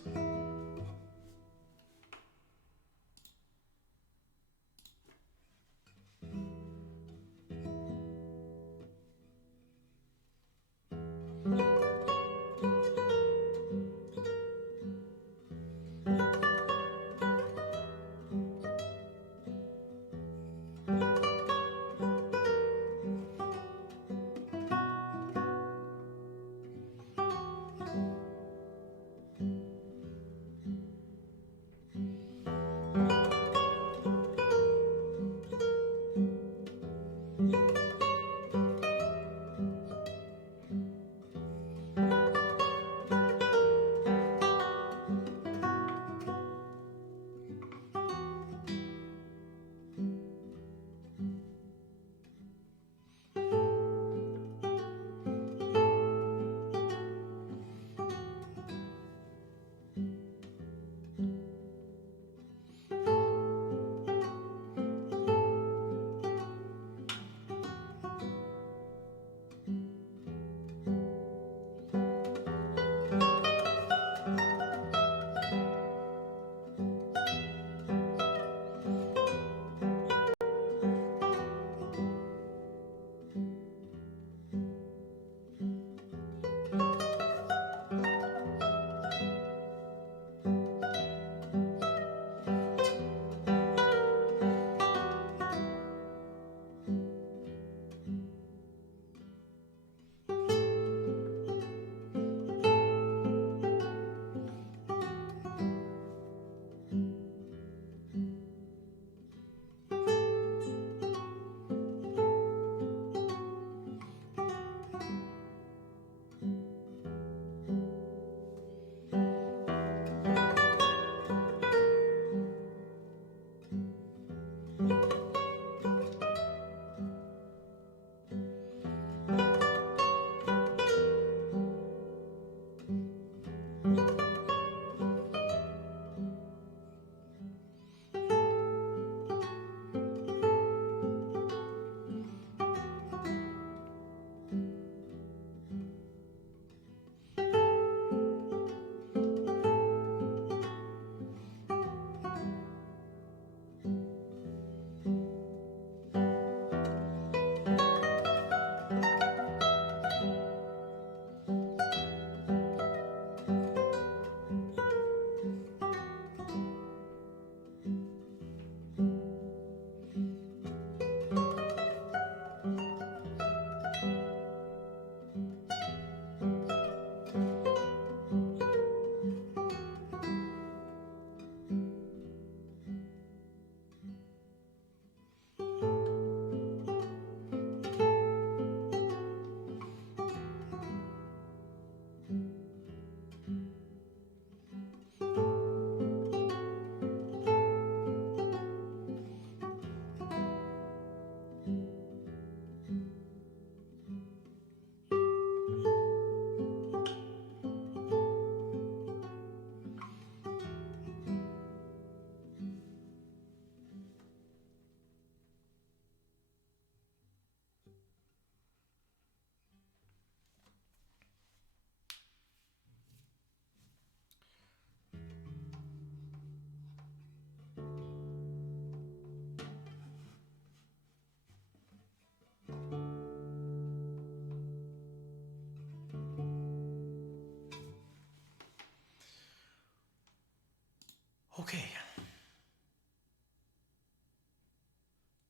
Okay.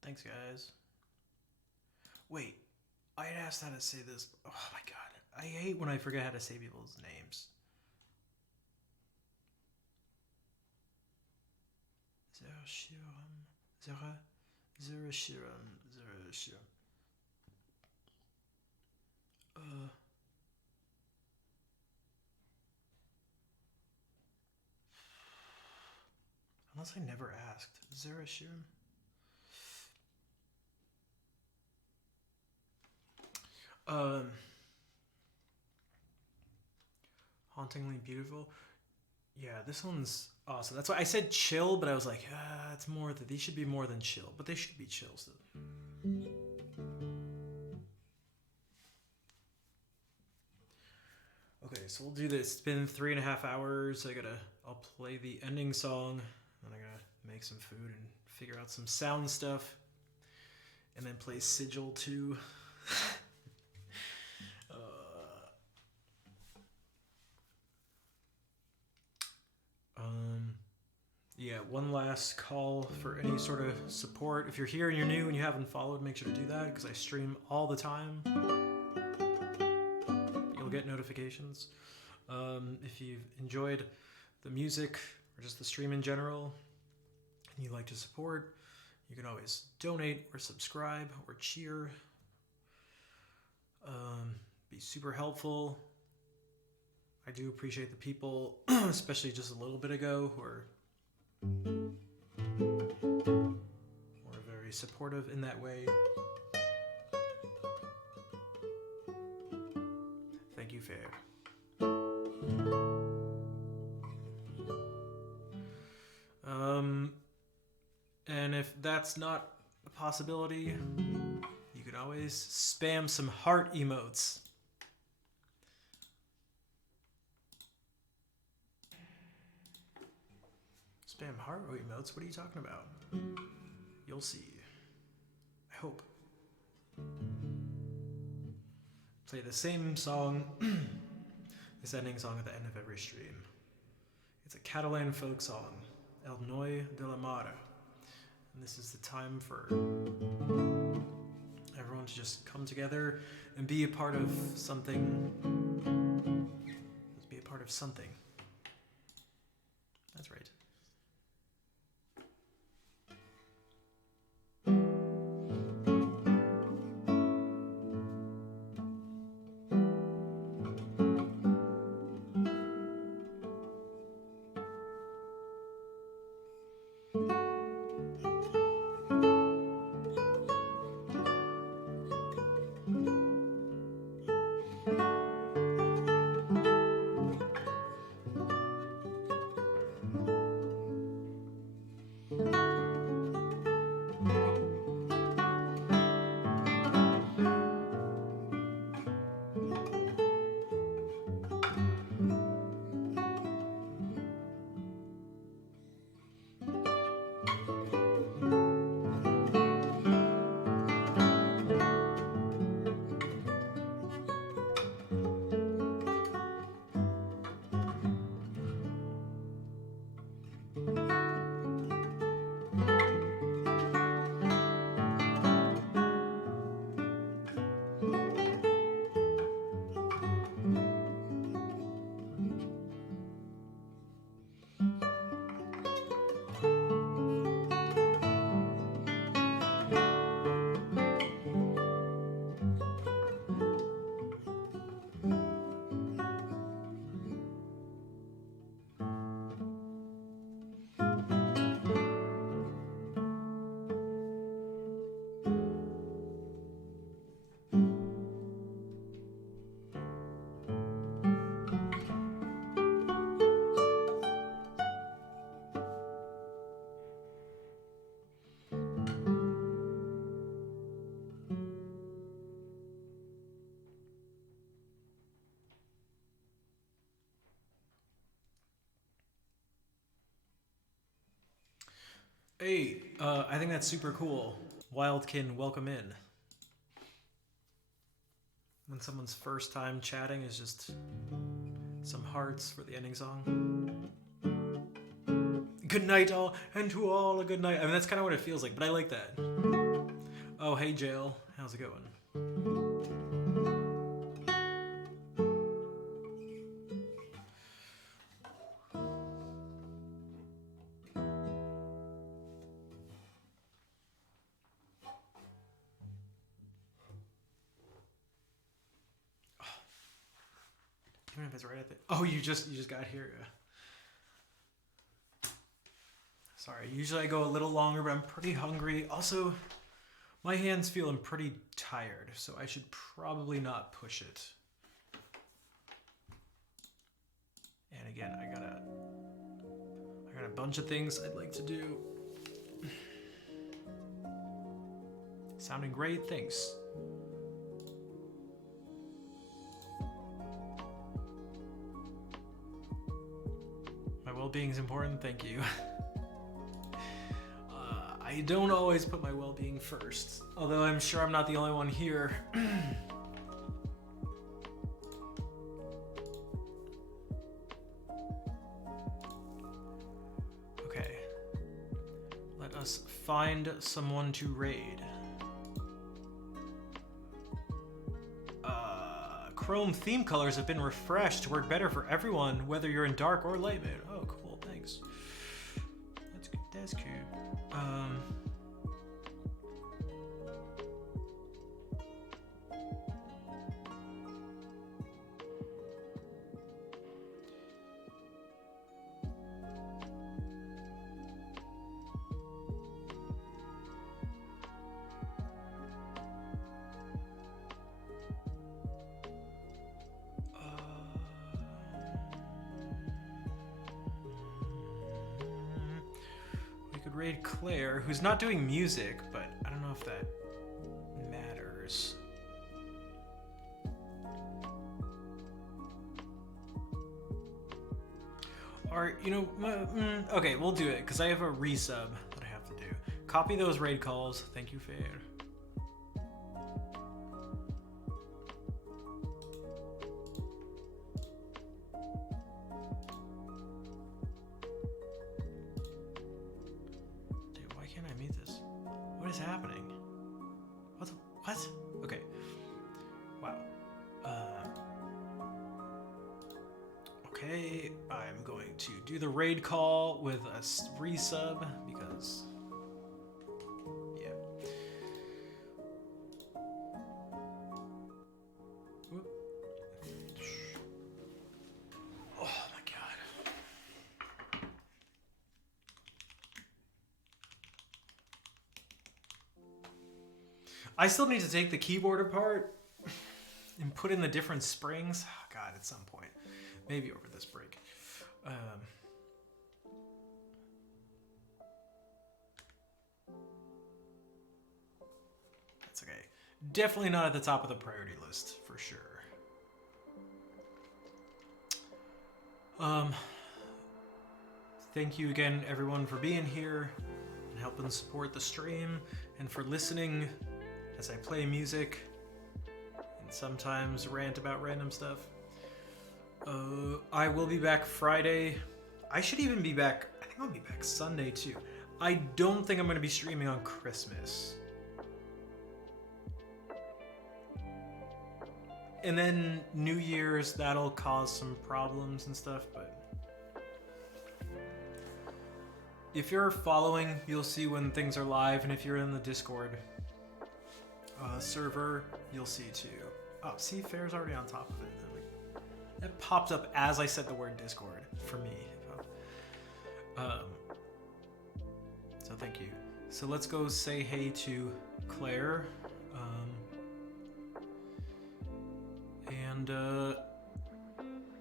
Thanks, guys. Wait, I had asked how to say this. Oh my god. I hate when I forget how to say people's names. Zerashiram. Zerashiram. Unless I never asked. Zerashiram? Hauntingly Beautiful. Yeah, this one's awesome. That's why I said chill, but I was like, it's more that these should be more than chill, but they should be chill still. Okay, so we'll do this. It's been 3.5 hours. I'll play the ending song, and I gotta make some food and figure out some sound stuff, and then play Sigil 2. Yeah, one last call for any sort of support. If you're here and you're new and you haven't followed, make sure to do that because I stream all the time. You'll get notifications. If you've enjoyed the music or just the stream in general and you'd like to support, you can always donate or subscribe or cheer. Be super helpful. I do appreciate the people, especially just a little bit ago, who are very supportive in that way. Thank you, Fair. And if that's not a possibility, you can always spam some heart emotes. Spam heart emotes? What are you talking about? You'll see. I hope. Play the same song, this ending song at the end of every stream. It's a Catalan folk song, El Noi de la Mare. And this is the time for everyone to just come together and be a part of something. Just be a part of something. That's right. Hey, I think that's super cool. Wildkin, welcome in. When someone's first time chatting is just some hearts for the ending song. Good night, all, and to all a good night. I mean, that's kind of what it feels like, but I like that. Oh, hey, Jail. How's it going? Even if it's right at the... Oh, you just got here. Sorry, usually I go a little longer, but I'm pretty hungry. Also, my hand's feeling pretty tired, so I should probably not push it. And again, I got a bunch of things I'd like to do. Sounding great, thanks. My well-being is important, thank you. I don't always put my well-being first, although I'm sure I'm not the only one here. Okay. Let us find someone to raid. Chrome theme colors have been refreshed to work better for everyone, whether you're in dark or light mode. Oh, cool, thanks. That's cool. Raid Claire, who's not doing music, but I don't know if that matters. Or, you know, okay, we'll do it, because I have a resub that I have to do. Copy those raid calls. Thank you, Fair. Raid call with a resub because yeah. Whoop. Oh my god. I still need to take the keyboard apart and put in the different springs. Oh god, at some point. Maybe over this break. That's okay. Definitely not at the top of the priority list, for sure. Thank you again, everyone, for being here and helping support the stream, and for listening as I play music and sometimes rant about random stuff. I will be back Friday. I should even be back, I think I'll be back Sunday too. I don't think I'm going to be streaming on Christmas. And then New Year's, that'll cause some problems and stuff, but if you're following, you'll see when things are live, and if you're in the Discord server, you'll see too. Oh, see, Fair's already on top of it. That popped up as I said the word Discord for me. So thank you. So let's go say hey to Claire.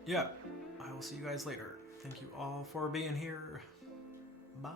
Yeah, I will see you guys later. Thank you all for being here. Bye.